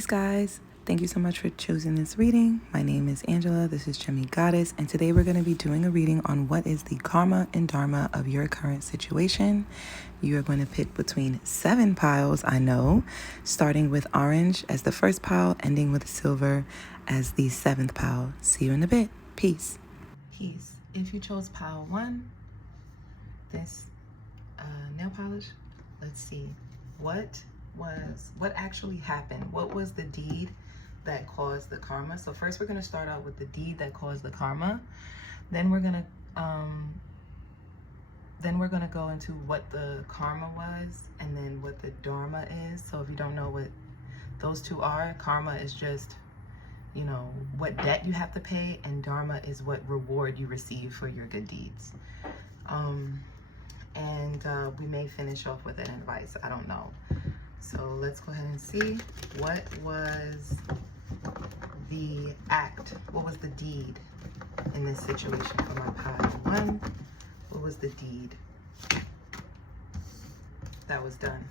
Peace, guys. Thank you so much for choosing this reading. My name is Angela. This is Jimmy Goddess. And today we're going to be doing a reading on what is the karma and dharma of your current situation. You are going to pick between 7 piles, I know, starting with orange as the first pile, ending with silver as the 7th pile. See you in a bit. Peace. Peace. If you chose pile 1, this nail polish, let's see. What actually happened? What was the deed that caused the karma? So first we're going to start out with the deed that caused the karma. Then we're going to go into what the karma was, and then what the dharma is. So if you don't know what those two are, karma is just, you know, what debt you have to pay, and dharma is what reward you receive for your good deeds. We may finish off with an advice. I don't know. So let's go ahead and see what was the act, what was the deed in this situation for my pile 1. What was the deed that was done?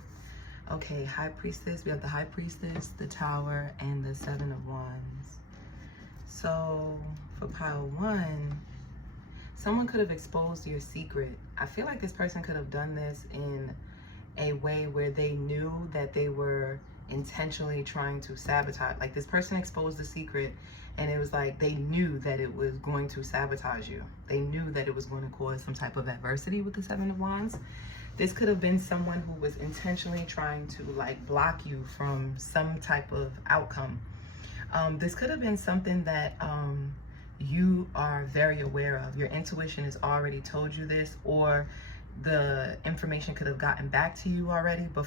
Okay, High Priestess. We have the High Priestess, the Tower, and the 7 of Wands. So for pile 1, someone could have exposed your secret. I feel like this person could have done this in a way where they knew that they were intentionally trying to sabotage. Like, this person exposed the secret, and it was like they knew that it was going to sabotage you. They knew that it was going to cause some type of adversity with the 7 of Wands. This could have been someone who was intentionally trying to like block you from some type of outcome. This could have been something that you are very aware of. Your intuition has already told you this, or the information could have gotten back to you already, but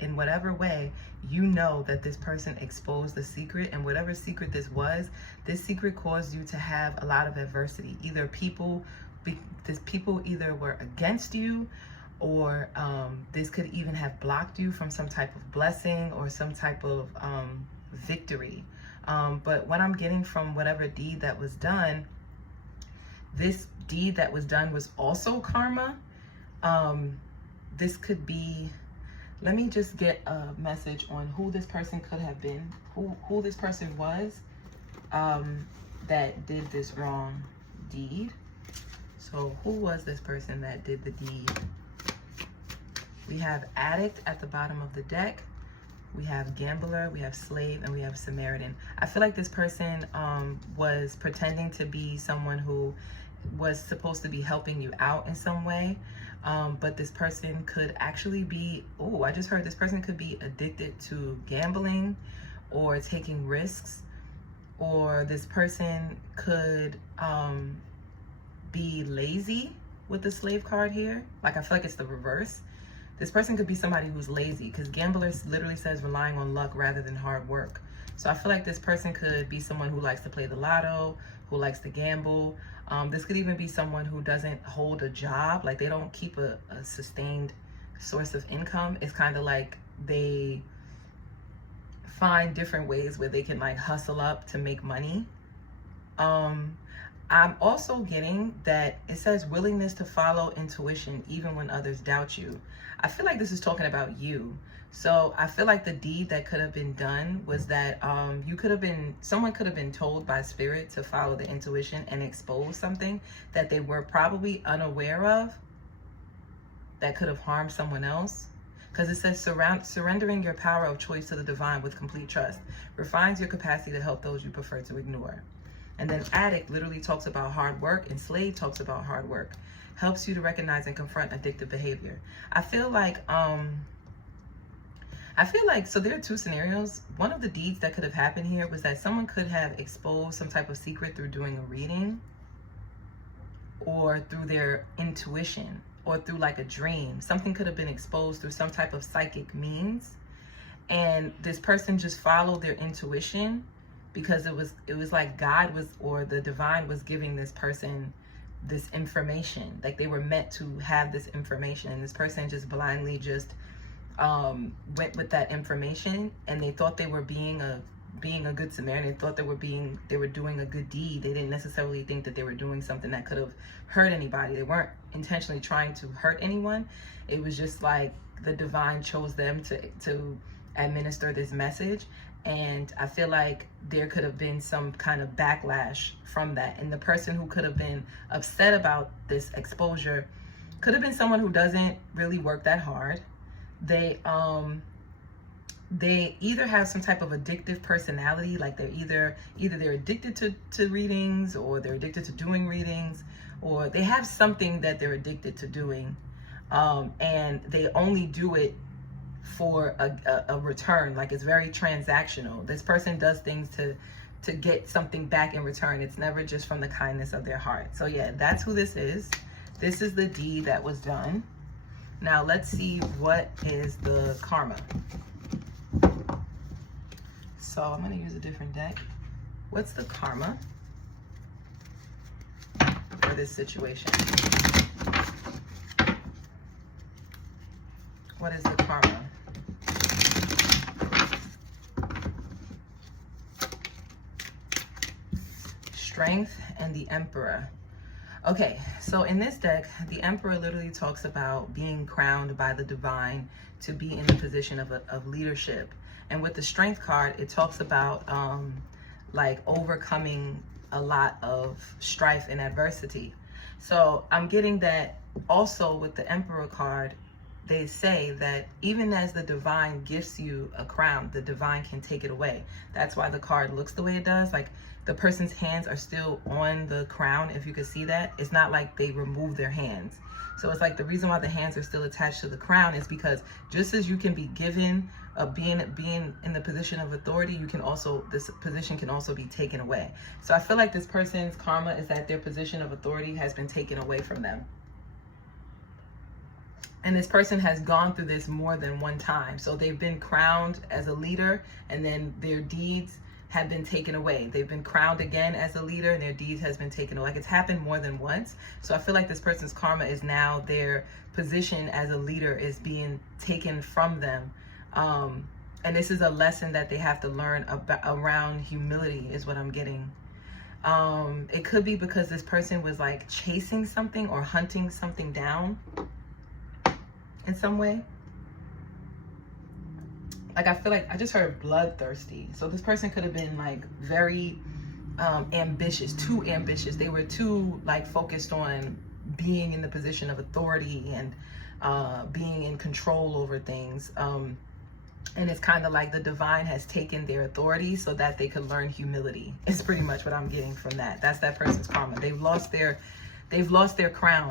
in whatever way, you know that this person exposed the secret, and whatever secret this was, this secret caused you to have a lot of adversity. Either people either were against you, or this could even have blocked you from some type of blessing or some type of victory. But what I'm getting from whatever deed that was done, this deed that was done was also karma. This could be, let me just get a message on who this person could have been, who this person was that did this wrong deed. So who was this person that did the deed? We have addict at the bottom of the deck. We have gambler, we have slave, and we have Samaritan. I feel like this person was pretending to be someone who was supposed to be helping you out in some way. But this person could actually be, I just heard this person could be addicted to gambling or taking risks, or this person could be lazy with the slave card here. Like, I feel like it's the reverse. This person could be somebody who's lazy, because gambler literally says relying on luck rather than hard work. So I feel like this person could be someone who likes to play the lotto, who likes to gamble. This could even be someone who doesn't hold a job. Like, they don't keep a sustained source of income. It's kind of like they find different ways where they can like hustle up to make money. I'm also getting that it says willingness to follow intuition even when others doubt you. I feel like this is talking about you. So I feel like the deed that could have been done was that someone could have been told by spirit to follow the intuition and expose something that they were probably unaware of that could have harmed someone else. Because it says surrendering your power of choice to the divine with complete trust refines your capacity to help those you prefer to ignore. And then addict literally talks about hard work, and slave talks about hard work. Helps you to recognize and confront addictive behavior. I feel like, so there are 2 scenarios. One of the deeds that could have happened here was that someone could have exposed some type of secret through doing a reading, or through their intuition, or through like a dream. Something could have been exposed through some type of psychic means, and this person just followed their intuition because it was like God was, or the divine was giving this person this information. Like, they were meant to have this information, and this person just blindly just went with that information, and they thought they were being a good Samaritan. They thought they were doing a good deed. They didn't necessarily think that they were doing something that could have hurt anybody. They weren't intentionally trying to hurt anyone. It was just like the divine chose them to administer this message, And I feel like there could have been some kind of backlash from that. And the person who could have been upset about this exposure could have been someone who doesn't really work that hard. They either have some type of addictive personality, like they're either they're addicted to readings, or they're addicted to doing readings, or they have something that they're addicted to doing, and they only do it for a return. Like, it's very transactional. This person does things to get something back in return. It's never just from the kindness of their heart. So yeah, that's who this is. This is the deed that was done. Now let's see what is the karma. So I'm going to use a different deck. What's the karma for this situation? What is the karma? Strength and the Emperor. Okay, so in this deck, the Emperor literally talks about being crowned by the divine to be in the position of leadership. And with the Strength card, it talks about like overcoming a lot of strife and adversity. So I'm getting that also with the Emperor card. They say that even as the divine gifts you a crown, the divine can take it away. That's why the card looks the way it does. Like, the person's hands are still on the crown, if you could see that. It's not like they remove their hands. So it's like the reason why the hands are still attached to the crown is because just as you can be given being in the position of authority, you can also, this position can also be taken away. So I feel like this person's karma is that their position of authority has been taken away from them. And this person has gone through this more than one time. So they've been crowned as a leader, and then their deeds have been taken away. They've been crowned again as a leader, and their deeds has been taken away. Like, it's happened more than once. So I feel like this person's karma is now their position as a leader is being taken from them. And this is a lesson that they have to learn around humility, is what I'm getting. It could be because this person was like chasing something or hunting something down in some way. Like, I feel like I just heard bloodthirsty. So this person could have been like very ambitious, too ambitious. They were too like focused on being in the position of authority and being in control over things. And it's kind of like the divine has taken their authority so that they could learn humility. It's pretty much what I'm getting from that. That's that person's karma. They've lost their crown. They've lost their crown.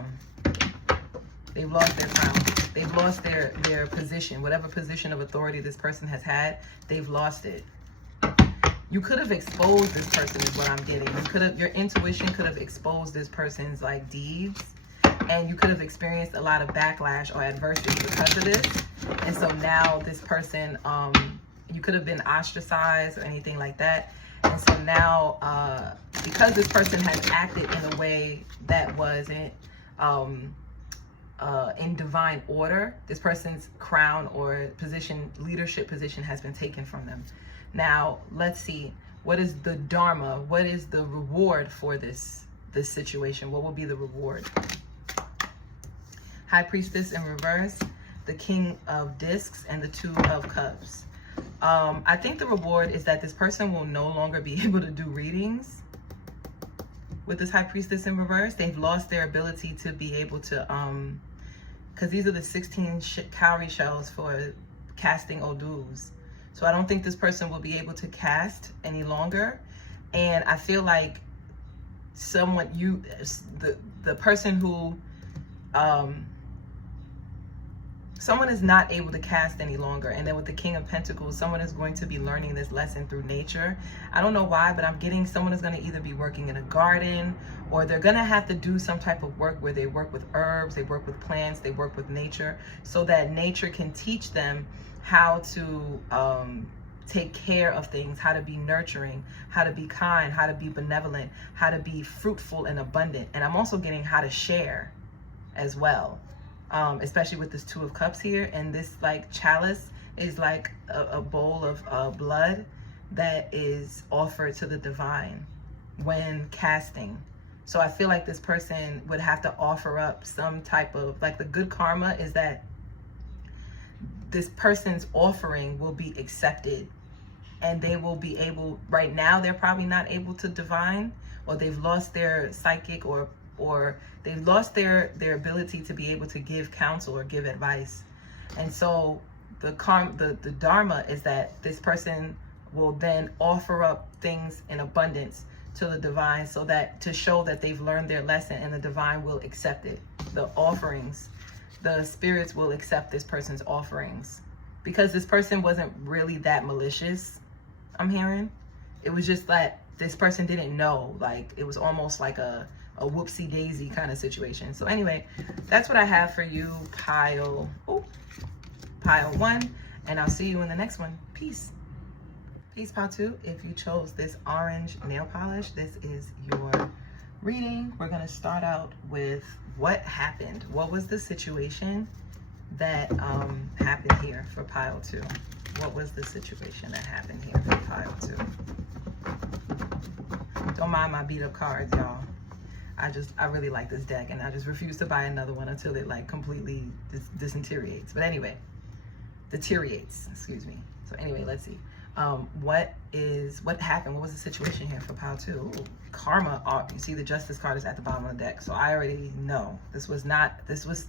They've lost their position. Whatever position of authority this person has had, they've lost it. You could have exposed this person, is what I'm getting. Your intuition could have exposed this person's like deeds, and you could have experienced a lot of backlash or adversity because of this. And so now this person, you could have been ostracized or anything like that. And so now, because this person has acted in a way that wasn't in divine order, this person's crown or position, leadership position, has been taken from them. Now, let's see. What is the Dharma? What is the reward for this situation? What will be the reward? High Priestess in reverse, the King of Discs, and the Two of Cups. I think the reward is that this person will no longer be able to do readings. With this High Priestess in reverse, they've lost their ability to be able to, because these are the 16 cowrie shells for casting odus. So I don't think this person will be able to cast any longer. And I feel like the person who, someone is not able to cast any longer. And then with the King of Pentacles, someone is going to be learning this lesson through nature. I don't know why, but I'm getting someone is going to either be working in a garden, or they're going to have to do some type of work where they work with herbs, they work with plants, they work with nature, so that nature can teach them how to take care of things, how to be nurturing, how to be kind, how to be benevolent, how to be fruitful and abundant. And I'm also getting how to share as well. Especially with this Two of Cups here, and this like chalice is like a bowl of blood that is offered to the divine when casting. So I feel like this person would have to offer up some type of, like, the good karma is that this person's offering will be accepted and they will be able, right now they're probably not able to divine, or they've lost their psychic, or they've lost their ability to be able to give counsel or give advice. And so the Dharma is that this person will then offer up things in abundance to the divine, so that to show that they've learned their lesson, and the divine will accept it. The offerings, the spirits will accept this person's offerings, because this person wasn't really that malicious, I'm hearing. It was just that this person didn't know, like it was almost like a whoopsie daisy kind of situation. So anyway, that's what I have for you, pile 1, and I'll see you in the next one. Peace. Peace, pile 2. If you chose this orange nail polish, this is your reading. We're going to start out with what happened. What was the situation that happened here for pile 2? What was the situation that happened here for pile 2? Don't mind my beat up cards, y'all. I really like this deck, and I just refuse to buy another one until it like completely disintegrates. But anyway, deteriorates, excuse me. So anyway, let's see. What happened? What was the situation here for pile 2? Ooh, karma. You see the justice card is at the bottom of the deck. So I already know this was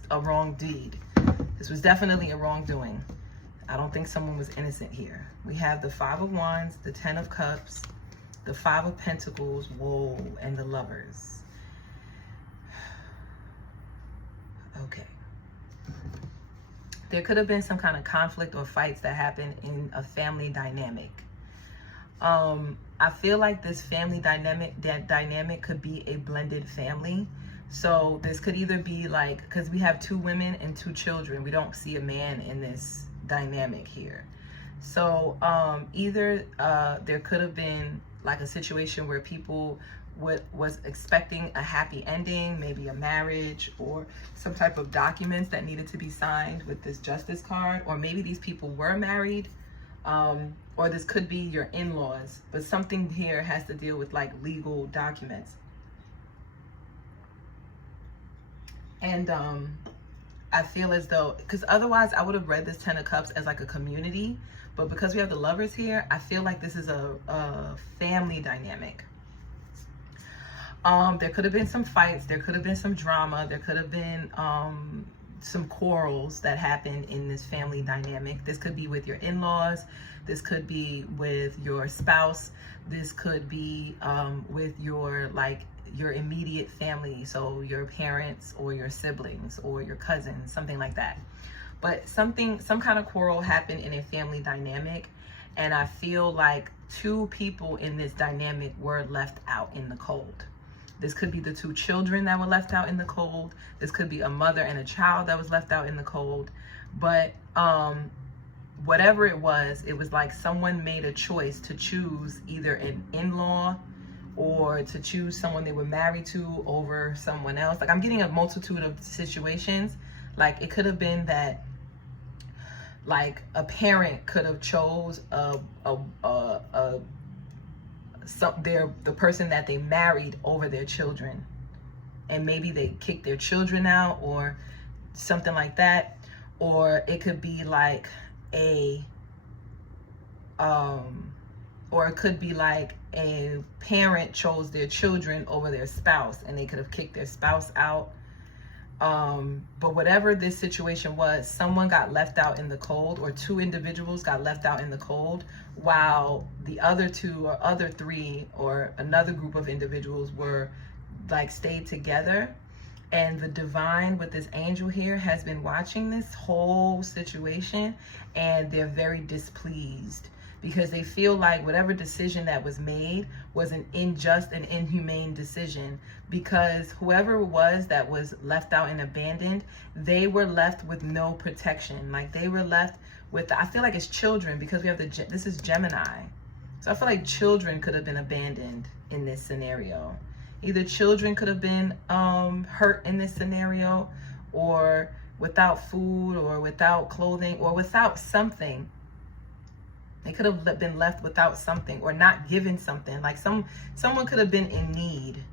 a wrong deed. This was definitely a wrongdoing. I don't think someone was innocent here. We have the 5 of Wands, the 10 of Cups, the 5 of Pentacles, whoa, and the Lovers. Okay. There could have been some kind of conflict or fights that happened in a family dynamic. I feel like this family dynamic could be a blended family. So this could either be like, because we have 2 women and 2 children. We don't see a man in this dynamic here. So either there could have been like a situation where people was expecting a happy ending, maybe a marriage or some type of documents that needed to be signed with this justice card, or maybe these people were married, or this could be your in-laws, but something here has to deal with like legal documents. And I feel as though, because otherwise I would have read this 10 of Cups as like a community, but because we have the Lovers here, I feel like this is a family dynamic. There could have been some fights, there could have been some drama, there could have been some quarrels that happened in this family dynamic. This could be with your in-laws, this could be with your spouse, this could be with your immediate family, so your parents or your siblings or your cousins, something like that. But some kind of quarrel happened in a family dynamic, and I feel like 2 people in this dynamic were left out in the cold. This could be the 2 children that were left out in the cold. This could be a mother and a child that was left out in the cold. But whatever it was like someone made a choice to choose either an in-law or to choose someone they were married to over someone else. Like I'm getting a multitude of situations. Like it could have been that like a parent could have chose the person that they married over their children, and maybe they kicked their children out or something like that. Or it could be like or it could be like a parent chose their children over their spouse, and they could have kicked their spouse out. But whatever this situation was, someone got left out in the cold, or 2 individuals got left out in the cold, while the other 2 or other 3 or another group of individuals were like stayed together. And the divine with this angel here has been watching this whole situation, and they're very displeased because they feel like whatever decision that was made was an unjust and inhumane decision, because whoever it was that was left out and abandoned, they were left with no protection. Like they were left with, I feel like it's children, because we have this is Gemini. So I feel like children could have been abandoned in this scenario. Either children could have been hurt in this scenario, or without food, or without clothing, or without something. They could have been left without something, or not given something. Like someone could have been in need,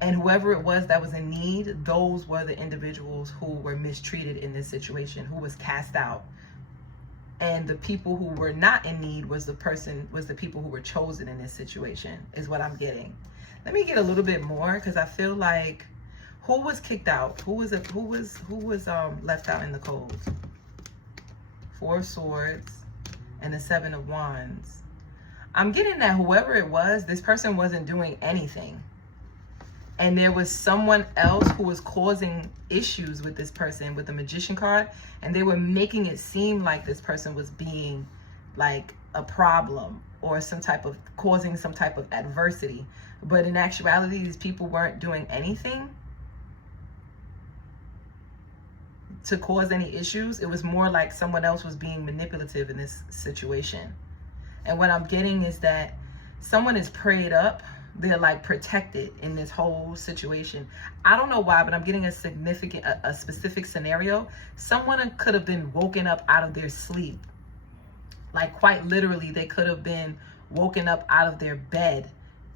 and whoever it was that was in need, those were the individuals who were mistreated in this situation, who was cast out. And the people who were not in need was the people who were chosen in this situation, is what I'm getting. Let me get a little bit more, because I feel like, who was kicked out? Who was left out in the cold? 4 of Swords and the 7 of Wands. I'm getting that whoever it was, this person wasn't doing anything. And there was someone else who was causing issues with this person with the Magician card. And they were making it seem like this person was being like a problem or causing some type of adversity. But in actuality, these people weren't doing anything to cause any issues. It was more like someone else was being manipulative in this situation. And what I'm getting is that someone is prayed up. They're like protected in this whole situation. I don't know why, but I'm getting a specific scenario. Someone could have been woken up out of their sleep. Like quite literally, they could have been woken up out of their bed,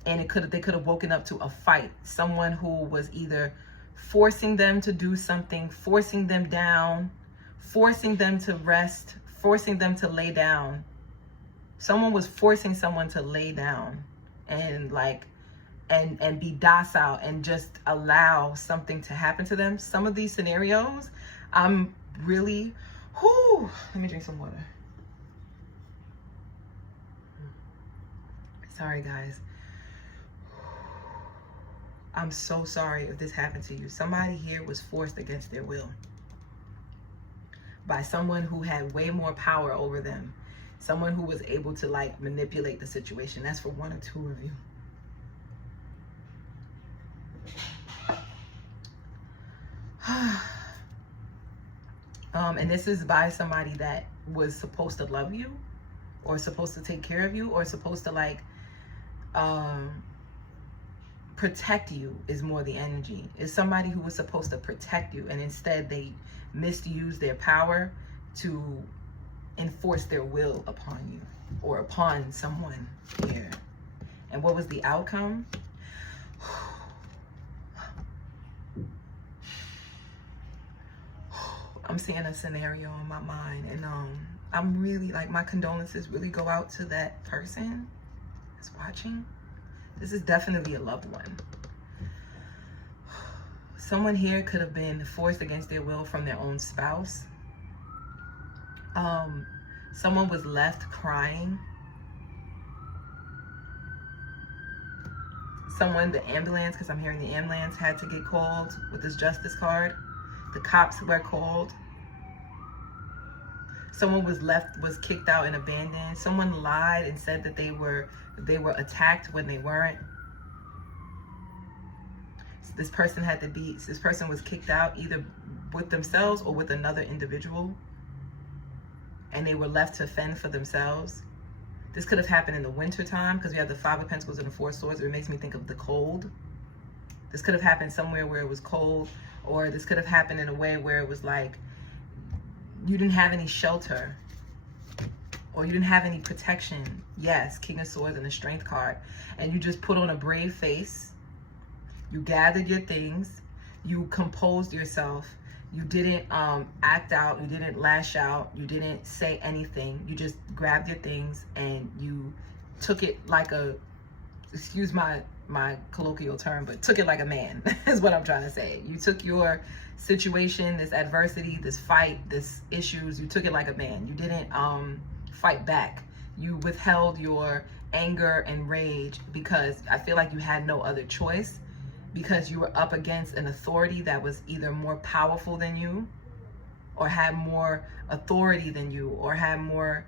and they could have woken up to a fight. Someone who was either forcing them to do something, forcing them down, forcing them to rest, forcing them to lay down. Someone was forcing someone to lay down and be docile and just allow something to happen to them. Some of these scenarios, I'm really, let me drink some water. Sorry, guys. I'm so sorry if this happened to you. Somebody here was forced against their will by someone who had way more power over them. Someone who was able to like manipulate the situation. That's for 1 or 2 of you. And this is by somebody that was supposed to love you, or supposed to take care of you, or supposed to like protect you, is more the energy. It's somebody who was supposed to protect you, and instead they misused their power to enforce their will upon you or upon someone here. And what was the outcome? I'm seeing a scenario in my mind, and I'm really like, my condolences really go out to that person that's watching. This is definitely a loved one. Someone here could have been forced against their will from their own spouse. Someone was left crying. The ambulance, because I'm hearing the ambulance had to get called with this Justice card. The cops were called. Someone was kicked out and abandoned. Someone lied and said that they were attacked when they weren't. This person was kicked out either with themselves or with another individual, and they were left to fend for themselves. This could have happened in the winter time, because we have the 5 of Pentacles and the 4 of Swords. It makes me think of the cold. This could have happened somewhere where it was cold, or this could have happened in a way where it was like you didn't have any shelter, or you didn't have any protection. Yes, King of Swords and the Strength card. And you just put on a brave face. You gathered your things. You composed yourself. You didn't act out. You didn't lash out. You didn't say anything. You just grabbed your things and you took it like excuse my colloquial term, but took it like a man is what I'm trying to say. You took your situation, this adversity, this fight, this issues, you took it like a man. You didn't fight back. You withheld your anger and rage, because I feel like you had no other choice, because you were up against an authority that was either more powerful than you, or had more authority than you, or had more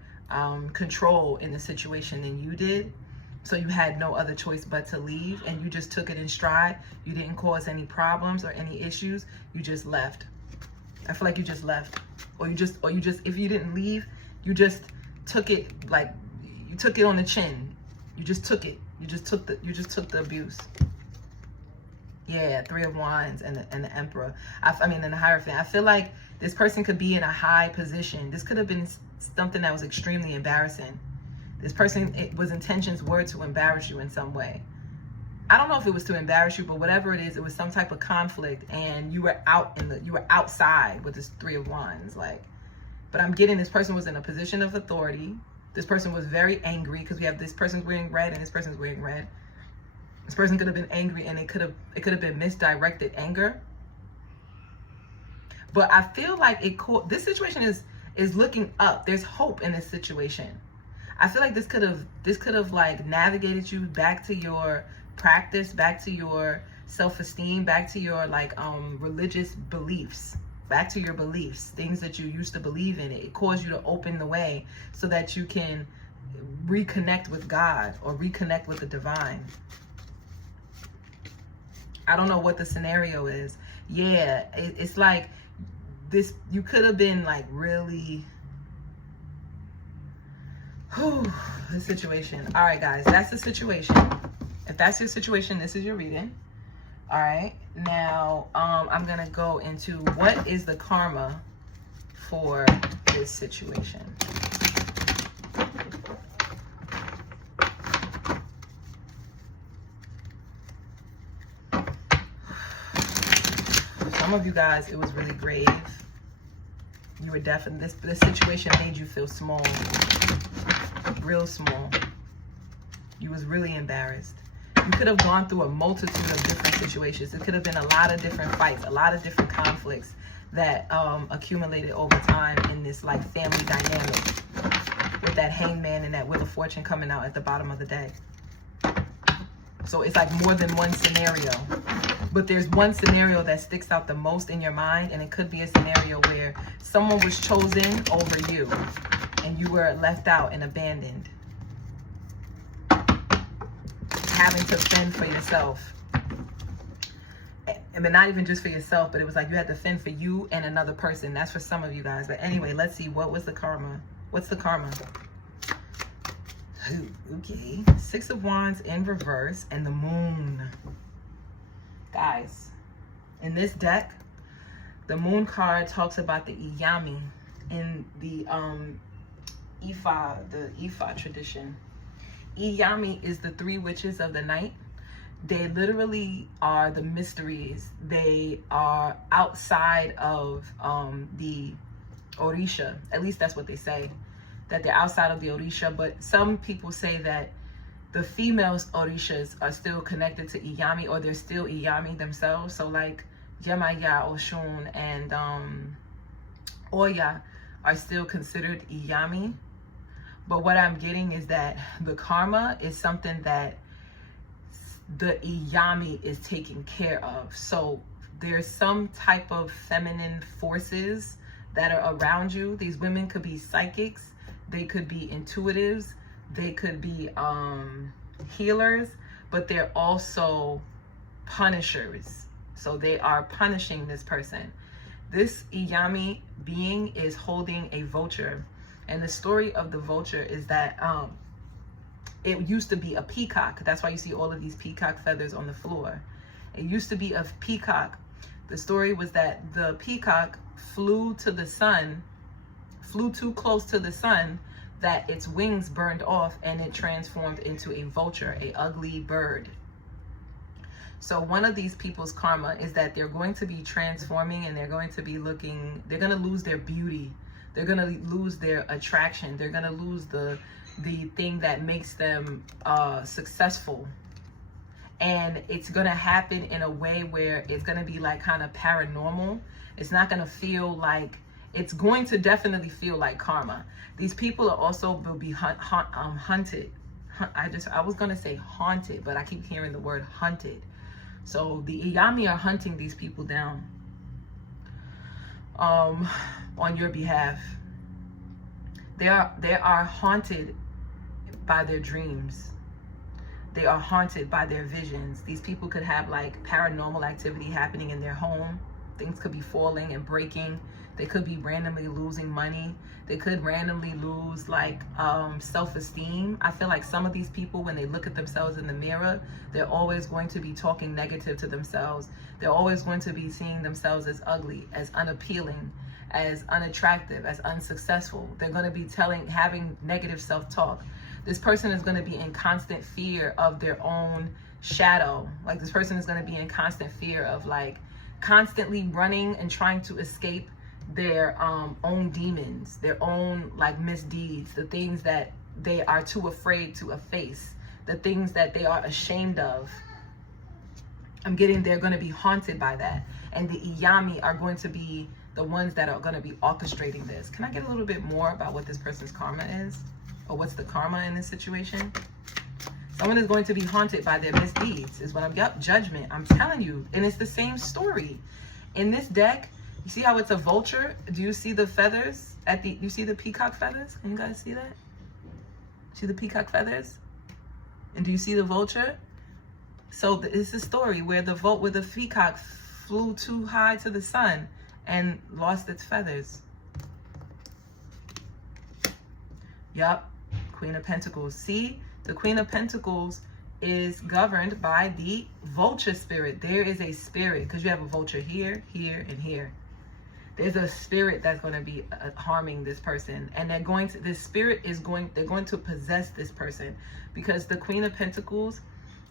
control in the situation than you did. So you had no other choice but to leave, and you just took it in stride. You didn't cause any problems or any issues. You just left. I feel like you just left, or you just, if you didn't leave, you just took it, like you took it on the chin. You just took it. You just took the abuse. Yeah, 3 of Wands and the Emperor. And the Hierophant. I feel like this person could be in a high position. This could have been something that was extremely embarrassing. This person, intentions were to embarrass you in some way. I don't know if it was to embarrass you, but whatever it is, it was some type of conflict, and you were outside with this 3 of Wands. Like, but I'm getting this person was in a position of authority. This person was very angry because we have this person's wearing red and this person's wearing red. This person could have been angry and it could have been misdirected anger. But I feel like this situation is looking up. There's hope in this situation. I feel like this could have like navigated you back to your practice, back to your self-esteem, back to your like religious beliefs, back to your beliefs, things that you used to believe in. It caused you to open the way so that you can reconnect with God or reconnect with the divine. I don't know what the scenario is. Yeah, it's like this, you could have been like really, the situation. All right, guys, that's the situation. If that's your situation, this is your reading. All right, now I'm gonna go into what is the karma for this situation. Some of you guys, it was really grave. You were definitely, this situation made you feel small, real small. You was really embarrassed. You could have gone through a multitude of different situations. It could have been a lot of different fights, a lot of different conflicts that accumulated over time in this like family dynamic with that hangman and that wheel of fortune coming out at the bottom of the day. So it's like more than one scenario. But there's one scenario that sticks out the most in your mind, and it could be a scenario where someone was chosen over you and you were left out and abandoned. Having to fend for yourself. And not even just for yourself, but it was like you had to fend for you and another person. That's for some of you guys. But anyway, let's see, what was the karma? What's the karma? Okay, 6 of Wands in reverse and the moon. Guys, in this deck, the moon card talks about the Iyami in the Ifa tradition. Iyami is the 3 witches of the night. They literally are the mysteries. They are outside of the Orisha. At least that's what they say, that they're outside of the Orisha. But some people say that the females Orishas are still connected to Iyami, or they're still Iyami themselves. So like Yemaya, Oshun, and Oya are still considered Iyami. But what I'm getting is that the karma is something that the Iyami is taking care of. So there's some type of feminine forces that are around you. These women could be psychics, they could be intuitives, they could be healers, but they're also punishers. So they are punishing this person. This Iyami being is holding a vulture. And the story of the vulture is that it used to be a peacock. That's why you see all of these peacock feathers on the floor. It used to be a peacock. The story was that the peacock flew to the sun, flew too close to the sun, that its wings burned off and it transformed into a vulture, a ugly bird. So one of these people's karma is that they're going to be transforming, and they're going to be looking, they're going to lose their beauty. They're going to lose their attraction. They're going to lose the thing that makes them successful. And it's going to happen in a way where it's going to be like kind of paranormal. It's not going to feel like, it's going to definitely feel like karma. These people are also will be hunted. I was going to say haunted, but I keep hearing the word hunted. So the Iyami are hunting these people down on your behalf. They are haunted by their dreams. They are haunted by their visions. These people could have like paranormal activity happening in their home. Things could be falling and breaking. They could be randomly losing money. They could randomly lose like self-esteem. I feel like some of these people, when they look at themselves in the mirror, they're always going to be talking negative to themselves. They're always going to be seeing themselves as ugly, as unappealing, as unattractive, as unsuccessful. They're going to be having negative self-talk. This person is going to be in constant fear of their own shadow. Like this person is going to be in constant fear of like constantly running and trying to escape their own demons, their own like misdeeds, the things that they are too afraid to efface, the things that they are ashamed of. I'm getting they're going to be haunted by that. And the Iyami are going to be the ones that are going to be orchestrating this. Can I get a little bit more about what this person's karma is? Or what's the karma in this situation? Someone is going to be haunted by their misdeeds is what I'm, yep, judgment. I'm telling you. And it's the same story. In this deck, you see how it's a vulture? Do you see the feathers you see the peacock feathers? Can you guys see that? See the peacock feathers? And do you see the vulture? So it's a story where the peacock flew too high to the sun and lost its feathers. Yup, Queen of Pentacles. See, the Queen of Pentacles is governed by the vulture spirit. There is a spirit, because you have a vulture here, here, and here. There's a spirit that's going to be harming this person, and they're going to possess this person, because the Queen of Pentacles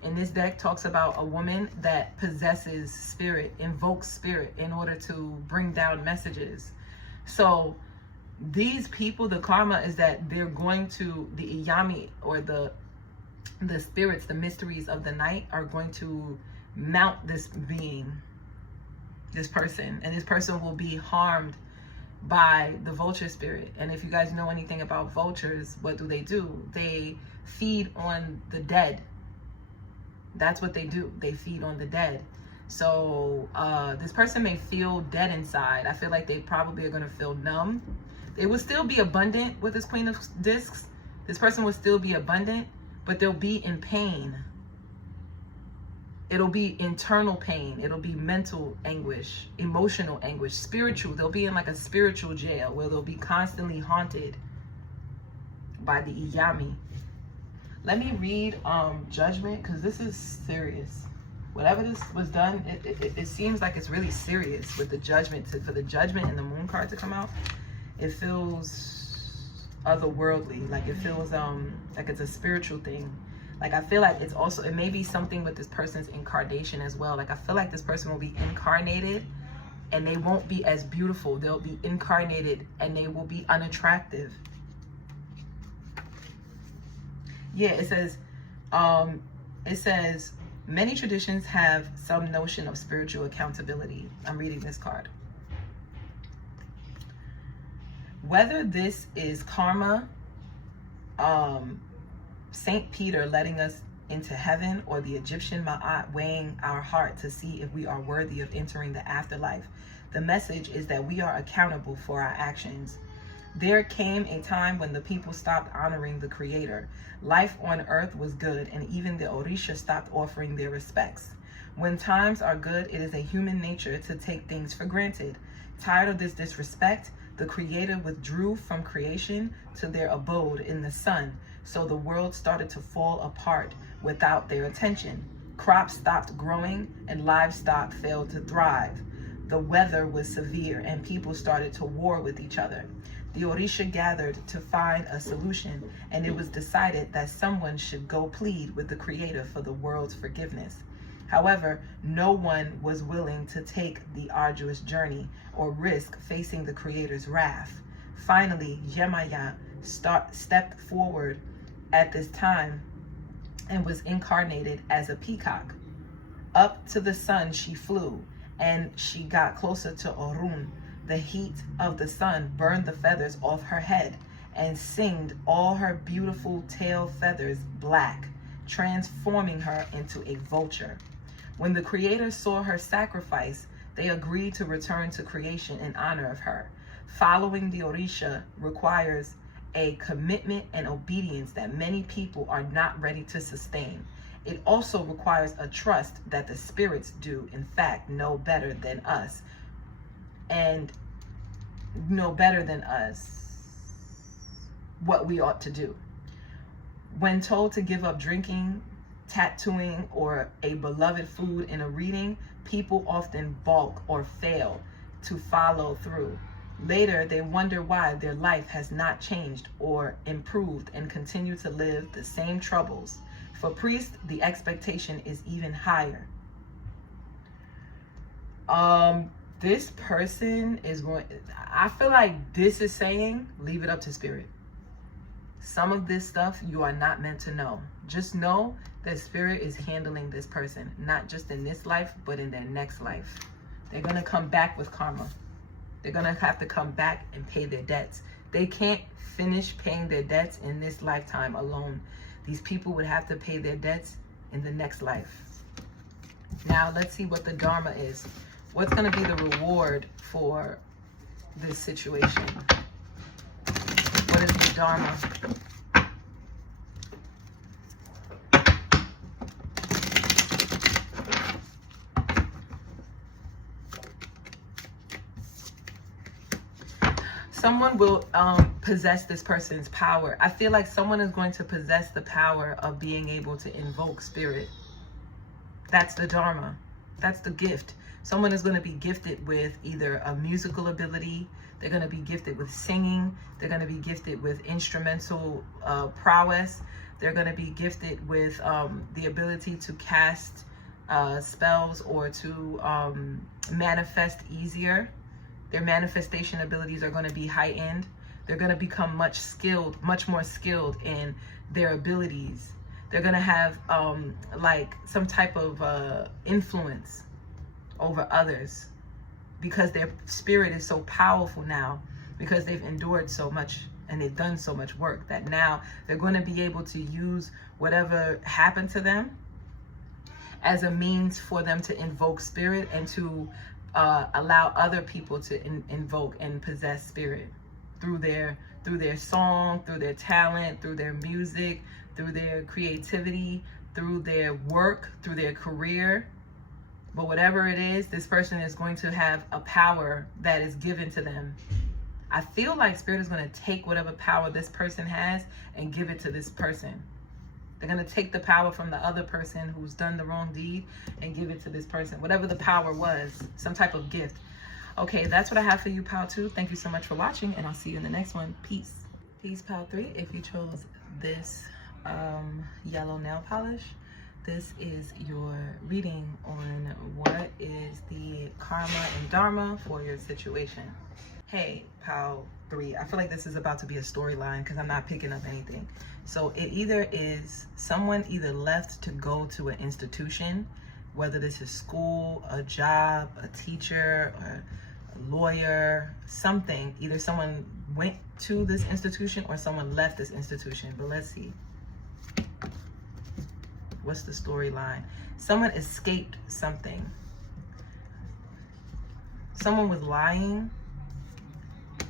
in this deck talks about a woman that possesses spirit, invokes spirit in order to bring down messages. So these people, the karma is that they're going to, the Iyami or the spirits, the mysteries of the night are going to mount this being, this person, and this person will be harmed by the vulture spirit. And if you guys know anything about vultures, what do? They feed on the dead. That's what they do. They feed on the dead. So this person may feel dead inside. I feel like they probably are going to feel numb. They will still be abundant with this Queen of Discs. This person will still be abundant, but they'll be in pain. It'll be internal pain. It'll be mental anguish, emotional anguish, spiritual. They'll be in like a spiritual jail where they'll be constantly haunted by the Iyami. Let me read Judgment, because this is serious. Whatever this was done, it seems like it's really serious with the Judgment. For the Judgment and the Moon card to come out, it feels otherworldly. Like it feels like it's a spiritual thing. Like I feel like it's also, it may be something with this person's incarnation as well. Like I feel like this person will be incarnated and they won't be as beautiful. They'll be incarnated and they will be unattractive. Yeah, it says, many traditions have some notion of spiritual accountability. I'm reading this card. Whether this is karma, Saint Peter letting us into heaven, or the Egyptian Ma'at weighing our heart to see if we are worthy of entering the afterlife, the message is that we are accountable for our actions. There came a time when the people stopped honoring the Creator. Life on earth was good, and even the Orisha stopped offering their respects. When times are good, it is a human nature to take things for granted. Tired of this disrespect, the Creator withdrew from creation to their abode in the sun, so the world started to fall apart without their attention. Crops stopped growing, and livestock failed to thrive. The weather was severe, and people started to war with each other. The Orisha gathered to find a solution, and it was decided that someone should go plead with the Creator for the world's forgiveness. However, no one was willing to take the arduous journey or risk facing the Creator's wrath. Finally, Yemaya stepped forward at this time and was incarnated as a peacock. Up to the sun she flew, and she got closer to Orun. The heat of the sun burned the feathers off her head and singed all her beautiful tail feathers black, transforming her into a vulture. When the Creator saw her sacrifice, they agreed to return to creation in honor of her. Following the Orisha requires a commitment and obedience that many people are not ready to sustain. It also requires a trust that the spirits do, in fact, know better than us, and know better than us what we ought to do. When told to give up drinking, tattooing, or a beloved food in a reading, people often balk or fail to follow through. Later, they wonder why their life has not changed or improved and continue to live the same troubles. For priests, the expectation is even higher. this person is going, I feel like this is saying, leave it up to spirit. Some of this stuff you are not meant to know. Just know that spirit is handling this person, not just in this life, but in their next life. They're going to come back with karma. They're going to have to come back and pay their debts. They can't finish paying their debts in this lifetime alone. These people would have to pay their debts in the next life. Now, let's see what the Dharma is. What's going to be the reward for this situation? What is the Dharma? Someone will possess this person's power. I feel like someone is going to possess the power of being able to invoke spirit. That's the Dharma. That's the gift. Someone is going to be gifted with either a musical ability. They're going to be gifted with singing. They're going to be gifted with instrumental prowess. They're going to be gifted with the ability to cast spells or to manifest easier. Their manifestation abilities are going to be heightened. They're going to become much more skilled in their abilities. They're going to have like some type of influence over others because their spirit is so powerful now, because they've endured so much and they've done so much work, that now they're going to be able to use whatever happened to them as a means for them to invoke spirit and to allow other people to invoke and possess spirit through their song, through their talent, through their music, through their creativity, through their work, through their career. But whatever it is, this person is going to have a power that is given to them. I feel like spirit is going to take whatever power this person has and give it to this person. They're going to take the power from the other person who's done the wrong deed and give it to this person. Whatever the power was, some type of gift. Okay, that's what I have for you, Pal 2. Thank you so much for watching, and I'll see you in the next one. Peace. Peace, Pal 3. If you chose this yellow nail polish, this is your reading on what is the karma and dharma for your situation. Hey, Pal 3. I feel like this is about to be a storyline because I'm not picking up anything. So it either is someone either left to go to an institution, whether this is school, a job, a teacher, or a lawyer, something. Either someone went to this institution or someone left this institution. But let's see. What's the storyline? Someone escaped something. Someone was lying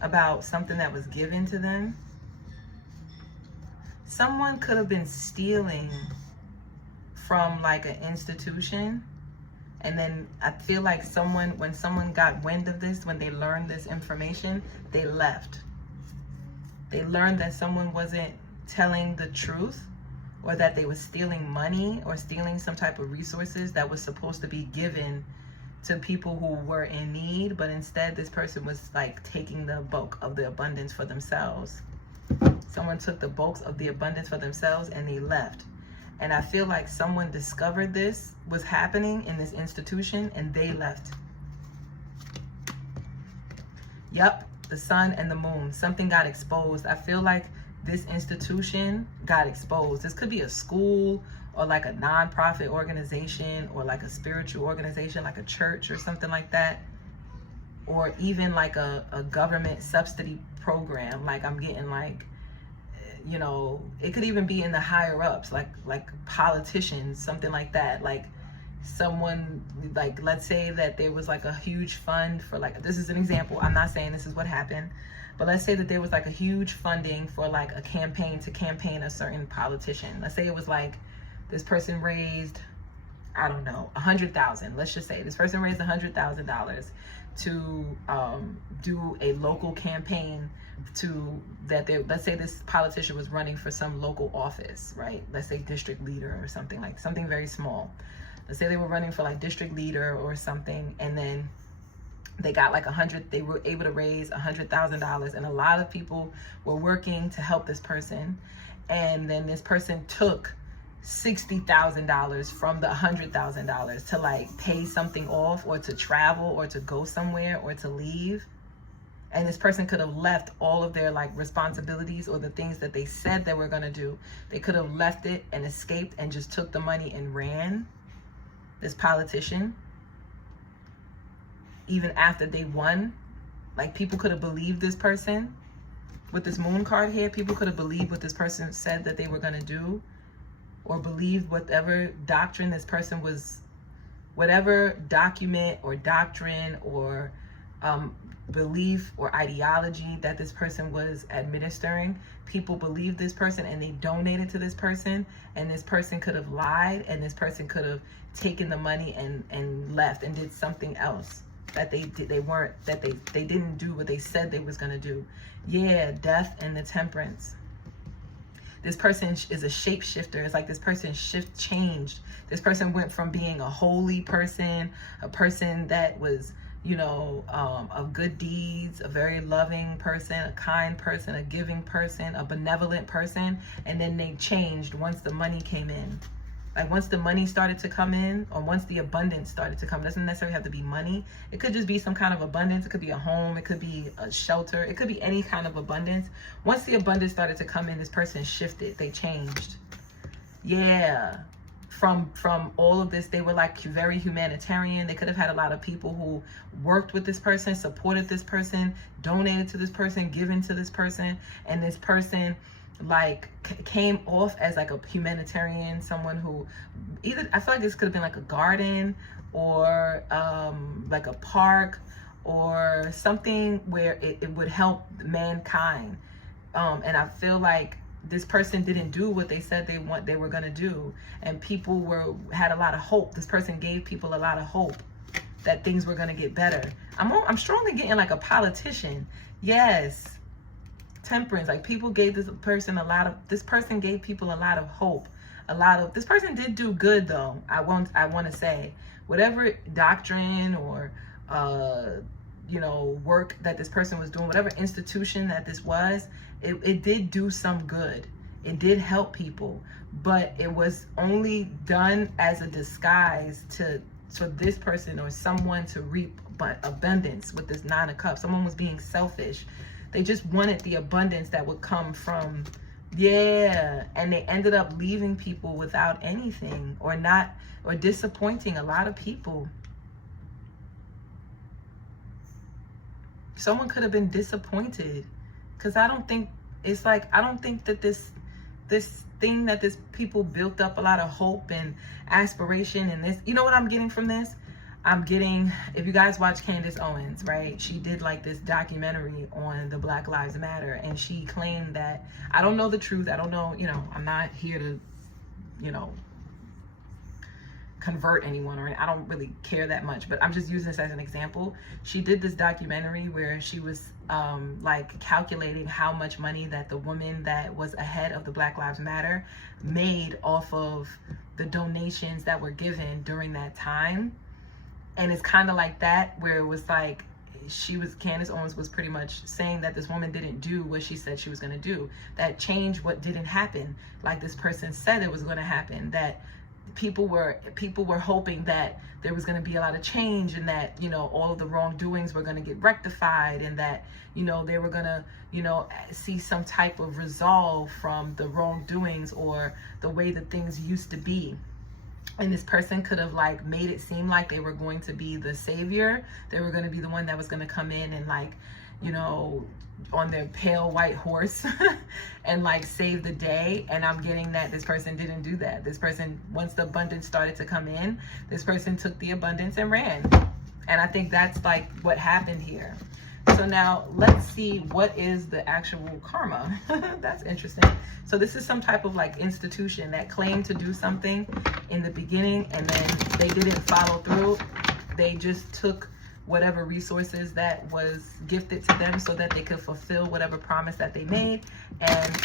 about something that was given to them. Someone could have been stealing from like an institution, and then I feel like when someone got wind of this, when they learned this information, they left. They learned that someone wasn't telling the truth, or that they were stealing money or stealing some type of resources that was supposed to be given to people who were in need, but instead this person was like taking the bulk of the abundance for themselves. Someone took the bulk of the abundance for themselves and they left. And I feel like someone discovered this was happening in this institution and they left. Yep, the sun and the moon. Something got exposed. I feel like this institution got exposed. This could be a school or like a non-profit organization or like a spiritual organization, like a church or something like that. Or even like a government subsidy program. Like I'm getting like, you know, it could even be in the higher ups, like politicians, something like that. Like someone, like let's say that there was like a huge fund for like, this is an example. I'm not saying this is what happened, but let's say that there was like a huge funding for like a campaign to campaign a certain politician. Let's say it was like this person raised, I don't know, 100,000. Let's just say this person raised $100,000 to do a local campaign let's say this politician was running for some local office, right? Let's say district leader or something very small. Let's say they were running for like district leader or something, and then they got like they were able to raise $100,000, and a lot of people were working to help this person. And then this person took $60,000 from the $100,000 to like pay something off, or to travel, or to go somewhere, or to leave. And this person could have left all of their like responsibilities, or the things that they said they were going to do. They could have left it and escaped and just took the money and ran. This politician, even after they won, like people could have believed this person. With this moon card here, people could have believed what this person said that they were going to do, or believed whatever doctrine this person was, whatever document or doctrine or belief or ideology that this person was administering. People believed this person and they donated to this person, and this person could have lied, and this person could have taken the money and left and did something else that they didn't do what they said they was going to do. Yeah, death and the temperance. This person is a shapeshifter. It's like this person changed. This person went from being a holy person, a person that was, you know, of good deeds, a very loving person, a kind person, a giving person, a benevolent person, and then they changed once the money came in. Like once the money started to come in, or once the abundance started to come. It doesn't necessarily have to be money. It could just be some kind of abundance. It could be a home. It could be a shelter. It could be any kind of abundance. Once the abundance started to come in, this person shifted. They changed. Yeah. From all of this, they were like very humanitarian. They could have had a lot of people who worked with this person, supported this person, donated to this person, given to this person, and this person like came off as like a humanitarian, someone who either, I feel like this could have been like a garden, or like a park, or something where it would help mankind. And I feel like this person didn't do what they said they were gonna do, and people had a lot of hope. This person gave people a lot of hope that things were gonna get better. I'm strongly getting like a politician. Yes. Temperance, like people gave this person gave people a lot of hope. This person did do good though. I want to say, whatever doctrine or you know, work that this person was doing, whatever institution that this was, it did do some good. It did help people, but it was only done as a disguise for this person or someone to reap abundance with this Nine of Cups. Someone was being selfish. They just wanted the abundance that would come from, yeah, and they ended up leaving people without anything, or disappointing a lot of people. Someone could have been disappointed, because I don't think that this thing that this people built up a lot of hope and aspiration, and this, you know what I'm getting from this? I'm getting, if you guys watch Candace Owens, right? She did like this documentary on the Black Lives Matter, and she claimed that, I don't know the truth. I don't know, you know, I'm not here to, you know, convert anyone, or I don't really care that much, but I'm just using this as an example. She did this documentary where she was like calculating how much money that the woman that was ahead of the Black Lives Matter made off of the donations that were given during that time. And it's kind of like that, where it was like, Candace Owens was pretty much saying that this woman didn't do what she said she was going to do. That changed what didn't happen, like this person said it was going to happen. That people were hoping that there was going to be a lot of change, and that, you know, all of the wrongdoings were going to get rectified, and that, you know, they were going to, you know, see some type of resolve from the wrongdoings or the way that things used to be. And this person could have like made it seem like they were going to be the savior. They were going to be the one that was going to come in and like, you know, on their pale white horse and like save the day. And I'm getting that this person didn't do that. This person, once the abundance started to come in, this person took the abundance and ran. And I think that's like what happened here. So now let's see what is the actual karma. That's interesting. So this is some type of like institution that claimed to do something in the beginning, and then they didn't follow through. They just took whatever resources that was gifted to them so that they could fulfill whatever promise that they made, and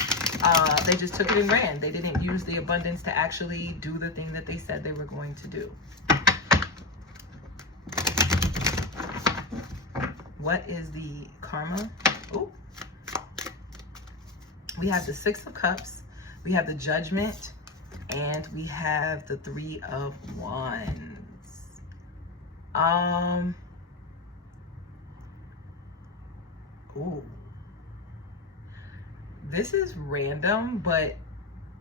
they just took it and ran. They didn't use the abundance to actually do the thing that they said they were going to do. What is the karma? Ooh. We have the Six of Cups, we have the Judgment, and we have the Three of Wands. Ooh. This is random, but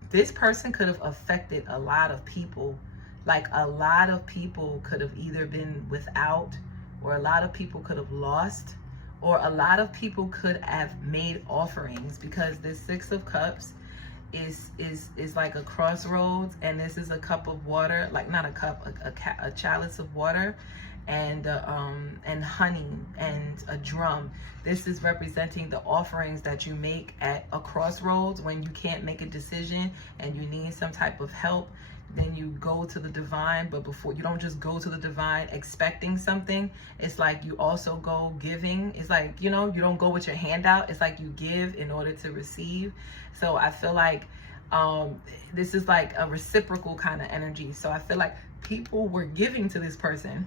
this person could have affected a lot of people. Like, a lot of people could have either been without, or a lot of people could have lost, or a lot of people could have made offerings, because this Six of Cups is like a crossroads, and this is a cup of water, like not a cup, a chalice of water, and honey and a drum. This is representing the offerings that you make at a crossroads when you can't make a decision and you need some type of help. Then you go to the divine, but before, you don't just go to the divine expecting something. It's like you also go giving. It's like, you know, you don't go with your hand out. It's like you give in order to receive. So I feel like this is like a reciprocal kind of energy. So I feel like people were giving to this person,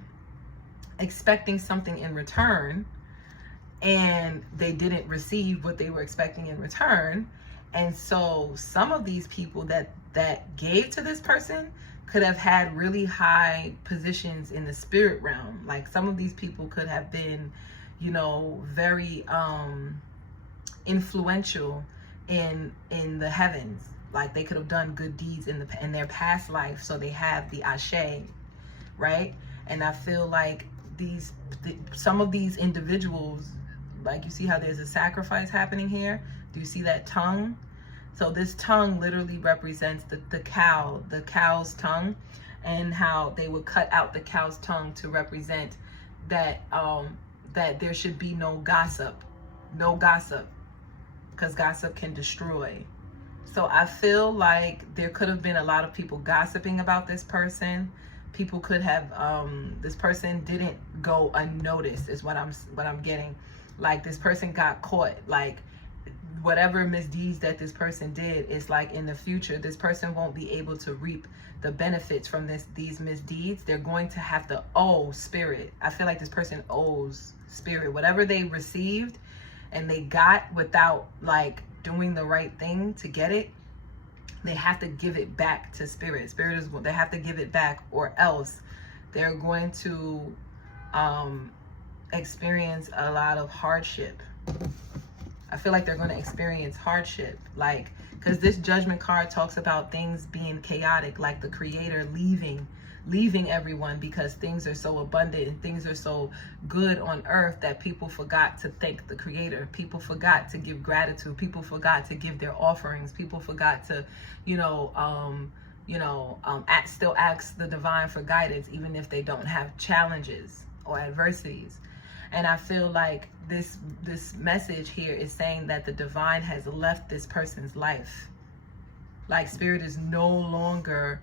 expecting something in return, and they didn't receive what they were expecting in return. And so some of these people that gave to this person could have had really high positions in the spirit realm. Like, some of these people could have been, you know, very influential in the heavens. Like, they could have done good deeds in their past life, so they have the ashe, right? And I feel like some of these individuals, like, you see how there's a sacrifice happening here? Do you see that tongue? So this tongue literally represents the cow's tongue, and how they would cut out the cow's tongue to represent that that there should be no gossip, because gossip can destroy. So I feel like there could have been a lot of people gossiping about this person. People could have this person didn't go unnoticed, is what I'm getting. Like, this person got caught. Like, whatever misdeeds that this person did, is like, in the future, this person won't be able to reap the benefits from these misdeeds. They're going to have to owe spirit. I feel like this person owes spirit. Whatever they received and they got without, like, doing the right thing to get it, they have to give it back to spirit. Spirit is, they have to give it back, or else they're going to experience a lot of hardship. I feel like they're going to experience hardship, like, because this Judgment card talks about things being chaotic, like the Creator leaving everyone, because things are so abundant and things are so good on earth that people forgot to thank the Creator. People forgot to give gratitude. People forgot to give their offerings. People forgot to, still ask the divine for guidance, even if they don't have challenges or adversities. And I feel like this message here is saying that the divine has left this person's life. Like, spirit is no longer,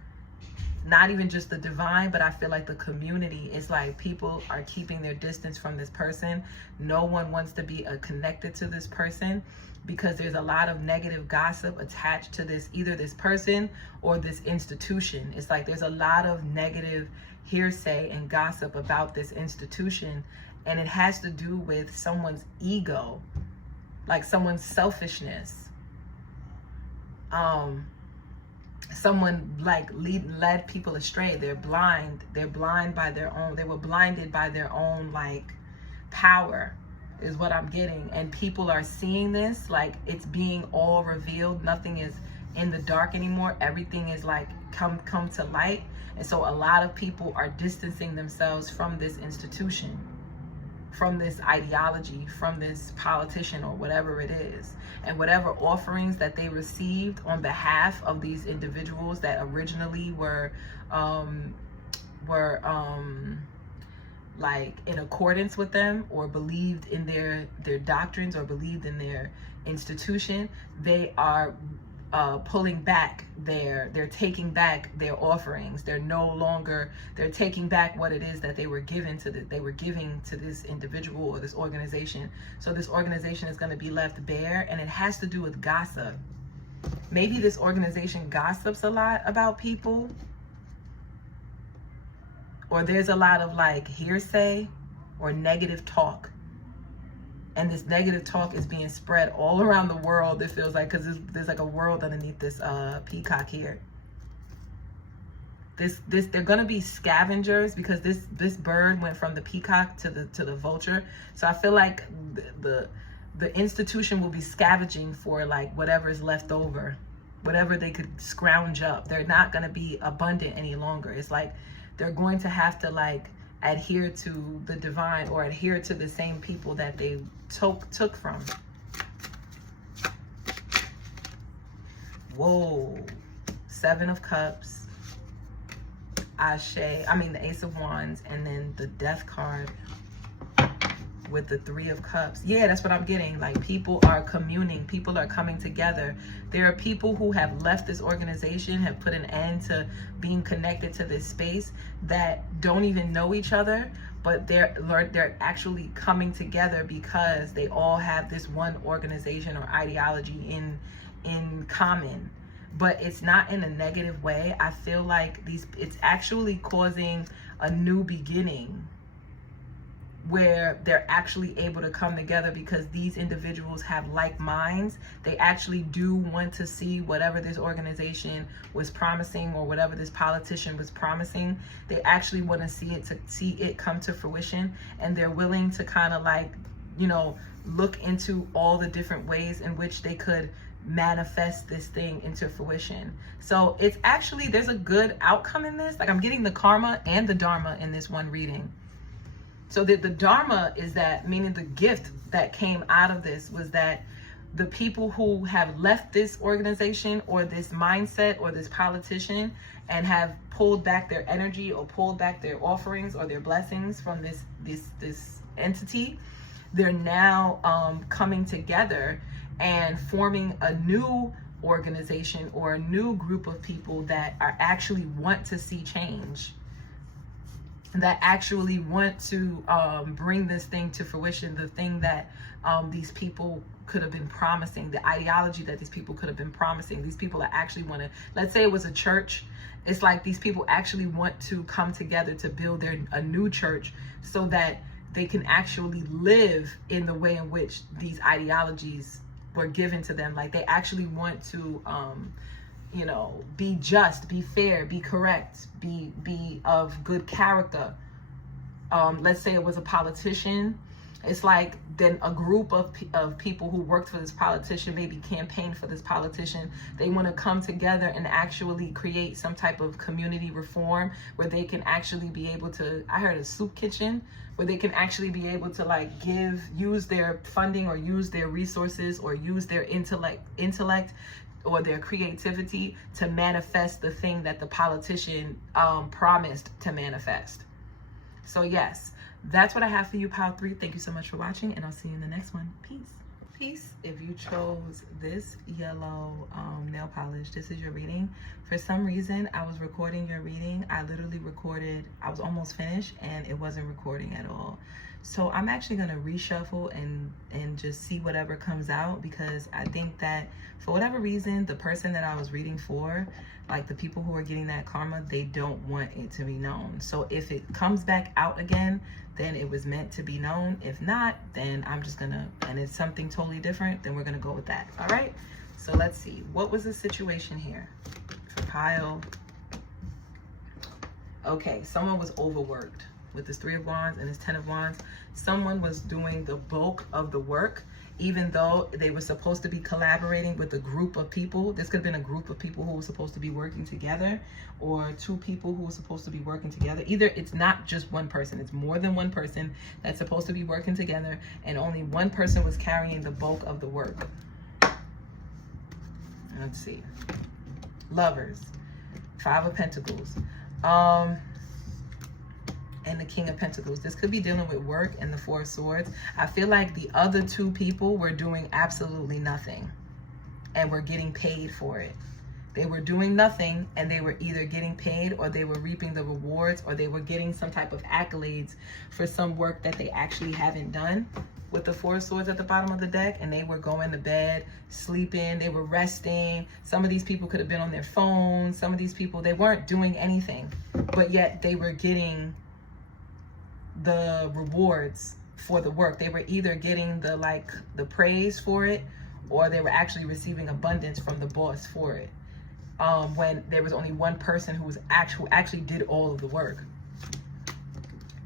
not even just the divine, but I feel like the community is like, people are keeping their distance from this person. No one wants to be connected to this person, because there's a lot of negative gossip attached to this, either this person or this institution. It's like there's a lot of negative hearsay and gossip about this institution. And it has to do with someone's ego, like someone's selfishness. Someone like led people astray. They're blind. They're blind by their own. They were blinded by their own, like, power, is what I'm getting. And people are seeing this, like, it's being all revealed. Nothing is in the dark anymore. Everything is like come to light. And so a lot of people are distancing themselves from this institution, from this ideology, from this politician, or whatever it is. And whatever offerings that they received on behalf of these individuals that originally were like in accordance with them, or believed in their doctrines, or believed in their institution, they are pulling back they're taking back their offerings. They're taking back what it is that they were giving to this individual or this organization. So this organization is going to be left bare, and it has to do with gossip. Maybe this organization gossips a lot about people, or there's a lot of, like, hearsay or negative talk. And this negative talk is being spread all around the world, it feels like, because there's like a world underneath this peacock here. they're gonna be scavengers, because this bird went from the peacock to the vulture. So I feel like the institution will be scavenging for like whatever is left over, whatever they could scrounge up. They're not gonna be abundant any longer. It's like they're going to have to like adhere to the divine, or adhere to the same people that they took from. Whoa. 7 of Cups, the Ace of Wands, and then the Death card with the 3 of Cups. Yeah, that's what I'm getting. Like, people are communing, people are coming together. There are people who have left this organization, have put an end to being connected to this space, that don't even know each other, but they're actually coming together because they all have this one organization or ideology in common. But it's not in a negative way. I feel like it's actually causing a new beginning, where they're actually able to come together because these individuals have like minds. They actually do want to see whatever this organization was promising, or whatever this politician was promising. They actually want to see it come to fruition, and they're willing to kind of like, you know, look into all the different ways in which they could manifest this thing into fruition. So it's actually, there's a good outcome in this. Like, I'm getting the karma and the dharma in this one reading. So the dharma is that, meaning the gift that came out of this was that the people who have left this organization or this mindset or this politician and have pulled back their energy or pulled back their offerings or their blessings from this entity, they're now coming together and forming a new organization or a new group of people that are actually want to see change, that actually want to bring this thing to fruition, the thing that these people could have been promising, the ideology that these people could have been promising. These people that actually want to, let's say it was a church, it's like these people actually want to come together to build a new church, so that they can actually live in the way in which these ideologies were given to them. Like, they actually want to you know, be just, be fair, be correct, be of good character. Let's say it was a politician. It's like then a group of people who worked for this politician, maybe campaigned for this politician. They want to come together and actually create some type of community reform where they can actually be able to, I heard a soup kitchen, where they can actually be able to like use their funding or use their resources or use their intellect or their creativity to manifest the thing that the politician promised to manifest. So yes, that's what I have for you, Pile 3. Thank you so much for watching, and I'll see you in the next one. Peace. Peace. If you chose this yellow nail polish, this is your reading. For some reason, I was recording your reading. I literally recorded, I was almost finished, and it wasn't recording at all. So I'm actually going to reshuffle and just see whatever comes out, because I think that for whatever reason, the person that I was reading for, like the people who are getting that karma, they don't want it to be known. So if it comes back out again, then it was meant to be known. If not, then I'm just gonna, and it's something totally different, then we're gonna go with that. All right, so let's see, what was the situation here for pile? Okay, someone was overworked with this 3 of Wands and this 10 of Wands. Someone was doing the bulk of the work, even though they were supposed to be collaborating with a group of people. This could have been a group of people who were supposed to be working together, or 2 people who were supposed to be working together. Either it's not just one person, it's more than one person that's supposed to be working together, and only one person was carrying the bulk of the work. Let's see. Lovers, 5 of Pentacles, and the King of Pentacles. This could be dealing with work and the 4 of Swords. I feel like the other 2 people were doing absolutely nothing and were getting paid for it. They were doing nothing, and they were either getting paid, or they were reaping the rewards, or they were getting some type of accolades for some work that they actually haven't done. With the 4 of Swords at the bottom of the deck, and they were going to bed, sleeping, they were resting. Some of these people could have been on their phones. Some of these people, they weren't doing anything, but yet they were getting the rewards for the work. They were either getting the praise for it, or they were actually receiving abundance from the boss for it. when there was only one person who actually did all of the work.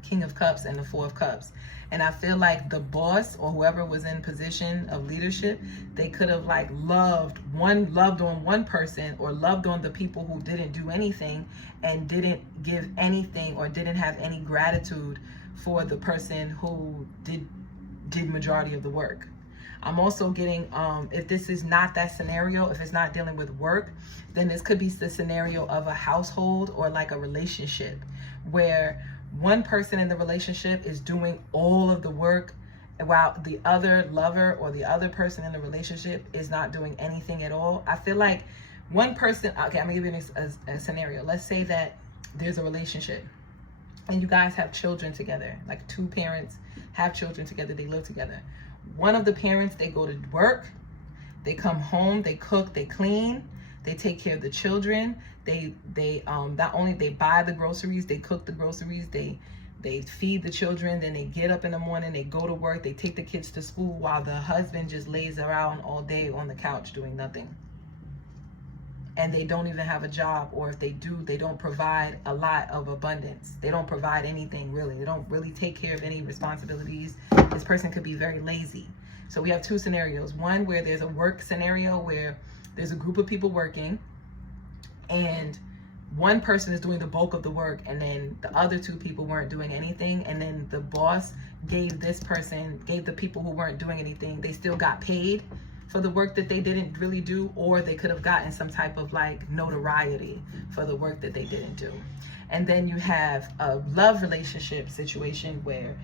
King of Cups and the Four of Cups. And I feel like the boss or whoever was in position of leadership, they could have like loved on one person, or loved on the people who didn't do anything and didn't give anything, or didn't have any gratitude for the person who did majority of the work. I'm also getting, if this is not that scenario, if it's not dealing with work, then this could be the scenario of a household or like a relationship where one person in the relationship is doing all of the work while the other lover or the other person in the relationship is not doing anything at all. I feel like one person, okay, I'm gonna give you a scenario. Let's say that there's a relationship and you guys have children together, like two parents have children together, they live together. One of the parents, they go to work, they come home, they cook, they clean, they take care of the children. They not only they buy the groceries, they cook the groceries, they feed the children, then they get up in the morning, they go to work, they take the kids to school while the husband just lays around all day on the couch doing nothing. And they don't even have a job, or if they do, they don't provide a lot of abundance. They don't provide anything really. They don't really take care of any responsibilities. This person could be very lazy. So we have two scenarios. One where there's a work scenario where there's a group of people working and one person is doing the bulk of the work, and then the other two people weren't doing anything, and then the boss gave the people who weren't doing anything, they still got paid for the work that they didn't really do, or they could have gotten some type of like notoriety for the work that they didn't do. And then you have a love relationship situation where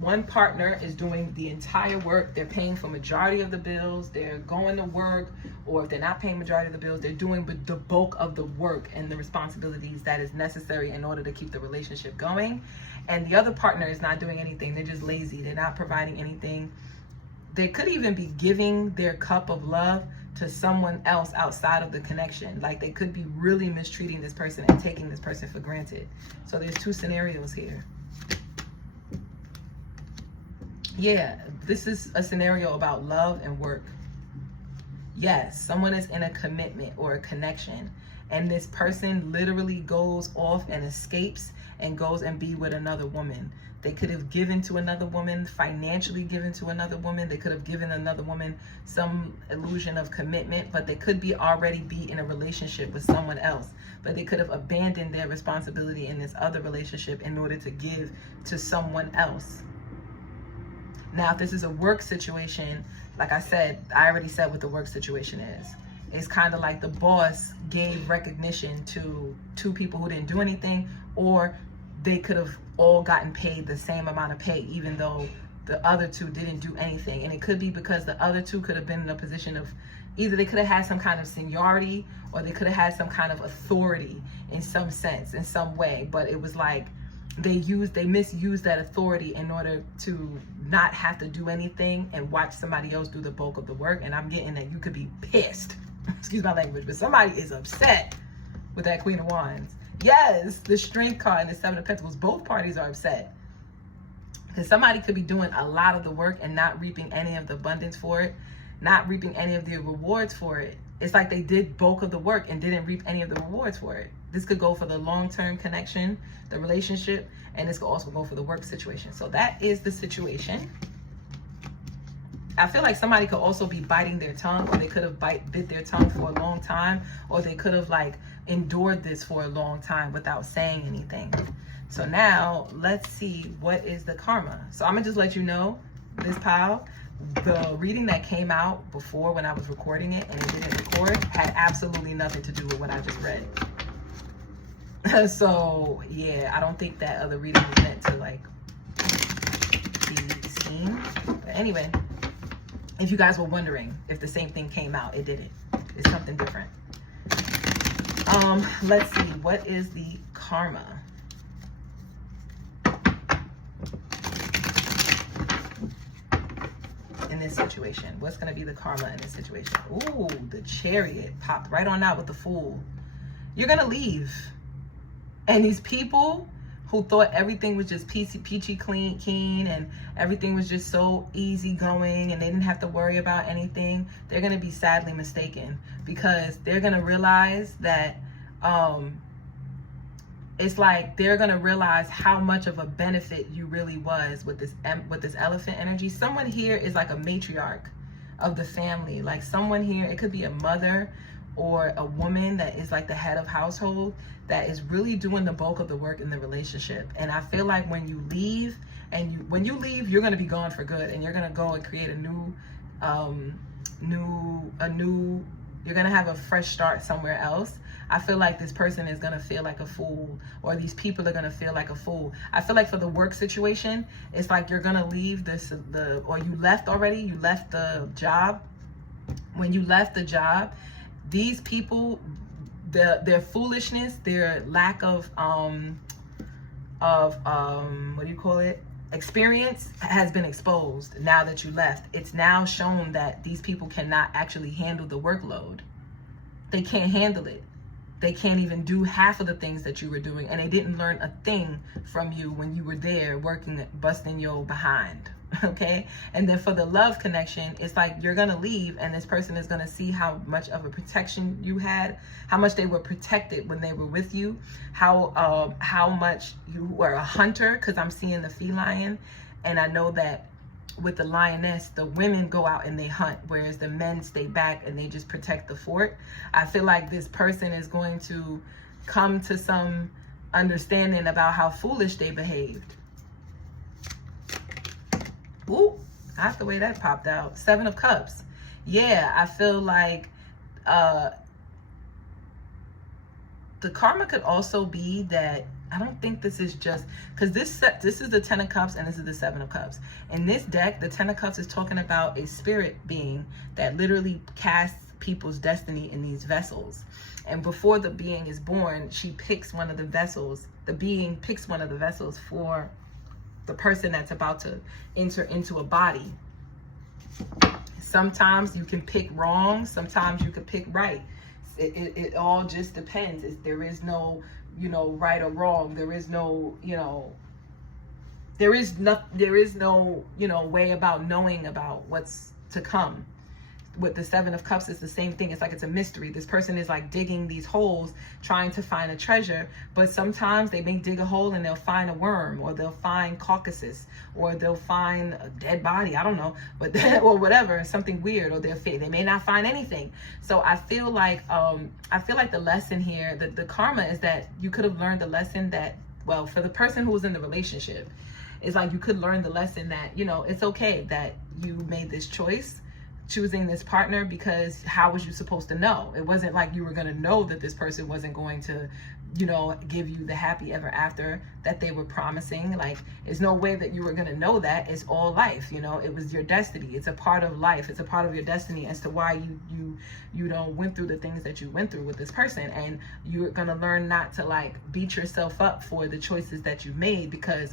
one partner is doing the entire work, they're paying for majority of the bills, they're going to work, or if they're not paying majority of the bills, they're doing the bulk of the work and the responsibilities that is necessary in order to keep the relationship going. And the other partner is not doing anything, they're just lazy, they're not providing anything. They could even be giving their cup of love to someone else outside of the connection. Like they could be really mistreating this person and taking this person for granted. So there's two scenarios here. Yeah, this is a scenario about love and work. Yes, someone is in a commitment or a connection, and this person literally goes off and escapes and goes and be with another woman. They could have given to another woman, financially given to another woman. They could have given another woman some illusion of commitment, but they could be already be in a relationship with someone else. But they could have abandoned their responsibility in this other relationship in order to give to someone else. Now, if this is a work situation, like I said, I already said what the work situation is. It's kind of like the boss gave recognition to two people who didn't do anything, or they could have all gotten paid the same amount of pay, even though the other two didn't do anything. And it could be because the other two could have been in a position of, either they could have had some kind of seniority, or they could have had some kind of authority in some sense, in some way. But it was like they misused that authority in order to not have to do anything and watch somebody else do the bulk of the work. And I'm getting that you could be pissed, excuse my language, but somebody is upset with that Queen of Wands. Yes, the Strength card and the Seven of Pentacles, both parties are upset. Because somebody could be doing a lot of the work and not reaping any of the abundance for it, not reaping any of the rewards for it. It's like they did bulk of the work and didn't reap any of the rewards for it. This could go for the long-term connection, the relationship, and this could also go for the work situation. So that is the situation. I feel like somebody could also be biting their tongue, or they could have bit their tongue for a long time, or they could have like endured this for a long time without saying anything. So now let's see what is the karma. So I'm gonna just let you know, this pile, the reading that came out before when I was recording it and it didn't record had absolutely nothing to do with what I just read. So yeah, I don't think that other reading was meant to like be seen. But anyway, if you guys were wondering if the same thing came out, it didn't. It's something different. Let's see, what is the karma? In this situation, what's going to be the karma in this situation? Ooh, the Chariot popped right on out with the Fool. You're going to leave. And these people who thought everything was just peachy keen and everything was just so easy going and they didn't have to worry about anything, they're going to be sadly mistaken. because they're going to realize that it's like they're going to realize how much of a benefit you really was with this elephant energy. Someone here is like a matriarch of the family. Like someone here, it could be a mother or a woman that is like the head of household that is really doing the bulk of the work in the relationship. And I feel like when you leave, when you leave, you're going to be gone for good, and you're going to go and create a you're going to have a fresh start somewhere else. I feel like this person is going to feel like a fool, or these people are going to feel like a fool. I feel like for the work situation, it's like you're going to leave or you left already, you left the job. When you left the job, these people, their foolishness, their lack of what do you call it? Experience has been exposed. Now that you left, it's now shown that these people cannot actually handle the workload. They can't handle it. They can't even do half of the things that you were doing, and they didn't learn a thing from you when you were there working, busting your behind. Okay? And then for the love connection, it's like you're gonna leave, and this person is gonna see how much of a protection you had, how much they were protected when they were with you, how much you were a hunter, because I'm seeing the feline, and I know that with the lioness, the women go out and they hunt, whereas the men stay back and they just protect the fort. I feel like this person is going to come to some understanding about how foolish they behaved. Ooh, I like the way that popped out. 7 of Cups. Yeah, I feel like the karma could also be that, I don't think this is just, because this is the 10 of Cups and this is the 7 of Cups. In this deck, the 10 of Cups is talking about a spirit being that literally casts people's destiny in these vessels. And before the being is born, she picks one of the vessels. The being picks one of the vessels for the person that's about to enter into a body. Sometimes you can pick wrong, sometimes you can pick right. It all just depends. There is no, right or wrong. There is no, there is no, way about knowing about what's to come. With the 7 of Cups, it's the same thing. It's like it's a mystery. This person is like digging these holes, trying to find a treasure, but sometimes they may dig a hole and they'll find a worm, or they'll find Caucasus, or they'll find a dead body, I don't know, but or whatever, something weird, or they may not find anything. So I feel like the lesson here, the karma is that you could have learned the lesson that, well, for the person who was in the relationship, it's like you could learn the lesson that, it's okay that you made this choice, choosing this partner, because how was you supposed to know? It wasn't like you were going to know that this person wasn't going to, give you the happy ever after that they were promising. Like, there's no way that you were going to know that. It's all life, it was your destiny. It's a part of life. It's a part of your destiny as to why you went through the things that you went through with this person. And you're going to learn not to like beat yourself up for the choices that you made, because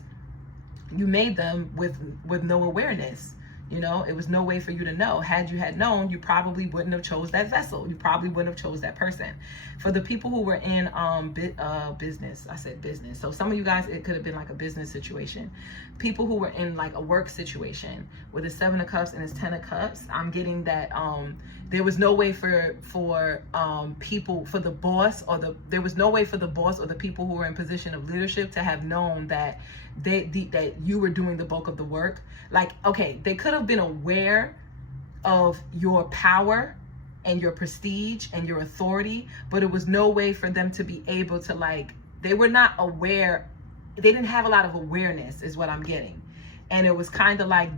you made them with no awareness. It was no way for you to know. Had you had known, you probably wouldn't have chose that vessel. You probably wouldn't have chose that person. For the people who were in business, I said business. So some of you guys, it could have been like a business situation. People who were in like a work situation with the 7 of Cups and this 10 of Cups, I'm getting that there was no way for people, for the boss, there was no way for the boss or the people who were in position of leadership to have known that that you were doing the bulk of the work. Like, okay, they could have been aware of your power and your prestige and your authority, but it was no way for them to be able to, like, they were not aware. They didn't have a lot of awareness is what I'm getting. And it was kind of like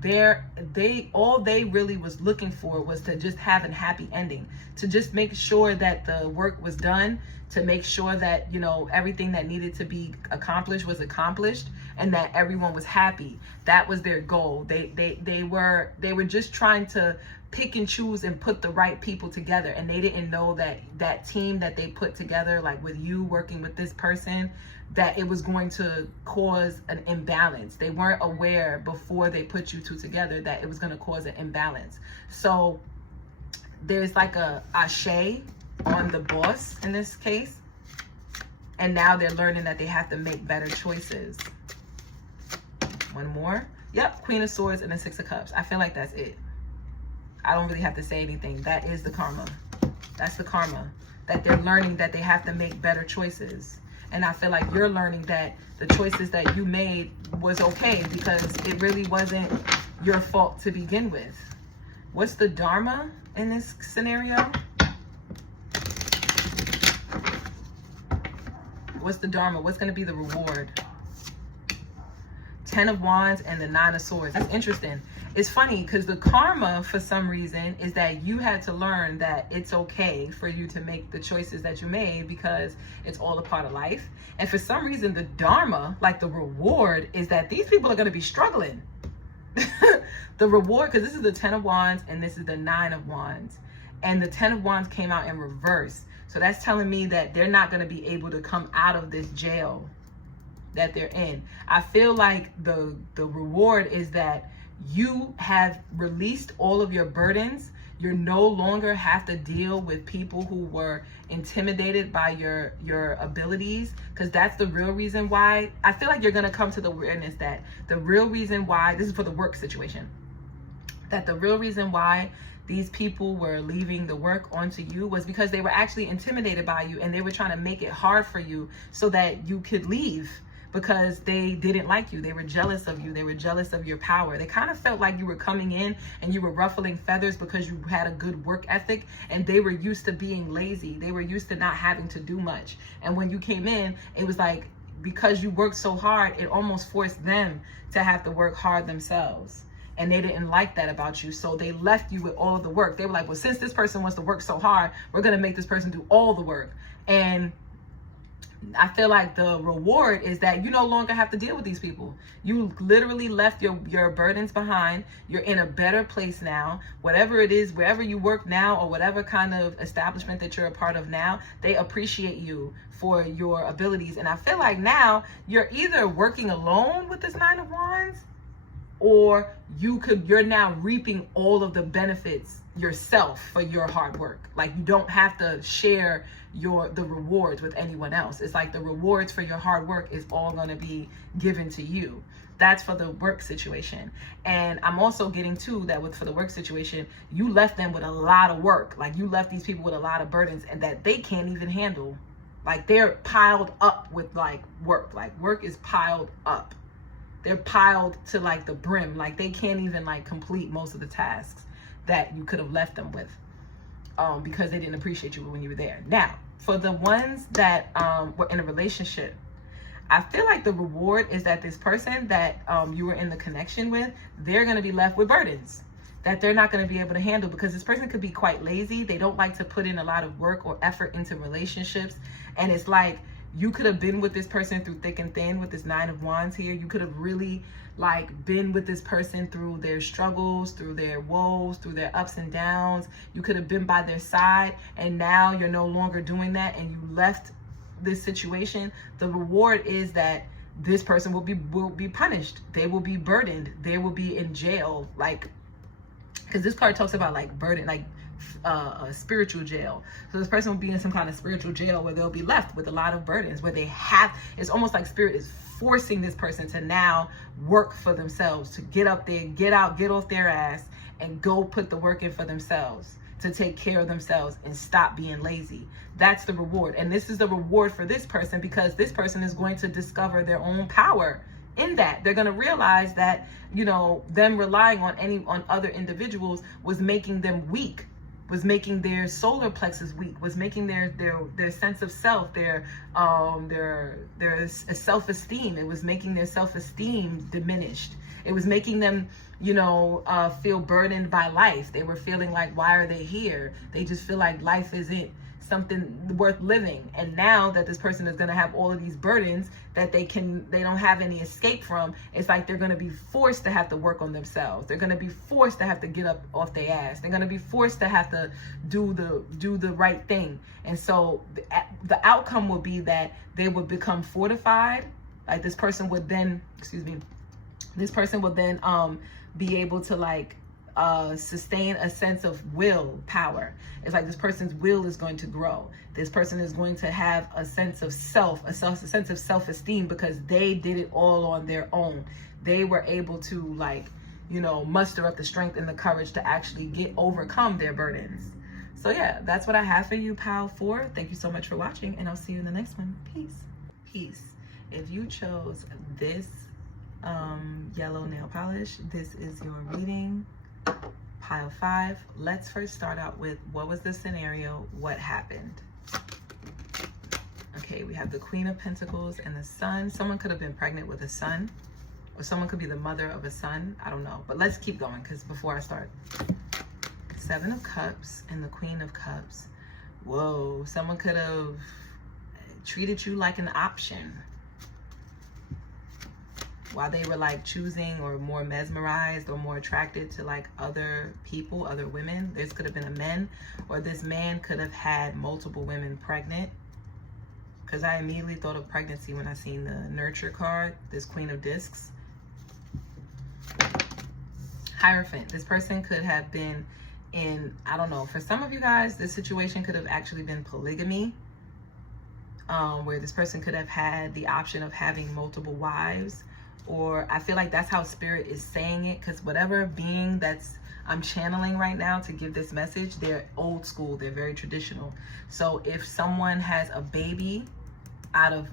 all they really was looking for was to just have a happy ending, to just make sure that the work was done, to make sure that, everything that needed to be accomplished was accomplished, and that everyone was happy. That was their goal. They were just trying to pick and choose and put the right people together. And they didn't know that team that they put together, like with you working with this person, that it was going to cause an imbalance. They weren't aware before they put you two together that it was going to cause an imbalance. So there's like a ashe on the boss in this case. And now they're learning that they have to make better choices. One more. Yep, Queen of Swords and the 6 of Cups. I feel like that's it. I don't really have to say anything. That is the karma. That's the karma, that they're learning that they have to make better choices. And I feel like you're learning that the choices that you made was okay because it really wasn't your fault to begin with. What's the Dharma in this scenario? What's the Dharma? What's going to be the reward? 10 of Wands and the 9 of Swords. That's interesting. It's funny because the karma, for some reason, is that you had to learn that it's okay for you to make the choices that you made because it's all a part of life. And for some reason, the Dharma, like the reward, is that these people are going to be struggling. The reward, because this is the 10 of Wands and this is the 9 of Wands. And the 10 of Wands came out in reverse. So that's telling me that they're not going to be able to come out of this jail that they're in. I feel like the reward is that you have released all of your burdens. You no longer have to deal with people who were intimidated by your abilities, because that's the real reason why. I feel like you're going to come to the awareness that the real reason why, this is for the work situation, that the real reason why these people were leaving the work onto you was because they were actually intimidated by you and they were trying to make it hard for you so that you could leave, because they didn't like you. They were jealous of you. They were jealous of your power. They kind of felt like you were coming in and you were ruffling feathers because you had a good work ethic, and they were used to being lazy. They were used to not having to do much. And when you came in, it was like, because you worked so hard, it almost forced them to have to work hard themselves. And they didn't like that about you. So they left you with all of the work. They were like, well, since this person wants to work so hard, we're going to make this person do all the work. And I feel like the reward is that you no longer have to deal with these people. You literally left your burdens behind. You're in a better place now. Whatever it is, wherever you work now, or whatever kind of establishment that you're a part of now, they appreciate you for your abilities. And I feel like now you're either working alone with this 9 of Wands, or you're now reaping all of the benefits yourself for your hard work. Like, you don't have to share the rewards with anyone else. It's like the rewards for your hard work is all going to be given to you. That's for the work situation. And I'm also getting too that for the work situation, you left them with a lot of work. Like, you left these people with a lot of burdens and that they can't even handle. Like, they're piled up with work. Like, work is piled up. They're piled to the brim. Like, they can't even complete most of the tasks that you could have left them with, because they didn't appreciate you when you were there. Now, for the ones that were in a relationship, I feel like the reward is that this person that you were in the connection with, they're going to be left with burdens that they're not going to be able to handle, because this person could be quite lazy. They don't like to put in a lot of work or effort into relationships. And it's like, you could have been with this person through thick and thin with this 9 of Wands here. You could have really been with this person through their struggles, through their woes, through their ups and downs. You could have been by their side, and now you're no longer doing that and you left this situation. The reward is that this person will be punished. They will be burdened. They will be in jail. Because this card talks about burden, a spiritual jail. So this person will be in some kind of spiritual jail where they'll be left with a lot of burdens, where it's almost like spirit is forcing this person to now work for themselves, to get up there, get off their ass and go put the work in for themselves, to take care of themselves and stop being lazy. That's the reward. And this is the reward for this person, because this person is going to discover their own power. In that, they're going to realize that, them relying on other individuals was making them weak, was making their solar plexus weak, was making their sense of self, their self-esteem. It was making their self-esteem diminished. It was making them, feel burdened by life. They were feeling like, why are they here? They just feel like life isn't something worth living. And now that this person is going to have all of these burdens that they don't have any escape from, it's like they're going to be forced to have to work on themselves. They're going to be forced to have to get up off their ass. They're going to be forced to have to do the right thing. And so the outcome will be that they would become fortified. Like, this person would then be able to sustain a sense of will power. It's like this person's will is going to grow. This person is going to have a sense of sense of self-esteem, because they did it all on their own. They were able to muster up the strength and the courage to actually overcome their burdens. So yeah, that's what I have for you, Pile 4. Thank you so much for watching, and I'll see you in the next one. Peace. Peace. If you chose this yellow nail polish, this is your reading. Pile 5. Let's first start out with, what was the scenario? What happened? Okay, we have the Queen of Pentacles and the Sun. Someone could have been pregnant with a son, or someone could be the mother of a son. I don't know, but let's keep going, because before I start. 7 of Cups and the Queen of Cups. Whoa, someone could have treated you like an option while they were like choosing, or more mesmerized or more attracted to like other people, other women. This could have been a man, or this man could have had multiple women pregnant, because I immediately thought of pregnancy when I seen the Nurture card, this Queen of Discs. Hierophant. This person could have been in, I don't know, for some of you guys, this situation could have actually been polygamy, where this person could have had the option of having multiple wives. Or I feel like that's how Spirit is saying it, because whatever being that's I'm channeling right now to give this message, they're old school, they're very traditional. So if someone has a baby out of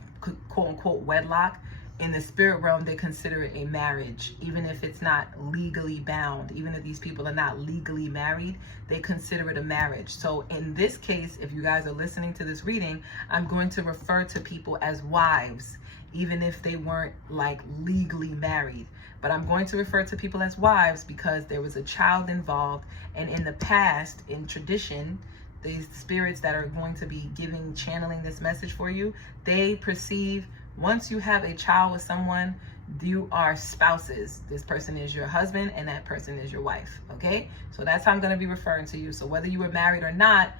quote unquote wedlock, in the spirit realm, they consider it a marriage, even if it's not legally bound. Even if these people are not legally married, they consider it a marriage. So in this case, if you guys are listening to this reading, I'm going to refer to people as wives, even if they weren't like legally married. But I'm going to refer to people as wives because there was a child involved. And in the past, in tradition, these spirits that are going to be channeling this message for you, they perceive, once you have a child with someone, you are spouses. This person is your husband and that person is your wife, okay? So that's how I'm going to be referring to you. So whether you were married or not,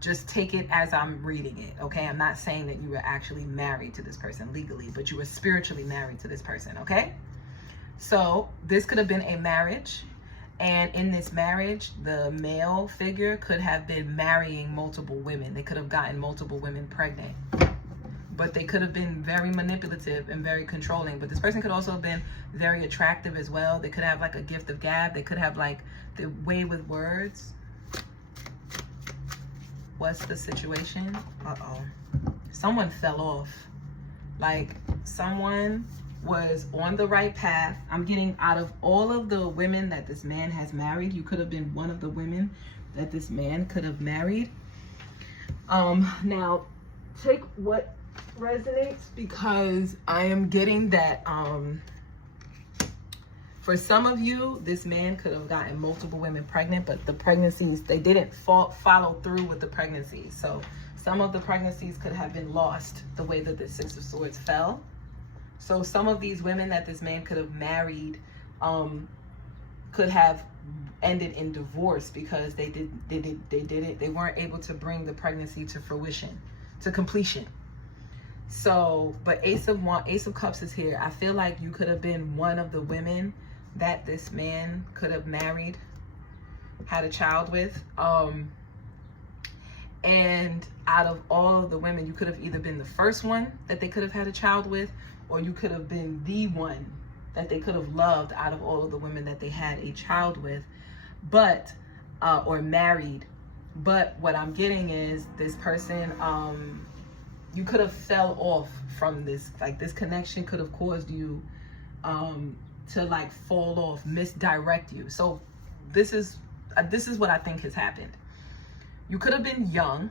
just take it as I'm reading it, okay? I'm not saying that you were actually married to this person legally, but you were spiritually married to this person, okay? So this could have been a marriage. And in this marriage, the male figure could have been marrying multiple women. They could have gotten multiple women pregnant. But they could have been very manipulative and very controlling. But this person could also have been very attractive as well. They could have like a gift of gab. They could have like the way with words. What's the situation? Uh-oh. Someone fell off. Like someone was on the right path. I'm getting, out of all of the women that this man has married, you could have been one of the women that this man could have married. Now take what resonates, because I am getting that for some of you, this man could have gotten multiple women pregnant, but the pregnancies, they didn't follow through with the pregnancies. So some of the pregnancies could have been lost the way that the Six of Swords fell. So some of these women that this man could have married could have ended in divorce because they weren't able to bring the pregnancy to fruition, to completion. So, but Ace of Cups is here. I feel like you could have been one of the women that this man could have married, had a child with. And out of all of the women, you could have either been the first one that they could have had a child with, or you could have been the one that they could have loved out of all of the women that they had a child with, but, or married. But what I'm getting is this person, you could have fell off from this, like this connection could have caused you to like fall off, misdirect you. So this is what I think has happened. You could have been young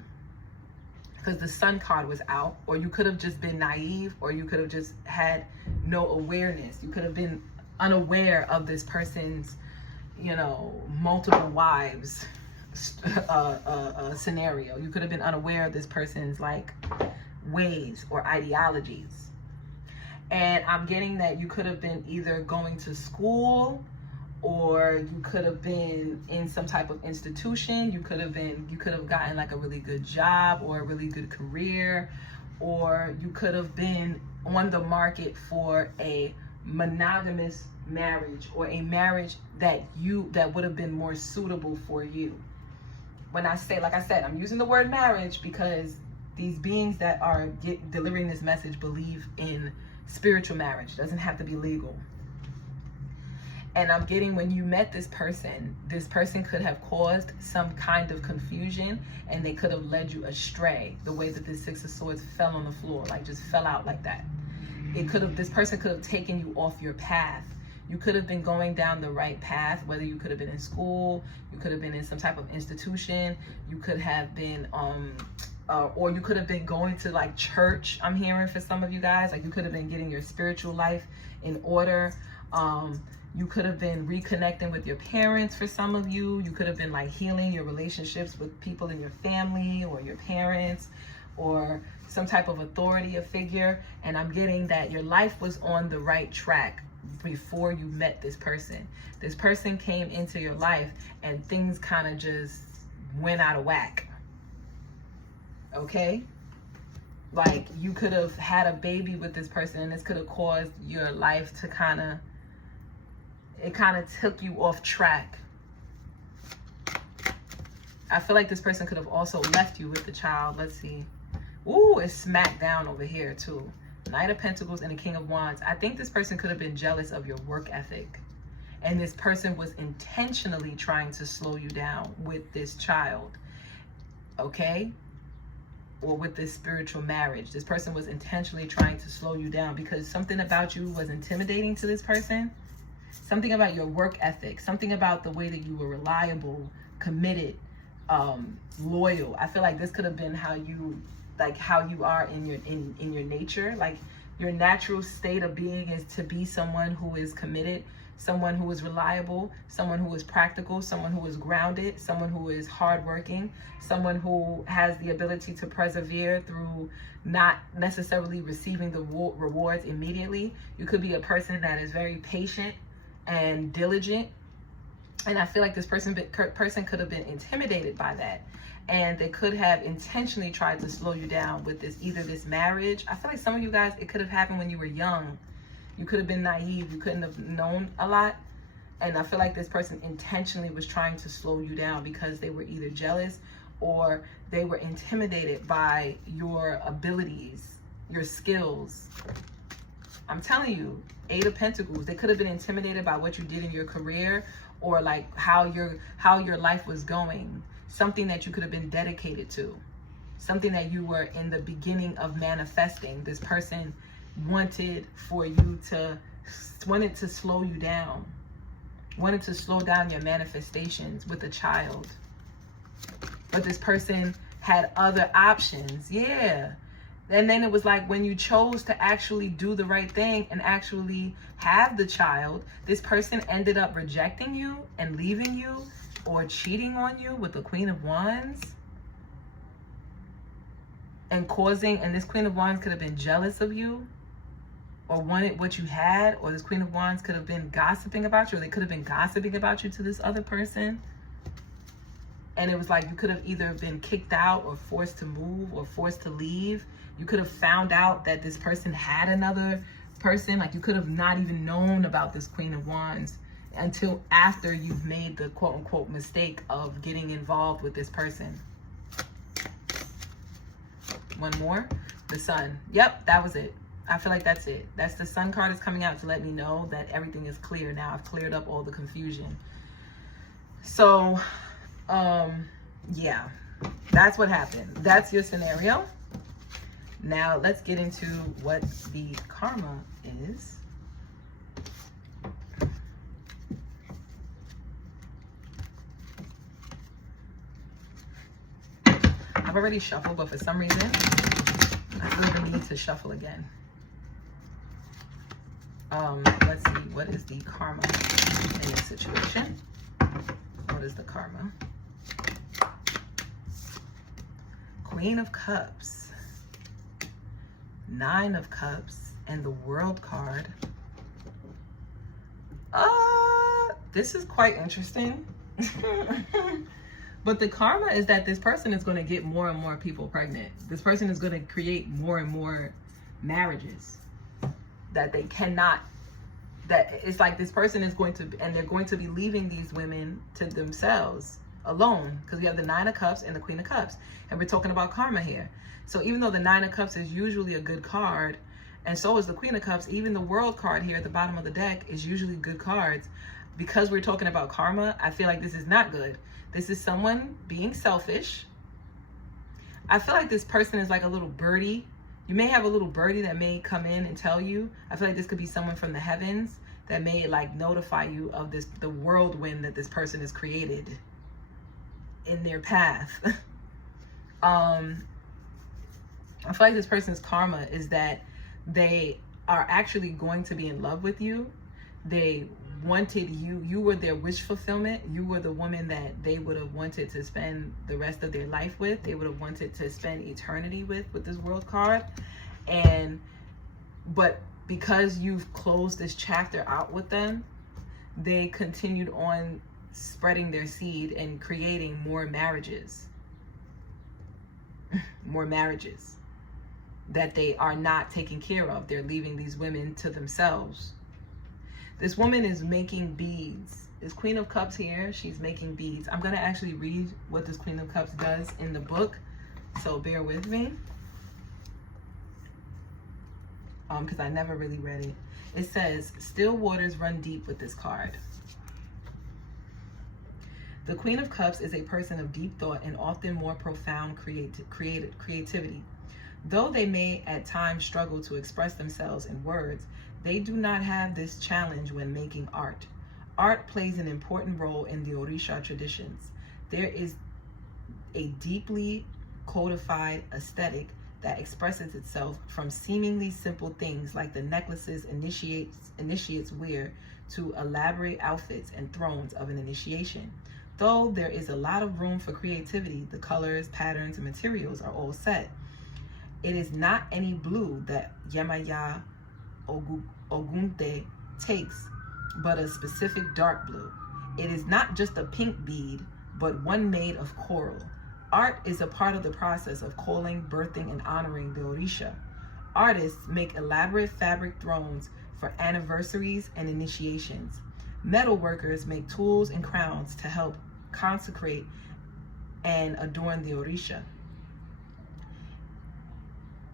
because the Sun card was out, or you could have just been naive, or you could have just had no awareness. You could have been unaware of this person's, you know, multiple wives scenario. You could have been unaware of this person's like ways or ideologies. And I'm getting that you could have been either going to school, or you could have been in some type of institution. You could have gotten like a really good job or a really good career, or you could have been on the market for a monogamous marriage, or a marriage that would have been more suitable for you. When I say, like I said, I'm using the word marriage because these beings that are delivering this message believe in spiritual marriage. It doesn't have to be legal. And I'm getting, when you met this person could have caused some kind of confusion, and they could have led you astray, the way that this Six of Swords fell on the floor, like just fell out like that. This person could have taken you off your path. You could have been going down the right path, whether you could have been in school, you could have been in some type of institution, you could have been, or you could have been going to like church, I'm hearing for some of you guys, like you could have been getting your spiritual life in order. You could have been reconnecting with your parents for some of you. You could have been like healing your relationships with people in your family or your parents or some type of authority figure. And I'm getting that your life was on the right track before you met this person. This person came into your life and things kind of just went out of whack. Okay? Like you could have had a baby with this person, and this could have caused your life to kind of took you off track. I feel like this person could have also left you with the child. Let's see. Ooh, it's smacked down over here too. Knight of Pentacles and the King of Wands. I think this person could have been jealous of your work ethic. And this person was intentionally trying to slow you down with this child. Okay? Or with this spiritual marriage. This person was intentionally trying to slow you down because something about you was intimidating to this person. Something about your work ethic, something about the way that you were reliable, committed, loyal. I feel like this could have been how you are in your nature. Like your natural state of being is to be someone who is committed, someone who is reliable, someone who is practical, someone who is grounded, someone who is hardworking, someone who has the ability to persevere through not necessarily receiving the rewards immediately. You could be a person that is very patient and diligent, and I feel like this person could have been intimidated by that, and they could have intentionally tried to slow you down with either this marriage. I feel like some of you guys, it could have happened when you were young. You could have been naive, you couldn't have known a lot, and I feel like this person intentionally was trying to slow you down because they were either jealous or they were intimidated by your abilities, your skills. I'm telling you, Eight of Pentacles. They could have been intimidated by what you did in your career, or like how your life was going. Something that you could have been dedicated to. Something that you were in the beginning of manifesting. This person wanted to slow you down. Wanted to slow down your manifestations with a child. But this person had other options. Yeah. And then it was like when you chose to actually do the right thing and actually have the child, this person ended up rejecting you and leaving you or cheating on you with the Queen of Wands. And this Queen of Wands could have been jealous of you or wanted what you had, or this Queen of Wands could have been gossiping about you, or they could have been gossiping about you to this other person. And it was like you could have either been kicked out or forced to move or forced to leave. You could have found out that this person had another person. Like you could have not even known about this Queen of Wands until after you've made the quote unquote mistake of getting involved with this person. One more. The Sun. Yep, that was it. I feel like that's it. That's the Sun card is coming out to let me know that everything is clear now. I've cleared up all the confusion. So, yeah, that's what happened. That's your scenario. Now let's get into what the karma is. I've already shuffled, but for some reason, I feel the need to shuffle again. Let's see, what is the karma in this situation? What is the karma? Queen of Cups, Nine of Cups, and the World card. This is quite interesting. But the karma is that this person is going to get more and more people pregnant. This person is going to create more and more marriages that they cannot, that it's like this person is going to, and they're going to be leaving these women to themselves alone, because we have the Nine of Cups and the Queen of Cups, and we're talking about karma here. So even though the Nine of Cups is usually a good card, and so is the Queen of Cups, even the World card here at the bottom of the deck is usually good cards, because we're talking about karma, I feel like this is not good. This is someone being selfish. I feel like this person is like a little birdie. You may have a little birdie that may come in and tell you. I feel like this could be someone from the heavens that may like notify you of this, the whirlwind that this person has created in their path. I feel like this person's karma is that they are actually going to be in love with you. They wanted you. You were their wish fulfillment. You were the woman that they would have wanted to spend the rest of their life with. They would have wanted to spend eternity with this world card. But because you've closed this chapter out with them, they continued on spreading their seed and creating more marriages. More marriages that they are not taking care of. They're leaving these women to themselves. This woman is making beads. This Queen of Cups here, she's making beads. I'm going to actually read what this Queen of Cups does in the book, so bear with me. Because I never really read it. It says, still waters run deep with this card. The Queen of Cups is a person of deep thought and often more profound creativity. Though they may at times struggle to express themselves in words, they do not have this challenge when making art. Art plays an important role in the Orisha traditions. There is a deeply codified aesthetic that expresses itself from seemingly simple things like the necklaces initiates wear to elaborate outfits and thrones of an initiation. Though there is a lot of room for creativity, the colors, patterns, and materials are all set. It is not any blue that Yemaya Ogunte takes, but a specific dark blue. It is not just a pink bead, but one made of coral. Art is a part of the process of calling, birthing, and honoring the Orisha. Artists make elaborate fabric thrones for anniversaries and initiations. Metal workers make tools and crowns to help consecrate and adorn the Orisha.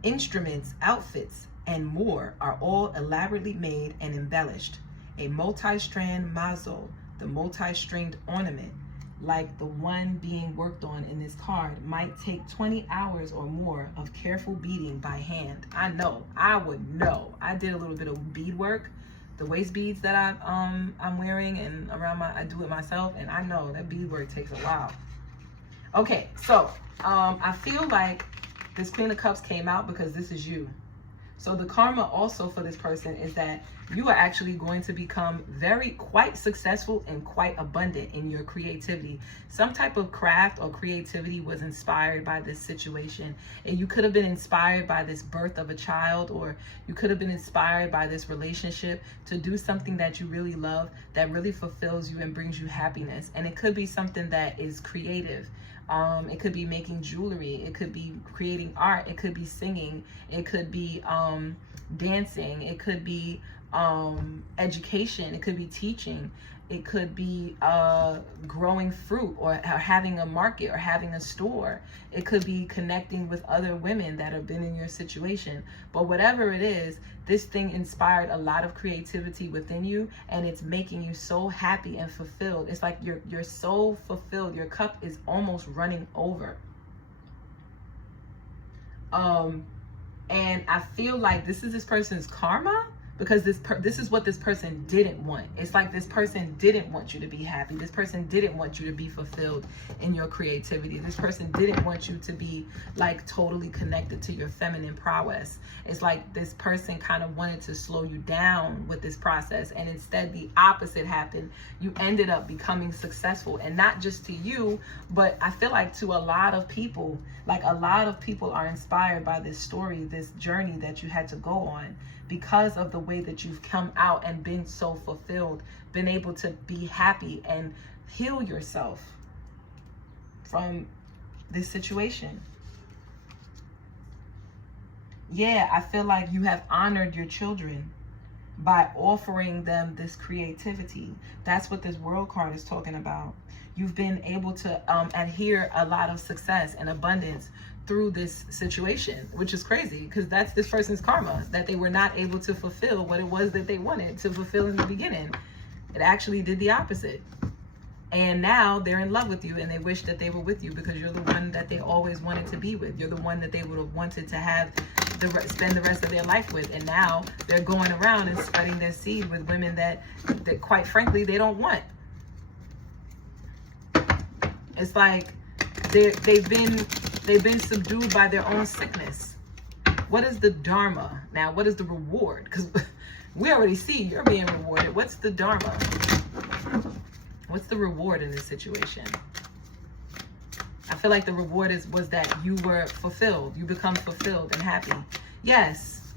Instruments, outfits, and more are all elaborately made and embellished. A multi-strand mazo, the multi-stringed ornament, like the one being worked on in this card, might take 20 hours or more of careful beading by hand. I know, I would know. I did a little bit of bead work, the waist beads that I'm wearing and around I do it myself, and I know that bead work takes a while. Okay, so I feel like this Queen of Cups came out because this is you. So the karma also for this person is that you are actually going to become quite successful and quite abundant in your creativity. Some type of craft or creativity was inspired by this situation. And you could have been inspired by this birth of a child, or you could have been inspired by this relationship to do something that you really love, that really fulfills you and brings you happiness. And it could be something that is creative. It could be making jewelry, it could be creating art, it could be singing, it could be dancing, it could be education, it could be teaching, it could be growing fruit, or having a market, or having a store. It could be connecting with other women that have been in your situation. But whatever it is, this thing inspired a lot of creativity within you, and it's making you so happy and fulfilled. It's like you're so fulfilled. Your cup is almost running over. And I feel like this is this person's karma, because this is what this person didn't want. It's like this person didn't want you to be happy. This person didn't want you to be fulfilled in your creativity. This person didn't want you to be like totally connected to your feminine prowess. It's like this person kind of wanted to slow you down with this process, and instead the opposite happened. You ended up becoming successful, and not just to you, but I feel like to a lot of people. Like a lot of people are inspired by this story, this journey that you had to go on, because of the way that you've come out and been so fulfilled, been able to be happy and heal yourself from this situation. Yeah, I feel like you have honored your children by offering them this creativity. That's what this World card is talking about. You've been able to adhere a lot of success and abundance through this situation, which is crazy, because that's this person's karma, that they were not able to fulfill what it was that they wanted to fulfill in the beginning. It actually did the opposite. And now they're in love with you, and they wish that they were with you because you're the one that they always wanted to be with. You're the one that they would have wanted to have spend the rest of their life with. And now they're going around and spreading their seed with women that quite frankly, they don't want. It's like they've been subdued by their own sickness. What is the Dharma? Now, what is the reward? Because we already see you're being rewarded. What's the Dharma? What's the reward in this situation? I feel like the reward was that you were fulfilled. You become fulfilled and happy. Yes.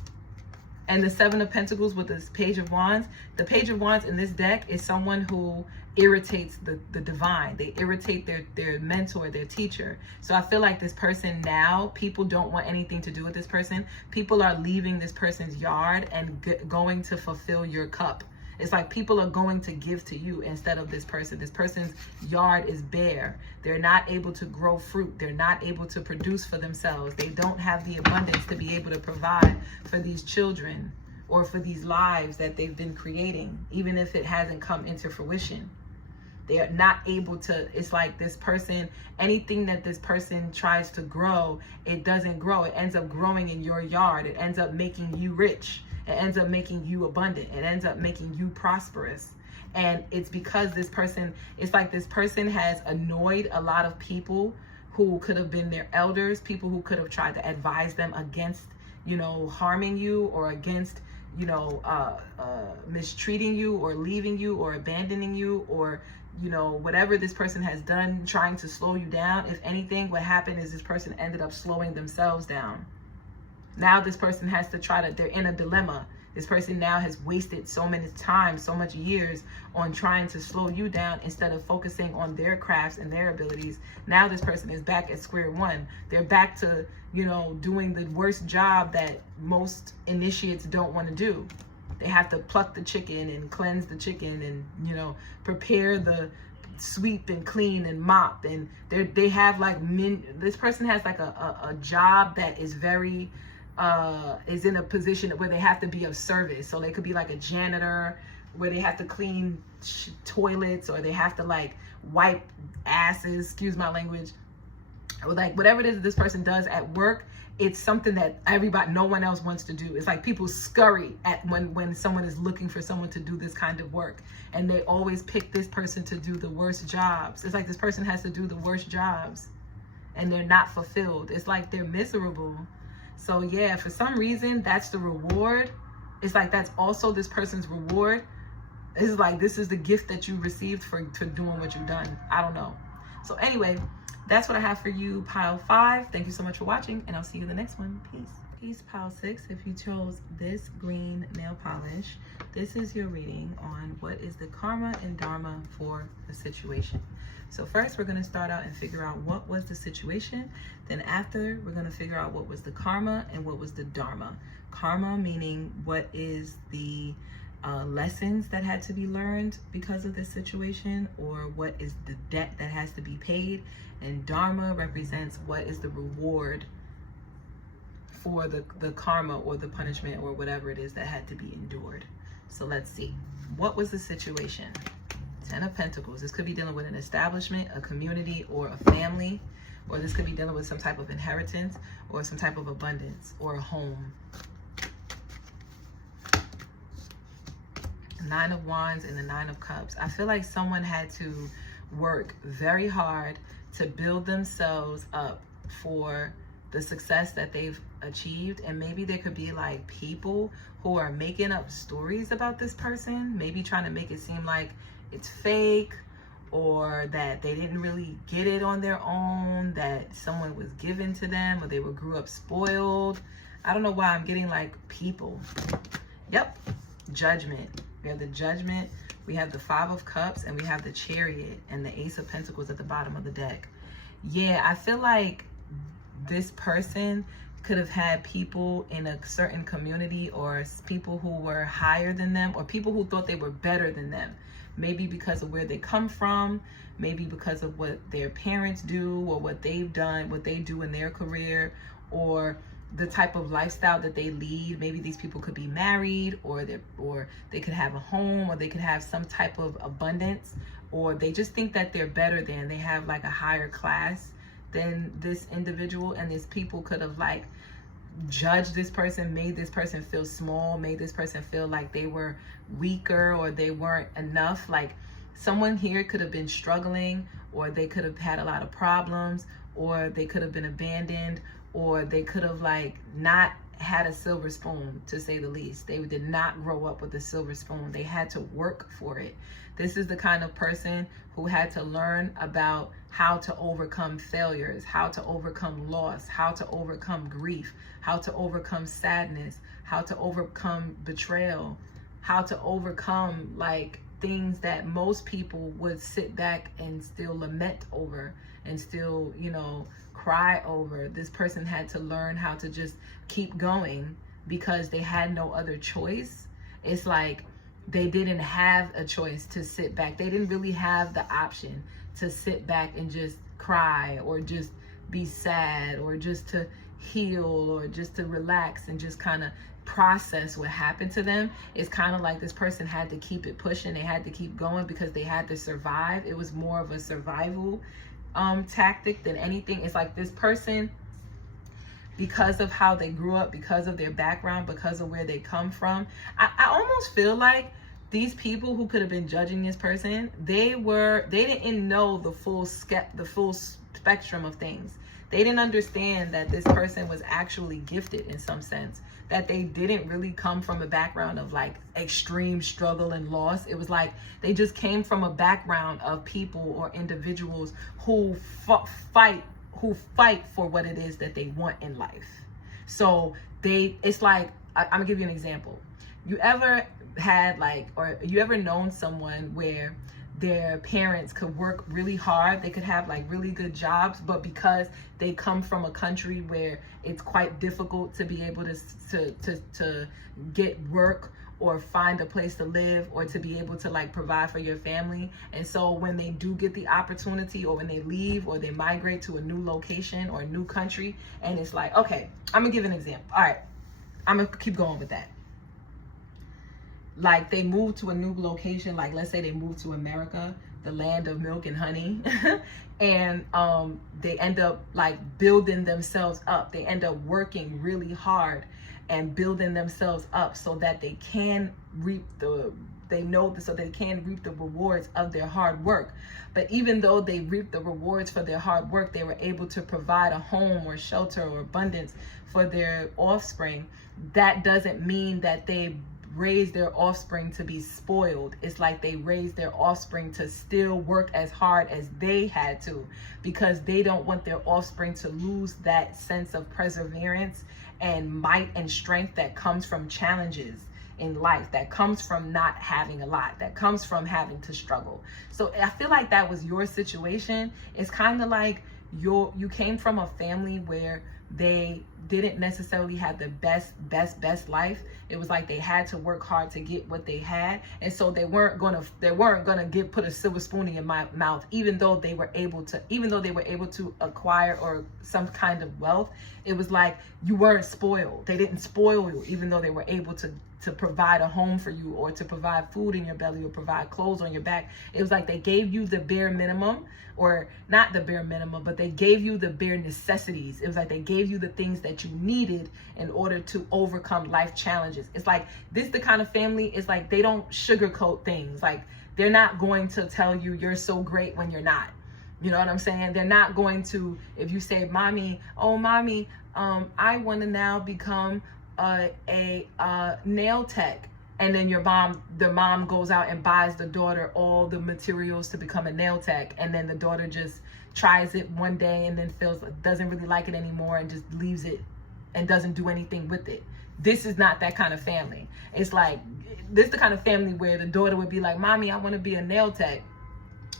And the Seven of Pentacles with this Page of Wands. The Page of Wands in this deck is someone who irritates the divine. They irritate their mentor, their teacher. So I feel like this person now, people don't want anything to do with this person. People are leaving this person's yard and going to fulfill your cup. It's like people are going to give to you instead of this person. This person's yard is bare. They're not able to grow fruit. They're not able to produce for themselves. They don't have the abundance to be able to provide for these children or for these lives that they've been creating, even if it hasn't come into fruition. They are not able to, it's like this person, anything that this person tries to grow, it doesn't grow. It ends up growing in your yard. It ends up making you rich. It ends up making you abundant. It ends up making you prosperous. And it's because this person, it's like this person has annoyed a lot of people who could have been their elders, people who could have tried to advise them against, harming you or against, mistreating you or leaving you or abandoning you or, whatever this person has done, trying to slow you down. If anything, what happened is this person ended up slowing themselves down. Now this person has to they're in a dilemma. This person now has wasted so many times, so much years on trying to slow you down instead of focusing on their crafts and their abilities. Now this person is back at square one. They're back to, doing the worst job that most initiates don't want to do. They have to pluck the chicken and cleanse the chicken and, prepare the sweep and clean and mop. And they have like, this person has like a job that is very, is in a position where they have to be of service. So they could be like a janitor where they have to clean toilets, or they have to like wipe asses, excuse my language, or like whatever it is that this person does at work. It's something that no one else wants to do. It's like people scurry at when someone is looking for someone to do this kind of work, and they always pick this person to do the worst jobs. It's like this person has to do the worst jobs and they're not fulfilled. It's like they're miserable. So yeah, for some reason, that's the reward. It's like that's also this person's reward. It's like this is the gift that you received for doing what you've done. I don't know. So anyway, that's what I have for you, pile 5. Thank you so much for watching, and I'll see you in the next one. Peace. Peace, pile 6. If you chose this green nail polish, this is your reading on what is the karma and dharma for the situation. So first, we're going to start out and figure out what was the situation. Then after, we're going to figure out what was the karma and what was the dharma. Karma meaning what is the lessons that had to be learned because of this situation, or what is the debt that has to be paid. And dharma represents what is the reward for the karma or the punishment or whatever it is that had to be endured. So let's see. What was the situation? 10 of Pentacles. This could be dealing with an establishment, a community, or a family. Or this could be dealing with some type of inheritance or some type of abundance or a home. 9 of Wands and the 9 of Cups. I feel like someone had to work very hard to build themselves up for the success that they've achieved. And maybe there could be like people who are making up stories about this person, maybe trying to make it seem like it's fake, or that they didn't really get it on their own, that someone was given to them, or they grew up spoiled. I don't know why I'm getting like people. Yep, Judgment. We have the Judgment, we have the 5 of Cups, and we have the Chariot and the Ace of Pentacles at the bottom of the deck. Yeah, I feel like this person could have had people in a certain community, or people who were higher than them, or people who thought they were better than them. Maybe because of where they come from, maybe because of what their parents do or what they've done, what they do in their career, or the type of lifestyle that they lead. Maybe these people could be married, or they could have a home, or they could have some type of abundance, or they just think that they're better than, they have like a higher class than this individual. And these people could have like judged this person, made this person feel small, made this person feel like they were weaker or they weren't enough. Like someone here could have been struggling, or they could have had a lot of problems, or they could have been abandoned, or they could have like not had a silver spoon, to say the least. They did not grow up with a silver spoon. They had to work for it. This is the kind of person who had to learn about how to overcome failures, how to overcome loss, how to overcome grief, how to overcome sadness, how to overcome betrayal, how to overcome like things that most people would sit back and still lament over and still, you know, cry over. This person had to learn how to just keep going because they had no other choice. It's like they didn't have a choice to sit back. They didn't really have the option to sit back and just cry, or just be sad, or just to heal, or just to relax and just kind of process what happened to them. It's kind of like this person had to keep it pushing. They had to keep going because they had to survive. It was more of a survival tactic than anything. It's like this person, because of how they grew up, because of their background, because of where they come from, I almost feel like these people who could have been judging this person, they didn't know the full spectrum of things. They didn't understand that this person was actually gifted in some sense, that they didn't really come from a background of like extreme struggle and loss. It was like they just came from a background of people or individuals who fight for what it is that they want in life. So it's like, I'm gonna give you an example. You ever had like, or you ever known someone where their parents could work really hard, they could have like really good jobs, but because they come from a country where it's quite difficult to be able to get work or find a place to live, or to be able to like provide for your family. And so when they do get the opportunity, or when they leave or they migrate to a new location or a new country, and it's like, okay, I'm gonna give an example. All right, I'm gonna keep going with that. Like they move to a new location, like let's say they move to America, the land of milk and honey, and they end up like building themselves up. They end up working really hard and building themselves up so that they can reap the rewards of their hard work. But even though they reap the rewards for their hard work, they were able to provide a home or shelter or abundance for their offspring. That doesn't mean that they raise their offspring to be spoiled. It's like they raise their offspring to still work as hard as they had to, because they don't want their offspring to lose that sense of perseverance and might and strength that comes from challenges in life, that comes from not having a lot, that comes from having to struggle. So I feel like that was your situation. It's kind of like you came from a family where they didn't necessarily have the best life. It was like they had to work hard to get what they had, and so they weren't gonna put a silver spoon in your mouth, even though they were able to acquire or some kind of wealth. It was like you weren't spoiled. They didn't spoil you, even though they were able to provide a home for you, or to provide food in your belly, or provide clothes on your back. It was like they gave you the bare minimum, or not the bare minimum, but they gave you the bare necessities. It was like they gave you the things that you needed in order to overcome life challenges. It's like this the kind of family, it's like they don't sugarcoat things. Like they're not going to tell you you're so great when you're not. You know what I'm saying? They're not going to, if you say, mommy, I want to now become a nail tech, and then the mom goes out and buys the daughter all the materials to become a nail tech, and then the daughter just tries it one day and then doesn't really like it anymore and just leaves it and doesn't do anything with it. This is not that kind of family. It's like this is the kind of family where the daughter would be like, mommy, I want to be a nail tech,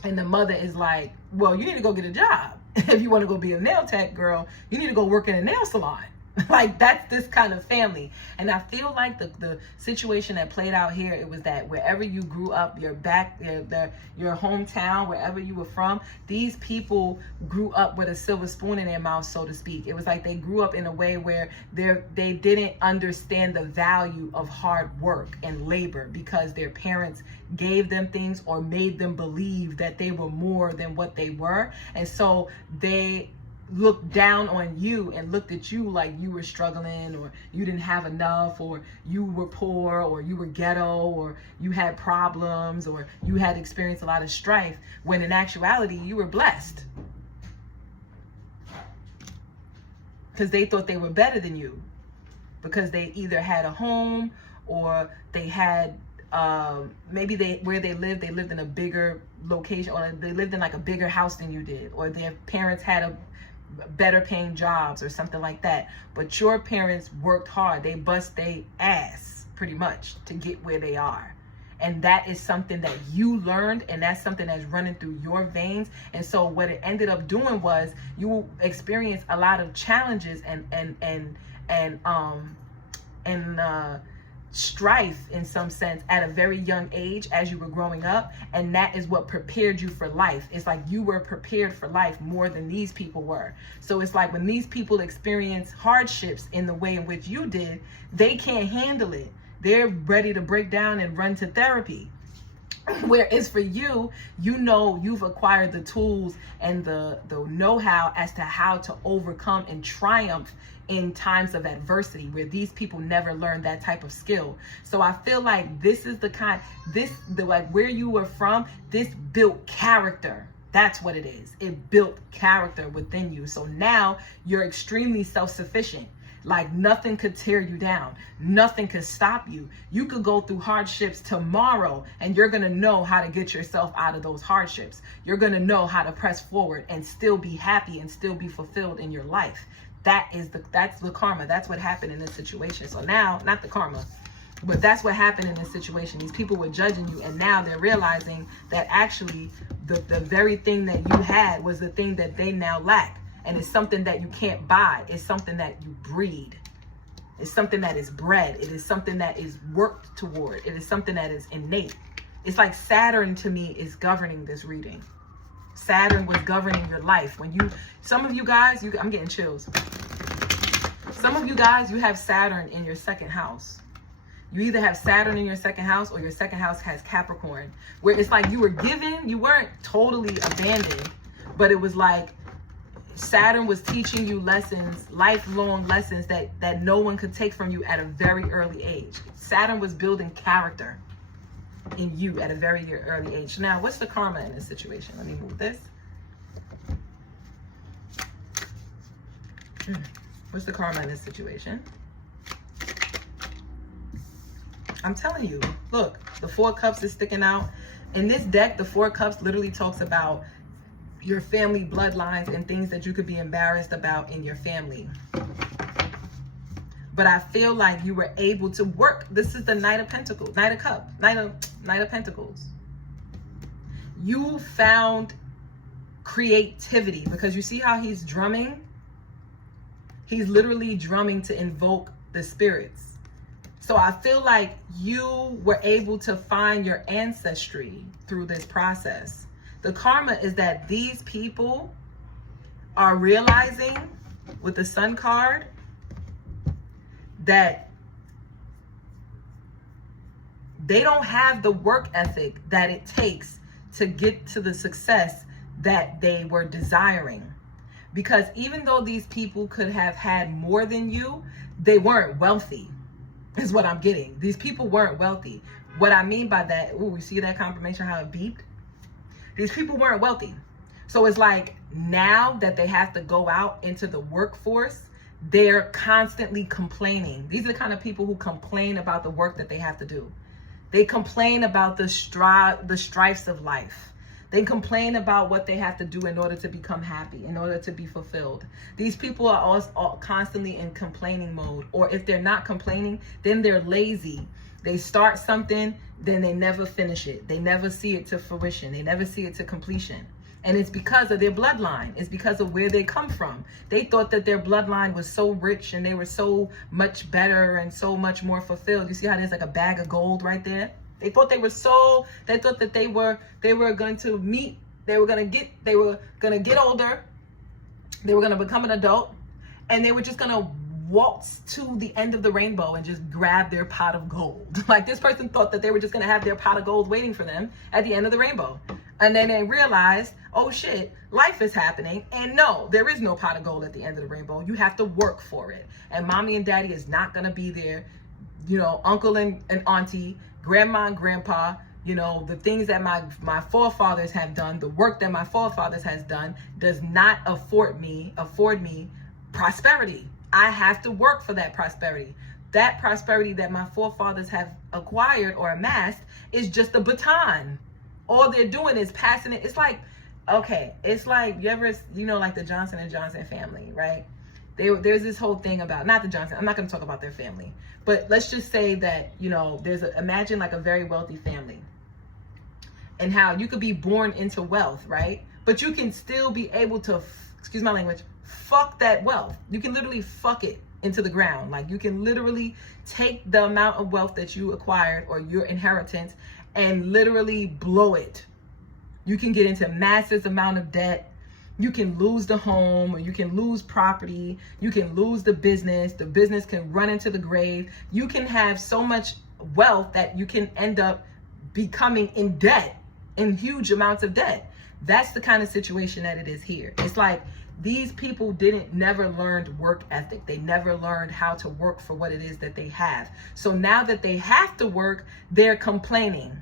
and the mother is like, well, you need to go get a job. If you want to go be a nail tech, girl, you need to go work in a nail salon. Like, that's this kind of family. And I feel like the situation that played out here, it was that wherever you grew up, your hometown, wherever you were from, these people grew up with a silver spoon in their mouth, so to speak. It was like they grew up in a way where they didn't understand the value of hard work and labor, because their parents gave them things or made them believe that they were more than what they were. And so they looked down on you and looked at you like you were struggling, or you didn't have enough, or you were poor, or you were ghetto, or you had problems, or you had experienced a lot of strife, when in actuality you were blessed, because they thought they were better than you, because they either had a home, or they had maybe where they lived in a bigger location, or they lived in like a bigger house than you did, or their parents had a better paying jobs or something like that. But your parents worked hard. They bust their ass pretty much to get where they are. And that is something that you learned, and that's something that's running through your veins. And so what it ended up doing was you experienced a lot of challenges and strife in some sense at a very young age as you were growing up, and that is what prepared you for life. It's like you were prepared for life more than these people were. So it's like when these people experience hardships in the way in which you did, they can't handle it. They're ready to break down and run to therapy. Whereas for you, you know, you've acquired the tools and the know-how as to how to overcome and triumph in times of adversity, where these people never learned that type of skill. So I feel like this is like where you were from, this built character. That's what it is. It built character within you. So now you're extremely self-sufficient. Like nothing could tear you down. Nothing could stop you. You could go through hardships tomorrow, and you're going to know how to get yourself out of those hardships. You're going to know how to press forward and still be happy and still be fulfilled in your life. That's the karma. That's what happened in this situation. So now, not the karma, but that's what happened in this situation. These people were judging you, and now they're realizing that actually the very thing that you had was the thing that they now lack. And it's something that you can't buy. It's something that you breed. It's something that is bred. It is something that is worked toward. It is something that is innate. It's like Saturn to me is governing this reading. Saturn was governing your life. Some of you guys, I'm getting chills. Some of you guys, you have Saturn in your second house. You either have Saturn in your second house, or your second house has Capricorn, where it's like you were given, you weren't totally abandoned, but it was like Saturn was teaching you lessons, lifelong lessons that no one could take from you at a very early age. Saturn was building character in you at a very early age. Now, what's the karma in this situation? Let me move this. What's the karma in this situation? I'm telling you, look, the Four Cups is sticking out. In this deck, the Four Cups literally talks about your family bloodlines and things that you could be embarrassed about in your family. But I feel like you were able to work. This is the Knight of Pentacles, Knight of Pentacles. You found creativity, because you see how he's drumming? He's literally drumming to invoke the spirits. So I feel like you were able to find your ancestry through this process. The karma is that these people are realizing with the Sun card that they don't have the work ethic that it takes to get to the success that they were desiring. Because even though these people could have had more than you, they weren't wealthy, is what I'm getting. These people weren't wealthy. What I mean by that, ooh, you see that confirmation, how it beeped? These people weren't wealthy. So it's like now that they have to go out into the workforce, they're constantly complaining. These are the kind of people who complain about the work that they have to do. They complain about the strifes of life. They complain about what they have to do in order to become happy, in order to be fulfilled. These people are all constantly in complaining mode. Or if they're not complaining, then they're lazy. They start something, then they never finish it. They never see it to fruition. They never see it to completion. And it's because of their bloodline. It's because of where they come from. They thought that their bloodline was so rich and they were so much better and so much more fulfilled. You see how there's like a bag of gold right there? They thought they thought that they were going to meet, they were going to get older. They were going to become an adult, and they were just going to waltz to the end of the rainbow and just grab their pot of gold. Like, this person thought that they were just going to have their pot of gold waiting for them at the end of the rainbow. And then they realized, oh shit, life is happening. And no, there is no pot of gold at the end of the rainbow. You have to work for it. And mommy and daddy is not going to be there. You know, uncle and auntie, grandma and grandpa, you know, the things that my forefathers have done, the work that my forefathers has done does not afford me prosperity. I have to work for that prosperity. That prosperity that my forefathers have acquired or amassed is just a baton. All they're doing is passing it. It's like, okay, it's like, you know, like the Johnson & Johnson family, right? There's this whole thing about, not the Johnson, I'm not going to talk about their family, but let's just say that, you know, imagine like a very wealthy family and how you could be born into wealth, right? But you can still be able to, excuse my language, fuck that wealth. You can literally fuck it into the ground. Like, you can literally take the amount of wealth that you acquired or your inheritance and literally blow it. You can get into massive amount of debt. You can lose the home, or you can lose property. You can lose the business. The business can run into the grave. You can have so much wealth that you can end up becoming in debt, in huge amounts of debt. That's the kind of situation that it is here. It's like these people never learned work ethic. They never learned how to work for what it is that they have. So now that they have to work, they're complaining.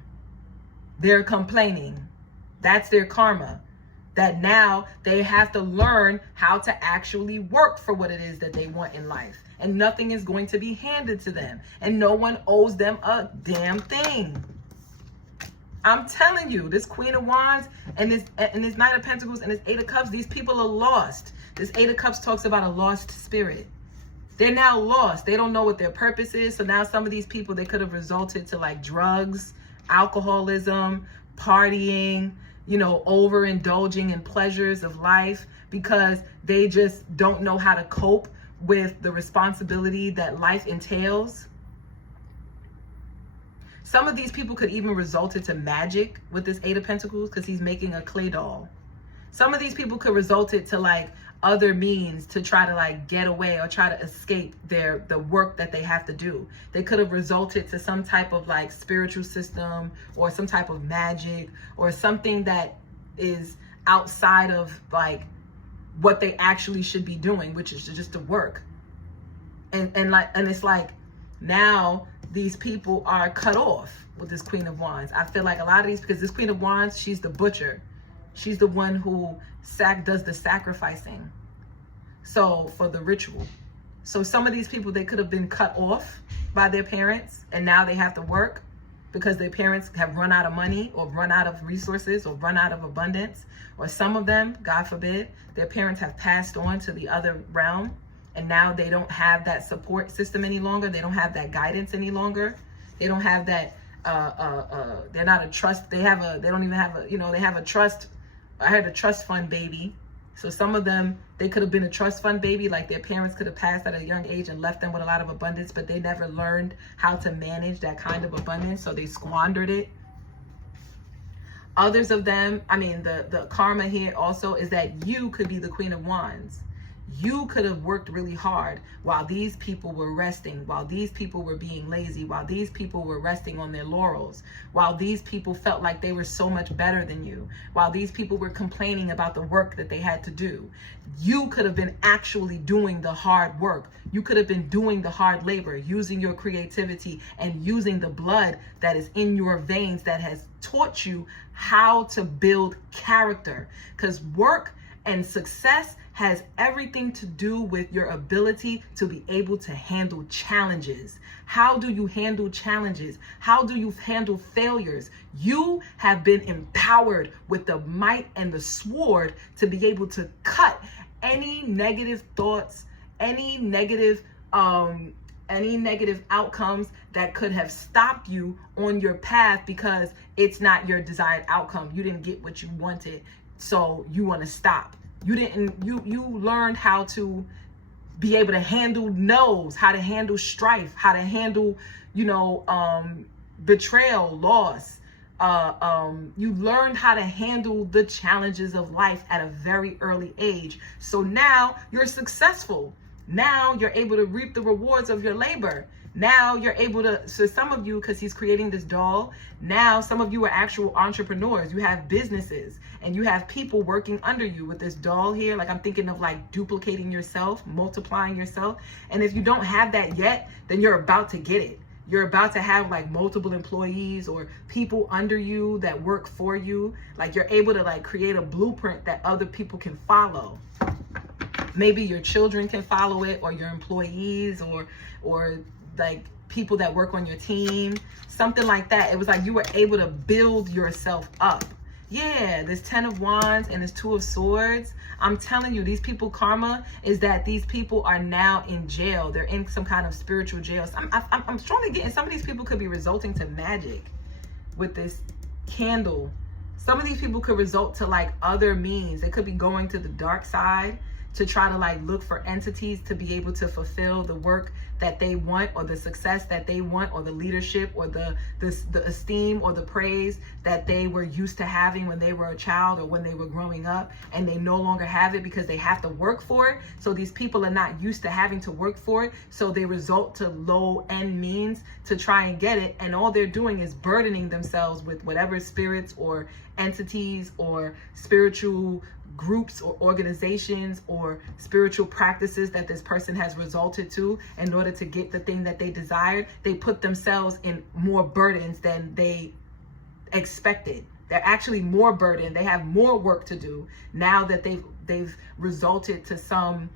They're complaining. That's their karma. That now they have to learn how to actually work for what it is that they want in life. And nothing is going to be handed to them. And no one owes them a damn thing. I'm telling you, this Queen of Wands and this Knight of Pentacles and this Eight of Cups, these people are lost. This Eight of Cups talks about a lost spirit. They're now lost. They don't know what their purpose is. So now some of these people, they could have resulted to like drugs, alcoholism, partying, you know, overindulging in pleasures of life because they just don't know how to cope with the responsibility that life entails. Some of these people could even result into magic with this Eight of Pentacles because he's making a clay doll. Some of these people could result it to like other means to try to like get away or try to escape the work that they have to do. They could have resulted to some type of like spiritual system or some type of magic or something that is outside of like what they actually should be doing, which is just to work. And it's like now these people are cut off with this Queen of Wands. I feel like a lot of these, because this Queen of Wands, she's the butcher. She's the one who does the sacrificing. So for the ritual. So some of these people, they could have been cut off by their parents and now they have to work because their parents have run out of money or run out of resources or run out of abundance. Or some of them, God forbid, their parents have passed on to the other realm. And now they don't have that support system any longer. They don't have that guidance any longer. They don't have that, they're not a trust. They don't even have a, you know, they have a trust. I heard a trust fund baby. So some of them, they could have been a trust fund baby. Like their parents could have passed at a young age and left them with a lot of abundance, but they never learned how to manage that kind of abundance. So they squandered it. Others of them, I mean, the karma here also is that you could be the Queen of Wands. You could have worked really hard while these people were resting, while these people were being lazy, while these people were resting on their laurels, while these people felt like they were so much better than you, while these people were complaining about the work that they had to do. You could have been actually doing the hard work. You could have been doing the hard labor, using your creativity and using the blood that is in your veins that has taught you how to build character. Because work and success has everything to do with your ability to be able to handle challenges. How do you handle challenges? How do you handle failures? You have been empowered with the might and the sword to be able to cut any negative thoughts, any negative outcomes that could have stopped you on your path because it's not your desired outcome. You didn't get what you wanted. so you want to stop. You learned how to be able to handle no's, how to handle strife, how to handle, betrayal, loss. You learned how to handle the challenges of life at a very early age. So now you're successful. Now you're able to reap the rewards of your labor. Now you're able to, so some of you, because he's creating this doll, now some of you are actual entrepreneurs. You have businesses and you have people working under you with this doll here. Like, I'm thinking of like duplicating yourself, multiplying yourself. And if you don't have that yet, then you're about to get it. You're about to have like multiple employees or people under you that work for you. Like, you're able to like create a blueprint that other people can follow. Maybe your children can follow it, or your employees, or like people that work on your team, something like that. It was like you were able to build yourself up. Yeah, this 10 of Wands and this 2 of Swords. I'm telling you, these people, karma is that these people are now in jail. They're in some kind of spiritual jail. So I'm strongly getting some of these people could be resulting to magic with this candle. Some of these people could result to like other means. They could be going to the dark side to try to like look for entities to be able to fulfill the work that they want, or the success that they want, or the leadership, or the esteem or the praise that they were used to having when they were a child or when they were growing up, and they no longer have it because they have to work for it. So these people are not used to having to work for it, so they result to low end means to try and get it, and all they're doing is burdening themselves with whatever spirits or entities or spiritual groups or organizations or spiritual practices that this person has resulted to in order to get the thing that they desired. They put themselves in more burdens than they expected. They're actually more burdened. They have more work to do now that they've resulted to some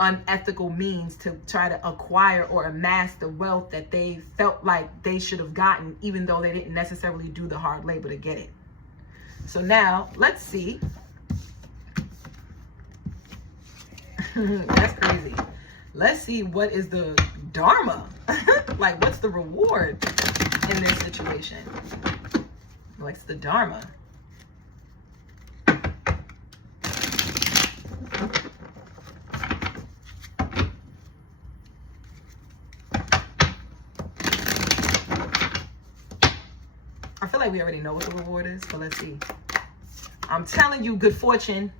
unethical means to try to acquire or amass the wealth that they felt like they should have gotten, even though they didn't necessarily do the hard labor to get it. So now let's see. That's crazy. Let's see, what is the Dharma? Like, what's the reward in this situation? What's the Dharma? I feel like we already know what the reward is, but let's see. I'm telling you, good fortune.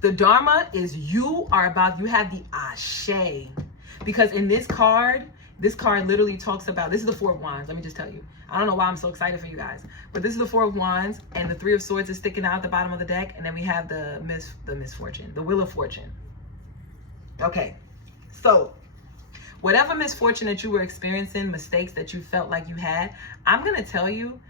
The Dharma is you have the Ashe. Because in this card literally talks about, this is the 4 of Wands. Let me just tell you. I don't know why I'm so excited for you guys. But this is the 4 of Wands, and the 3 of Swords is sticking out at the bottom of the deck. And then we have the misfortune, the Wheel of Fortune. Okay, so whatever misfortune that you were experiencing, mistakes that you felt like you had, I'm going to tell you,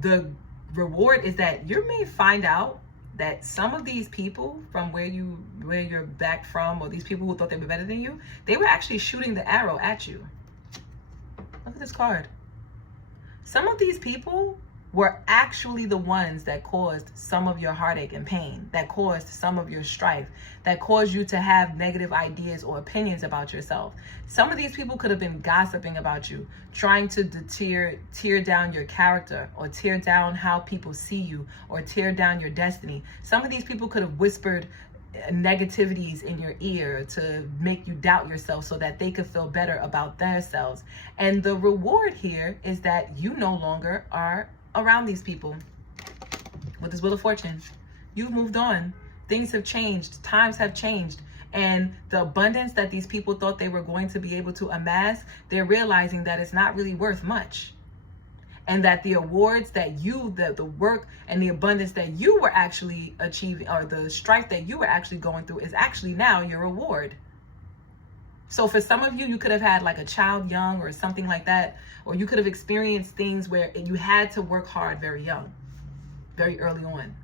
the reward is that you may find out that some of these people from where you're back from, or these people who thought they were better than you, they were actually shooting the arrow at you. Look at this card. Some of these people were actually the ones that caused some of your heartache and pain, that caused some of your strife, that caused you to have negative ideas or opinions about yourself. Some of these people could have been gossiping about you, trying to tear down your character, or tear down how people see you, or tear down your destiny. Some of these people could have whispered negativities in your ear to make you doubt yourself so that they could feel better about themselves. And the reward here is that you no longer are around these people. With this Wheel of Fortune, you've moved on. Things have changed. Times have changed. And the abundance that these people thought they were going to be able to amass, they're realizing that it's not really worth much. And that the awards that the work and the abundance that you were actually achieving, or the strife that you were actually going through, is actually now your reward. So for some of you, you could have had like a child young or something like that, or you could have experienced things where you had to work hard very young, very early on.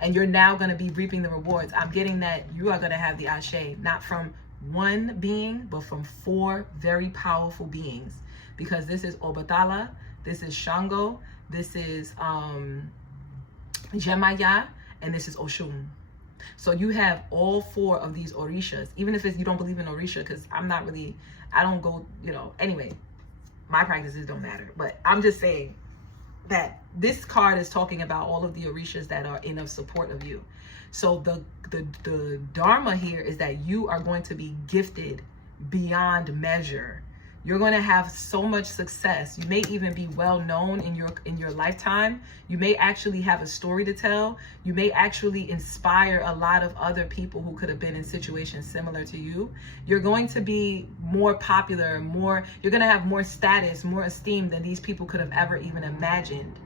And you're now going to be reaping the rewards. I'm getting that you are going to have the Ashe, not from one being, but from 4 very powerful beings. Because this is Obatala, this is Shango, this is Jemaya, and this is Oshun. So you have all 4 of these Orishas, even if you don't believe in Orisha, because I don't go, anyway, my practices don't matter. But I'm just saying that this card is talking about all of the Orishas that are in support of you. So the Dharma here is that you are going to be gifted beyond measure. You're going to have so much success. You may even be well known in your lifetime. You may actually have a story to tell. You may actually inspire a lot of other people who could have been in situations similar to you. You're going to be more popular, you're going to have more status, more esteem than these people could have ever even imagined.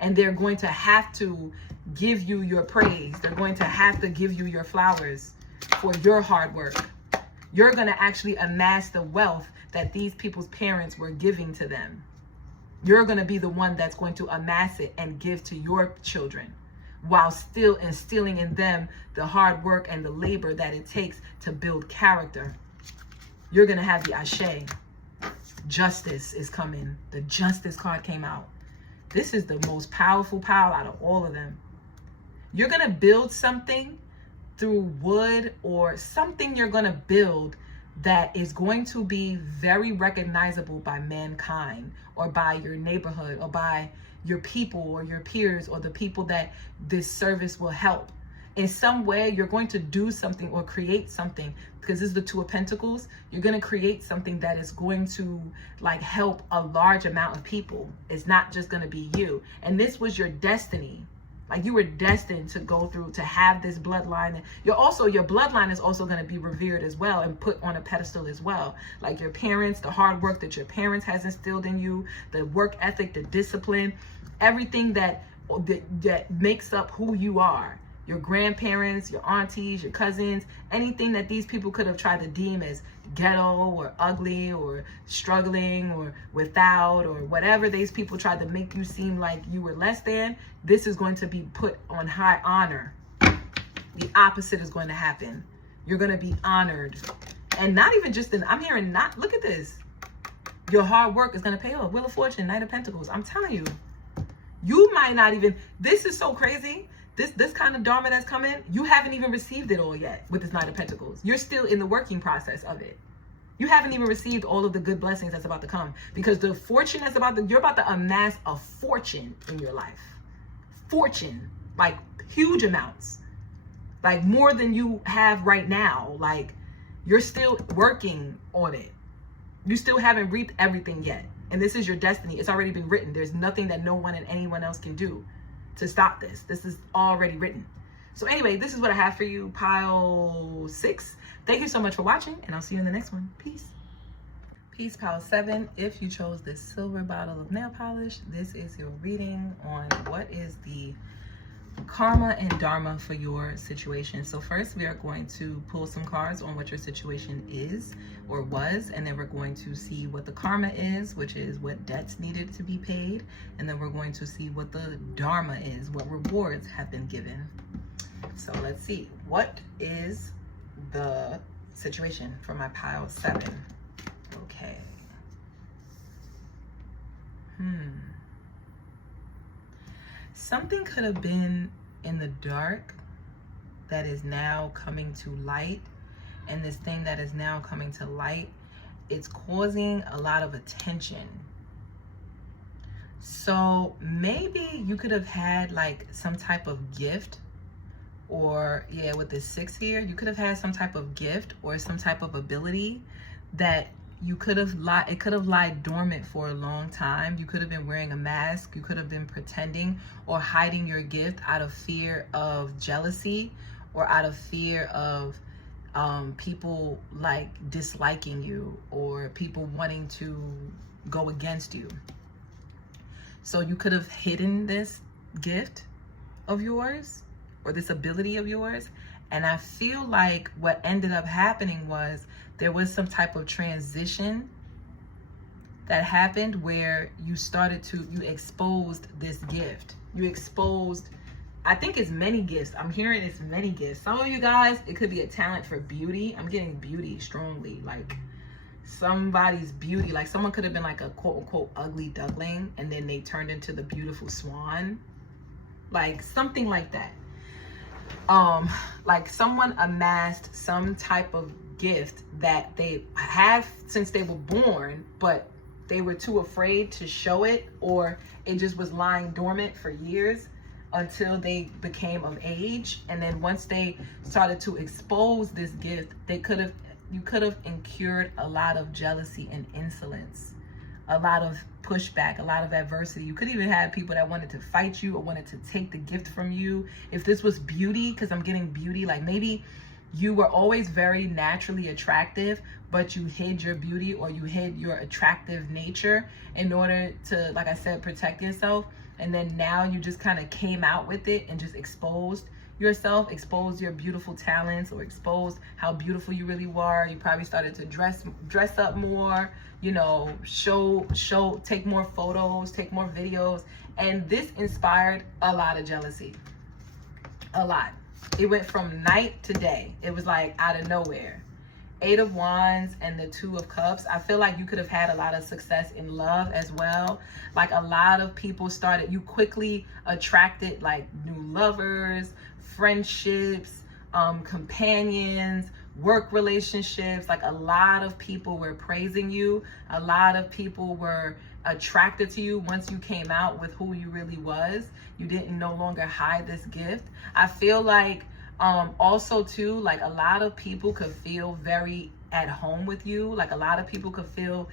And they're going to have to give you your praise. They're going to have to give you your flowers for your hard work. You're going to actually amass the wealth that these people's parents were giving to them. You're going to be the one that's going to amass it and give to your children, while still instilling in them the hard work and the labor that it takes to build character. You're going to have the Ashe. Justice is coming. The Justice card came out. This is the most powerful pile out of all of them. You're going to build something through wood, or something you're going to build that is going to be very recognizable by mankind, or by your neighborhood, or by your people, or your peers, or the people that this service will help. In some way, you're going to do something or create something, because this is the Two of Pentacles. You're going to create something that is going to like help a large amount of people. It's not just going to be you. And this was your destiny. Like, you were destined to go through, to have this bloodline. Your bloodline is also going to be revered as well and put on a pedestal as well. Like your parents, the hard work that your parents has instilled in you, the work ethic, the discipline, everything that makes up who you are. Your grandparents, your aunties, your cousins, anything that these people could have tried to deem as ghetto or ugly or struggling or without, or whatever these people tried to make you seem like you were less than, this is going to be put on high honor. The opposite is going to happen. You're going to be honored. And not even just I'm hearing look at this. Your hard work is going to pay off. Wheel of Fortune, Knight of Pentacles. I'm telling you, you might not even, this is so crazy. This kind of Dharma that's coming, you haven't even received it all yet with this Knight of Pentacles. You're still in the working process of it. You haven't even received all of the good blessings that's about to come, because the fortune that's you're about to amass a fortune in your life. Fortune, like huge amounts, like more than you have right now. Like, you're still working on it. You still haven't reaped everything yet. And this is your destiny. It's already been written. There's nothing that no one and anyone else can do to stop this. This is already written. So anyway, this is what I have for you, pile 6. Thank you so much for watching, and I'll see you in the next one. Peace. Peace, pile 7. If you chose this silver bottle of nail polish, this is your reading on what is the karma and dharma for your situation. So first, we are going to pull some cards on what your situation is or was, and then we're going to see what the karma is, which is what debts needed to be paid, and then we're going to see what the dharma is, what rewards have been given. So let's see, what is the situation for my pile 7? Okay. Something could have been in the dark that is now coming to light, and this thing that is now coming to light, it's causing a lot of attention. So maybe you could have had like some type of gift, or yeah, with the 6 here, you could have had some type of gift or some type of ability that you could have it could have lied dormant for a long time. You could have been wearing a mask. You could have been pretending or hiding your gift out of fear of jealousy, or out of fear of people like disliking you, or people wanting to go against you. So you could have hidden this gift of yours or this ability of yours. And I feel like what ended up happening was there was some type of transition that happened where you exposed this gift. You exposed, I think it's many gifts. I'm hearing it's many gifts. Some of you guys, it could be a talent for beauty. I'm getting beauty strongly, like somebody's beauty. Like someone could have been like a quote unquote ugly duckling, and then they turned into the beautiful swan. Like something like that. Like someone amassed some type of gift that they have since they were born, but they were too afraid to show it, or it just was lying dormant for years until they became of age. And then once they started to expose this gift, you could have incurred a lot of jealousy and insolence, a lot of pushback, a lot of adversity. You could even have people that wanted to fight you or wanted to take the gift from you. If this was beauty, because I'm getting beauty, like maybe you were always very naturally attractive, but you hid your beauty or you hid your attractive nature in order to, like I said, protect yourself. And then now you just kind of came out with it and just exposed yourself, exposed your beautiful talents, or exposed how beautiful you really were. You probably started to dress up more, you know, take more photos, take more videos. And this inspired a lot of jealousy, a lot. It went from night to day. It was like out of nowhere. 8 of Wands and the 2 of Cups. I feel like you could have had a lot of success in love as well. Like a lot of people you quickly attracted like new lovers, friendships, companions, work relationships. Like a lot of people were praising you. A lot of people were attracted to you once you came out with who you really was. You didn't no longer hide this gift. I feel like also too, like a lot of people could feel very at home with you. Like a lot of people could feel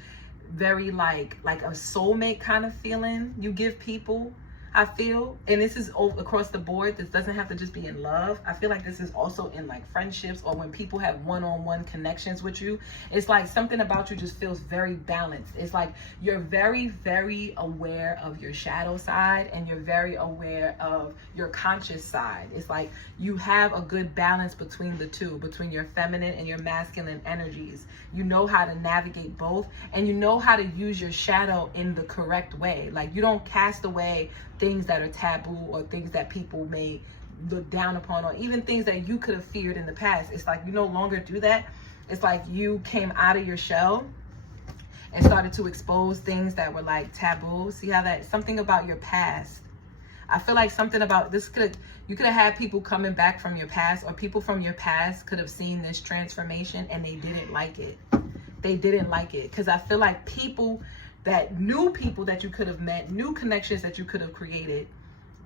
very like a soulmate kind of feeling you give people, I feel. And this is across the board. This doesn't have to just be in love. I feel like this is also in like friendships, or when people have one-on-one connections with you. It's like something about you just feels very balanced. It's like you're very, very aware of your shadow side, and you're very aware of your conscious side. It's like you have a good balance between the two, between your feminine and your masculine energies. You know how to navigate both, and you know how to use your shadow in the correct way. Like you don't cast away things that are taboo, or things that people may look down upon, or even things that you could have feared in the past. It's like you no longer do that. It's like you came out of your shell and started to expose things that were like taboo. See how that, something about your past. I feel like something about this you could have had people coming back from your past, or people from your past could have seen this transformation and they didn't like it. They didn't like it, because I feel like new people that you could have met, new connections that you could have created.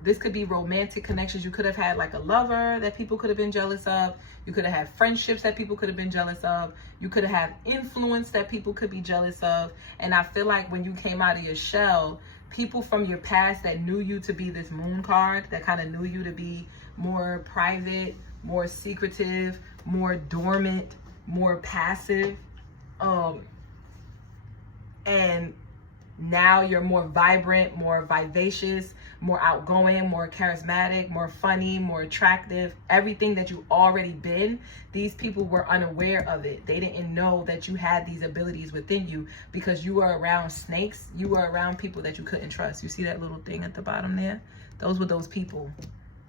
This could be romantic connections. You could have had like a lover that people could have been jealous of. You could have had friendships that people could have been jealous of. You could have had influence that people could be jealous of. And I feel like when you came out of your shell, people from your past that knew you to be this moon card, that kind of knew you to be more private, more secretive, more dormant, more passive, and now you're more vibrant, more vivacious, more outgoing, more charismatic, more funny, more attractive. Everything that you already been, these people were unaware of it. They didn't know that you had these abilities within you, because you were around snakes. You were around people that you couldn't trust. You see that little thing at the bottom there? Those were those people.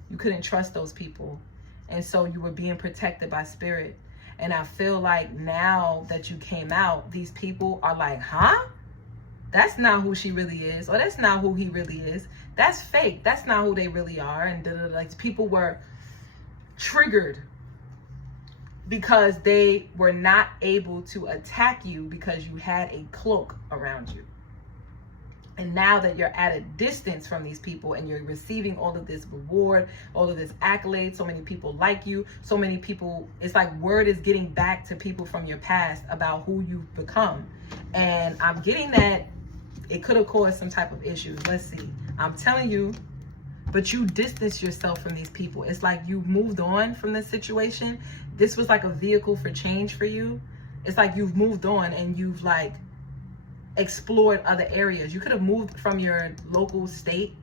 You couldn't trust those people. And so you were being protected by spirit. And I feel like now that you came out, these people are like, huh? That's not who she really is, or that's not who he really is. That's fake. That's not who they really are. And like people were triggered because they were not able to attack you because you had a cloak around you. And now that you're at a distance from these people and you're receiving all of this reward, all of this accolade, so many people like you, so many people, it's like word is getting back to people from your past about who you've become. And I'm getting that it could have caused some type of issues. Let's see. I'm telling you, but you distance yourself from these people. It's like you moved on from this situation. This was like a vehicle for change for you. It's like you've moved on and you've like explored other areas. You could have moved from your local state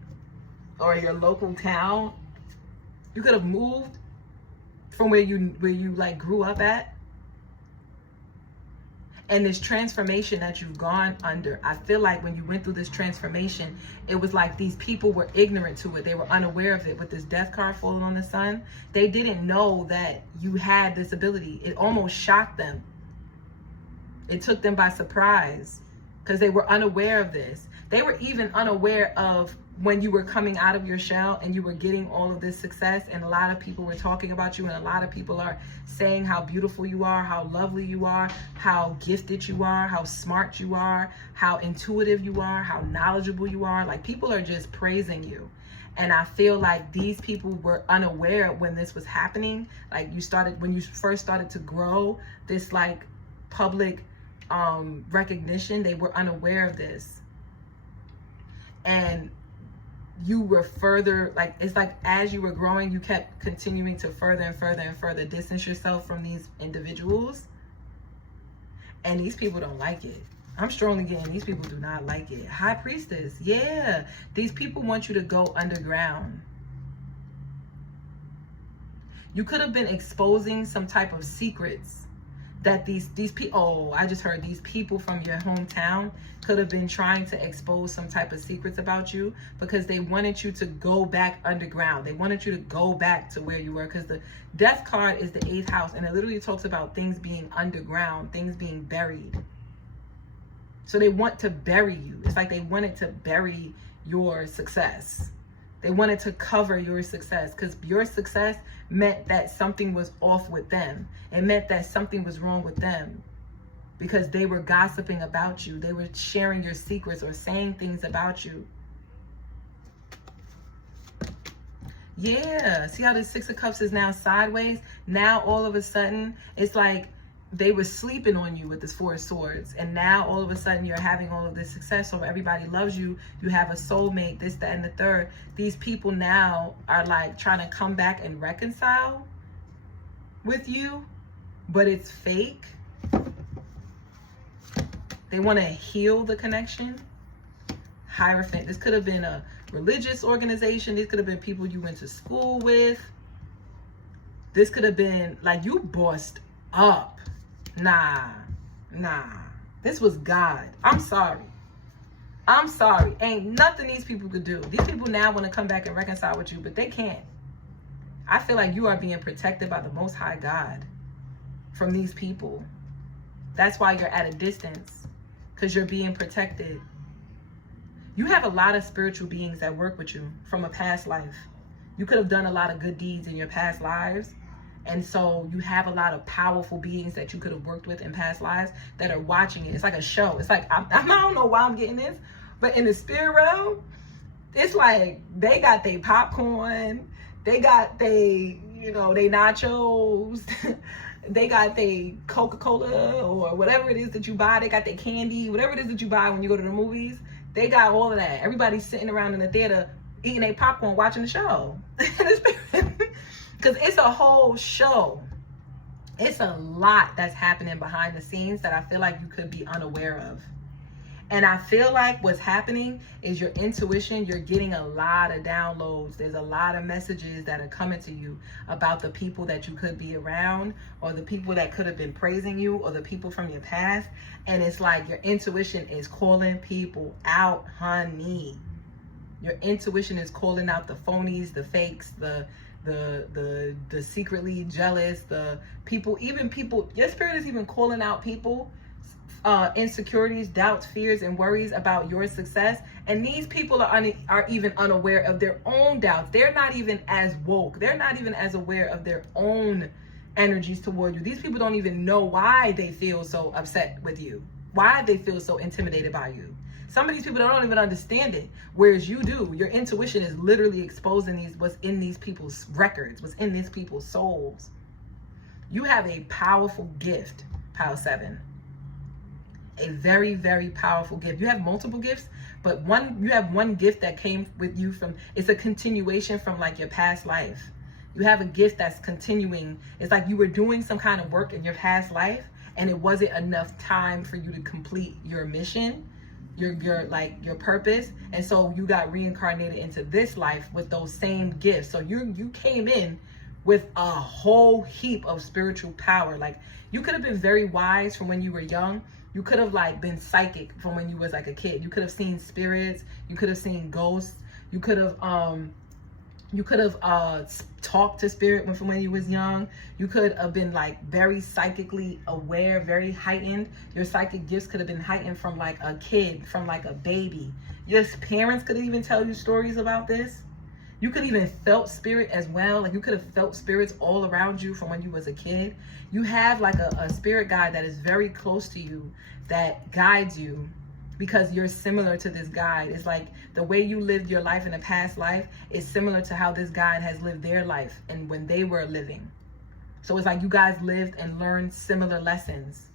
or your local town. You could have moved from where you like grew up at. And this transformation that you've gone under, I feel like when you went through this transformation, it was like these people were ignorant to it. They were unaware of it. With this death card falling on the sun, they didn't know that you had this ability. It almost shocked them. It took them by surprise because they were unaware of this. They were even unaware of when you were coming out of your shell and you were getting all of this success, and a lot of people were talking about you, and a lot of people are saying how beautiful you are, how lovely you are, how gifted you are, how smart you are, how intuitive you are, how knowledgeable you are. Like, people are just praising you. And I feel like these people were unaware when this was happening. Like, when you first started to grow this like public recognition, they were unaware of this. And you were further, like, it's like as you were growing, you kept continuing to further and further and further distance yourself from these individuals. And these people don't like it. I'm strongly getting these people do not like it. High Priestess, yeah. These people want you to go underground. You could have been exposing some type of secrets that these people, I just heard these people from your hometown could have been trying to expose some type of secrets about you, because they wanted you to go back underground. They wanted you to go back to where you were, because the death card is the 8th house, and it literally talks about things being underground, things being buried. So they want to bury you. It's like they wanted to bury your success. They wanted to cover your success, because your success meant that something was off with them. It meant that something was wrong with them, because they were gossiping about you. They were sharing your secrets or saying things about you. Yeah, see how the 6 of Cups is now sideways? Now all of a sudden, it's like they were sleeping on you with this 4 of Swords, and now all of a sudden you're having all of this success. So everybody loves you. You have a soulmate, this, that, and the third. These people now are like trying to come back and reconcile with you, but it's fake. They want to heal the connection. Hierophant. This could have been a religious organization. This could have been people you went to school with. This could have been like you bossed up. Nah. This was God. I'm sorry. Ain't nothing these people could do. These people now want to come back and reconcile with you, but they can't. I feel like you are being protected by the Most High God from these people. That's why you're at a distance, because you're being protected. You have a lot of spiritual beings that work with you from a past life. You could have done a lot of good deeds in your past lives. And so you have a lot of powerful beings that you could have worked with in past lives that are watching it. It's like a show. It's like, I don't know why I'm getting this, but in the spirit realm, it's like they got their popcorn, they got they nachos, they got their Coca-Cola or whatever it is that you buy. They got their candy, whatever it is that you buy when you go to the movies. They got all of that. Everybody's sitting around in the theater eating their popcorn, watching the show. Because it's a whole show. It's a lot that's happening behind the scenes that I feel like you could be unaware of. And I feel like what's happening is your intuition, you're getting a lot of downloads. There's a lot of messages that are coming to you about the people that you could be around, or the people that could have been praising you, or the people from your past. And it's like your intuition is calling people out, honey. Your intuition is calling out the phonies, the fakes, the secretly jealous, the people, even people, your spirit is even calling out people, insecurities, doubts, fears, and worries about your success. And these people are even unaware of their own doubts. They're not even as woke. They're not even as aware of their own energies toward you. These people don't even know why they feel so upset with you, why they feel so intimidated by you. Some of these people don't even understand it, whereas you do. Your intuition is literally exposing what's in these people's records, what's in these people's souls. You have a powerful gift, Pile 7. A very, very powerful gift. You have multiple gifts, but you have one gift that came with you from, it's a continuation from like your past life. You have a gift that's continuing. It's like you were doing some kind of work in your past life, and it wasn't enough time for you to complete your mission, your purpose, and so you got reincarnated into this life with those same gifts. So you came in with a whole heap of spiritual power. Like, you could have been very wise from when you were young. You could have like been psychic from when you was like a kid. You could have seen spirits. You could have seen ghosts. You could have talked to spirit from when you was young. You could have been like very psychically aware, very heightened. Your psychic gifts could have been heightened from like a kid, from like a baby. Your parents could even tell you stories about this. You could even felt spirit as well. Like you could have felt spirits all around you from when you was a kid. You have like a spirit guide that is very close to you that guides you because you're similar to this guide. It's like the way you lived your life in a past life is similar to how this guide has lived their life and when they were living. So it's like you guys lived and learned similar lessons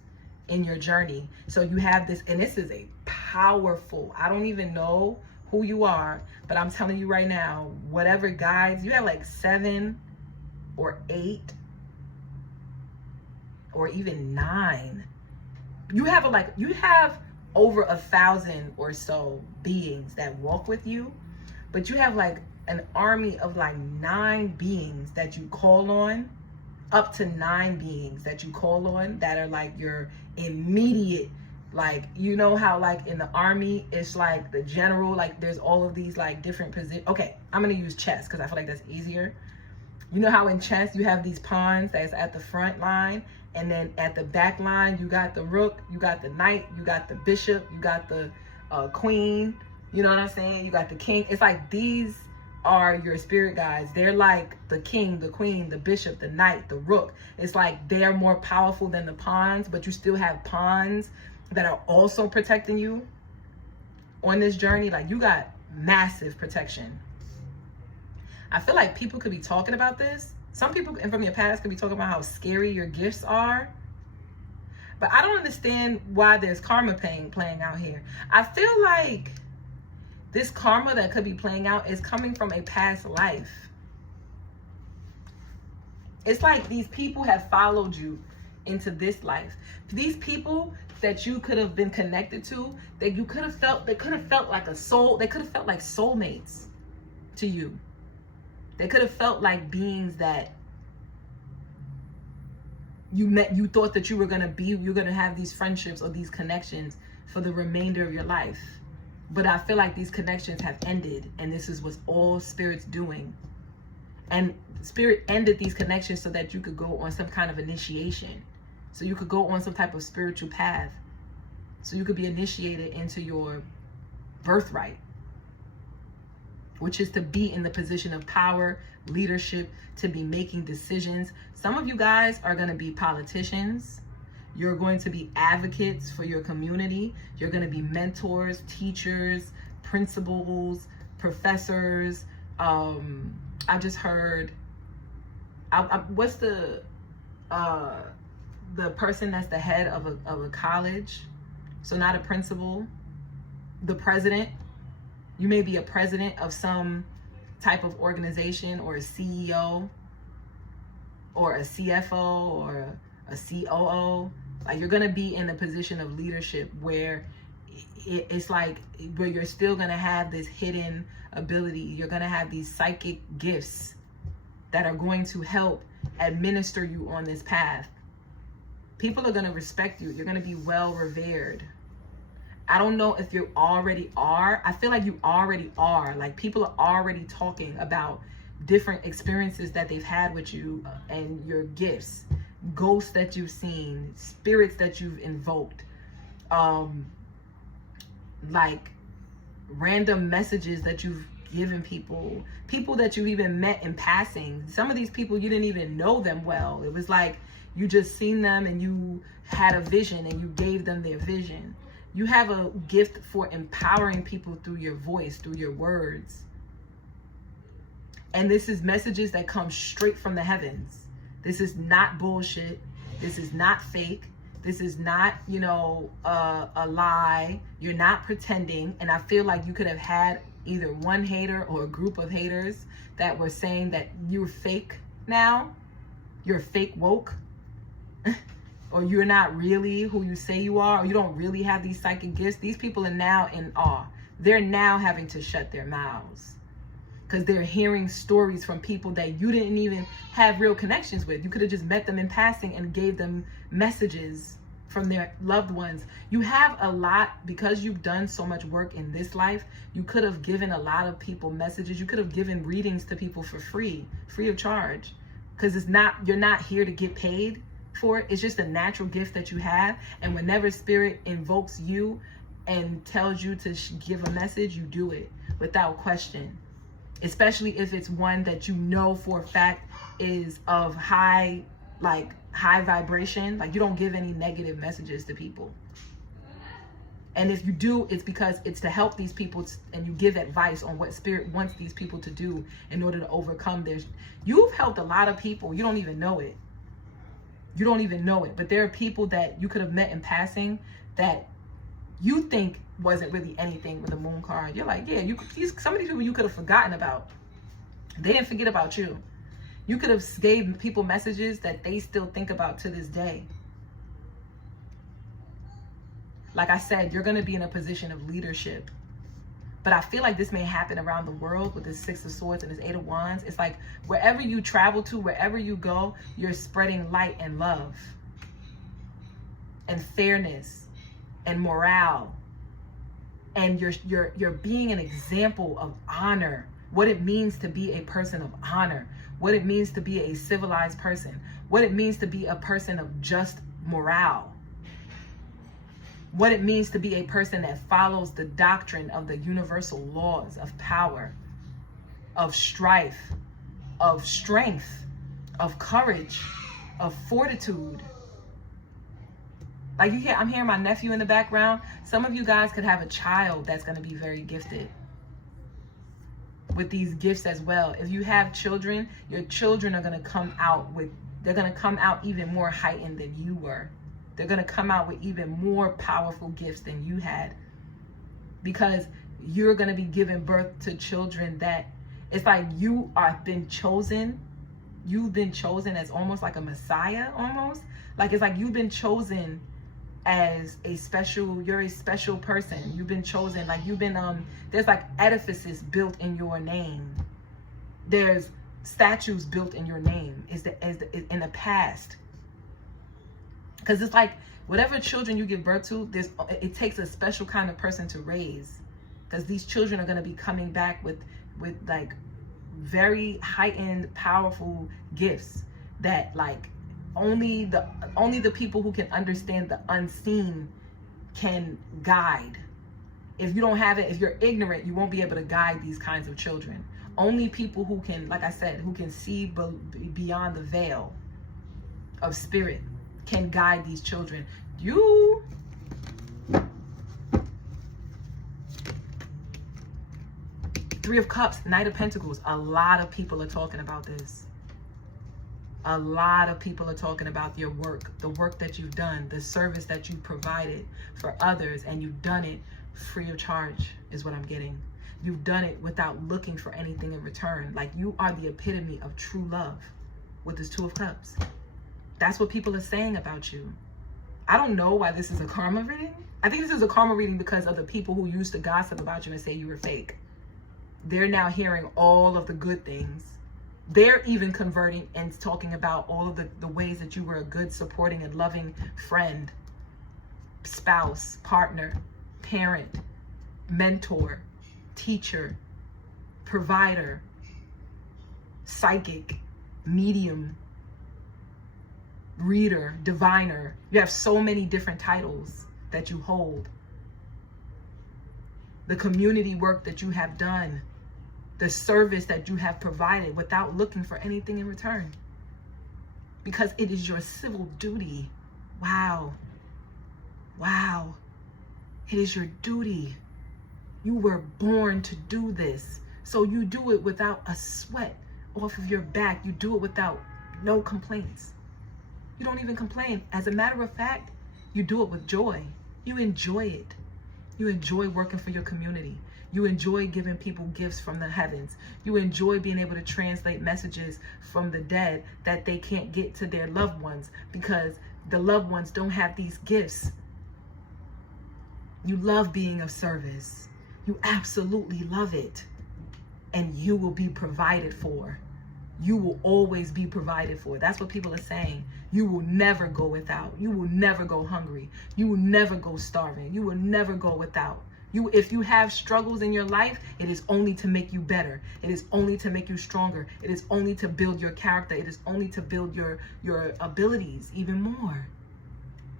in your journey. So you have this, and this is a powerful, I don't even know who you are, but I'm telling you right now, whatever guides, you have like 7 or 8 or even 9. You have over 1,000 or so beings that walk with you, but you have like an army of like 9 beings that you call on, up to 9 beings that you call on that are like your immediate, like, you know how like in the army, it's like the general, like there's all of these like different positions. Okay, I'm gonna use chess because I feel like that's easier. You know how in chess you have these pawns that's at the front line, and then at the back line you got the rook, you got the knight, you got the bishop, you got the queen, you know what I'm saying? You got the king. It's like these are your spirit guides. They're like the king, the queen, the bishop, the knight, the rook. It's like they're more powerful than the pawns, but you still have pawns that are also protecting you on this journey. Like you got massive protection. I feel like people could be talking about this. Some people from your past could be talking about how scary your gifts are. But I don't understand why there's karma playing out here. I feel like this karma that could be playing out is coming from a past life. It's like these people have followed you into this life. These people that you could have been connected to, that you could have felt, they could have felt like a soul, they could have felt like soulmates to you. They could have felt like beings that you met, you thought that you were gonna be, you're gonna have these friendships or these connections for the remainder of your life. But I feel like these connections have ended, and this is what all Spirit's doing. And Spirit ended these connections so that you could go on some kind of initiation. So you could go on some type of spiritual path. So you could be initiated into your birthright, which is to be in the position of power, leadership, to be making decisions. Some of you guys are going to be politicians. You're going to be advocates for your community. You're going to be mentors, teachers, principals, professors. I just heard, what's the person that's the head of a college? So not a principal, the president. You may be a president of some type of organization, or a CEO, or a CFO, or a COO. Like you're gonna be in a position of leadership where it's like, where you're still gonna have this hidden ability. You're gonna have these psychic gifts that are going to help administer you on this path. People are gonna respect you. You're gonna be well revered. I don't know if you already are. I feel like you already are. Like people are already talking about different experiences that they've had with you and your gifts. Ghosts that you've seen, spirits that you've invoked, like random messages that you've given people that you even met in passing. Some of these people, you didn't even know them well. It was like you just seen them and you had a vision and you gave them their vision. You have a gift for empowering people through your voice, through your words. And this is messages that come straight from the heavens. This is not bullshit. This is not fake. This is not, a lie. You're not pretending. And I feel like you could have had either one hater or a group of haters that were saying that you're fake now. You're fake woke. Or you're not really who you say you are. Or you don't really have these psychic gifts. These people are now in awe. They're now having to shut their mouths, because they're hearing stories from people that you didn't even have real connections with. You could have just met them in passing and gave them messages from their loved ones. You have a lot, because you've done so much work in this life. You could have given a lot of people messages. You could have given readings to people for free of charge, because you're not here to get paid for it. It's just a natural gift that you have. And whenever Spirit invokes you and tells you to give a message, you do it without question. Especially if it's one that you know for a fact is of high vibration. Like, you don't give any negative messages to people. And if you do, it's because it's to help these people, and you give advice on what spirit wants these people to do in order to overcome their... You've helped a lot of people. You don't even know it. You don't even know it. But there are people that you could have met in passing that you think wasn't really anything with the moon card. You're like, yeah, some of these people you could have forgotten about. They didn't forget about you. You could have gave people messages that they still think about to this day. Like I said, you're going to be in a position of leadership. But I feel like this may happen around the world with this Six of Swords and this Eight of Wands. It's like wherever you travel to, wherever you go, you're spreading light and love and fairness and morale. And you're being an example of honor. What it means to be a person of honor. What it means to be a civilized person. What it means to be a person of just morale. What it means to be a person that follows the doctrine of the universal laws of power, of strife, of strength, of courage, of fortitude. Like, I'm hearing my nephew in the background. Some of you guys could have a child that's going to be very gifted with these gifts as well. If you have children, your children are going to come out they're going to come out even more heightened than you were. They're going to come out with even more powerful gifts than you had, because you're going to be giving birth to children that it's like you are been chosen. You've been chosen as almost like a Messiah, almost. Like, it's like you've been chosen as you're a special person. You've been chosen, like you've been, there's like edifices built in your name. There's statues built in your name in the past. Because it's like whatever children you give birth to, it takes a special kind of person to raise. Because these children are going to be coming back with like very heightened, powerful gifts that like only the people who can understand the unseen can guide. If you don't have it, if you're ignorant, you won't be able to guide these kinds of children. Only people who can, like I said, who can see beyond the veil of spirit can guide these children. Three of Cups, Knight of Pentacles. A lot of people are talking about this. A lot of people are talking about your work, the work that you've done, the service that you provided for others, and you've done it free of charge, is what I'm getting. You've done it without looking for anything in return. Like, you are the epitome of true love with this Two of Cups. That's what people are saying about you. I don't know why this is a karma reading. I think this is a karma reading because of the people who used to gossip about you and say you were fake. They're now hearing all of the good things. They're even converting and talking about all of the ways that you were a good, supporting, and loving friend, spouse, partner, parent, mentor, teacher, provider, psychic, medium, reader, diviner. You have so many different titles that you hold. The community work that you have done, the service that you have provided without looking for anything in return, because it is your civil duty. Wow. It is your duty. You were born to do this, so you do it without a sweat off of your back. You do it without no complaints. You don't even complain. As a matter of fact, you do it with joy. You enjoy it. You enjoy working for your community. You enjoy giving people gifts from the heavens. You enjoy being able to translate messages from the dead that they can't get to their loved ones because the loved ones don't have these gifts. You love being of service. You absolutely love it. And you will be provided for. You will always be provided for. That's what people are saying. You will never go without. You will never go hungry. You will never go starving. You will never go without. If you have struggles in your life, it is only to make you better. It is only to make you stronger. It is only to build your character. It is only to build your abilities even more.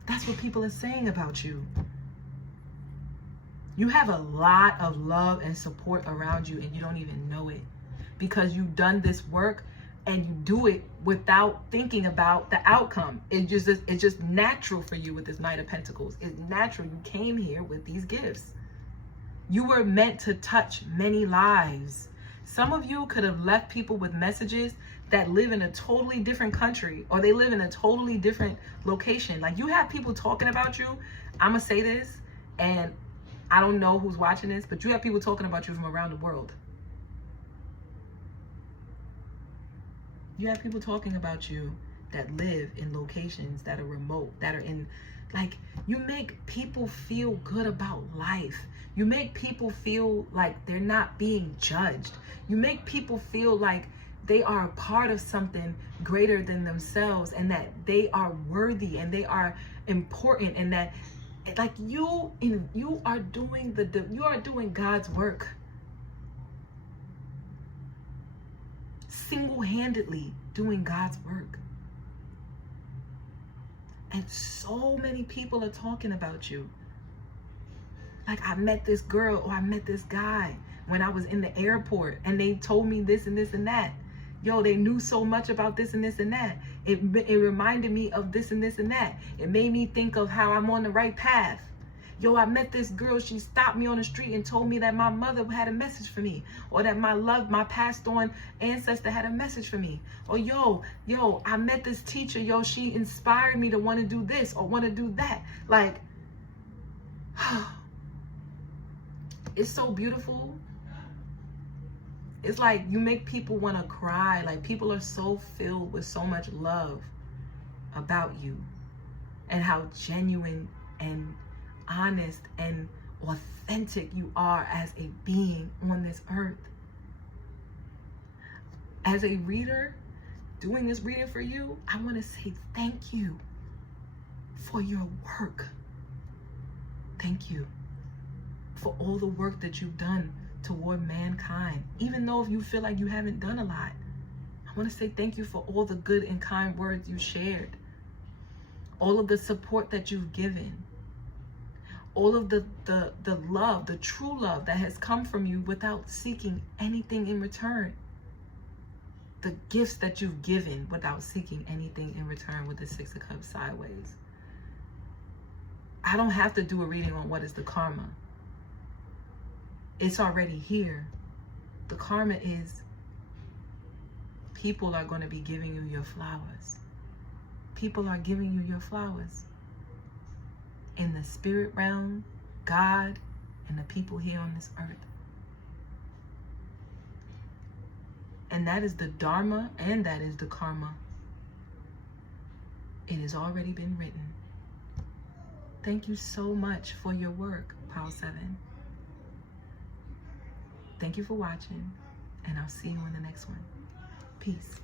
That's what people are saying about you. You have a lot of love and support around you, and you don't even know it, because you've done this work and you do it without thinking about the outcome. It's just natural for you with this Knight of Pentacles. It's natural. You came here with these gifts. You were meant to touch many lives. Some of you could have left people with messages that live in a totally different country, or they live in a totally different location. Like, you have people talking about you. I'm gonna say this, and I don't know who's watching this, but you have people talking about you from around the world. You have people talking about you that live in locations that are remote, that are in, like, you make people feel good about life. You make people feel like they're not being judged. You make people feel like they are a part of something greater than themselves, and that they are worthy and they are important, and that, like, you are doing God's work single-handedly, doing God's work. And so many people are talking about you. Like, I met this girl, or I met this guy when I was in the airport, and they told me this and this and that. Yo, they knew so much about this and this and that. It reminded me of this and this and that. It made me think of how I'm on the right path. Yo, I met this girl, she stopped me on the street and told me that my mother had a message for me, or that my passed on ancestor had a message for me. Or yo, I met this teacher, yo, she inspired me to want to do this or want to do that. Like, it's so beautiful. It's like you make people want to cry. Like, people are so filled with so much love about you, and how genuine and honest and authentic you are as a being on this earth. As a reader, doing this reading for you, I want to say thank you for your work. Thank you for all the work that you've done toward mankind. Even though if you feel like you haven't done a lot, I want to say thank you for all the good and kind words you shared, all of the support that you've given, all of the love, the true love that has come from you without seeking anything in return. The gifts that you've given without seeking anything in return with the Six of Cups sideways. I don't have to do a reading on what is the karma. It's already here. The karma is people are going to be giving you your flowers. People are giving you your flowers. In the spirit realm, God, and the people here on this earth. And that is the Dharma, and that is the karma. It has already been written. Thank you so much for your work, Pile 7. Thank you for watching, and I'll see you in the next one. Peace.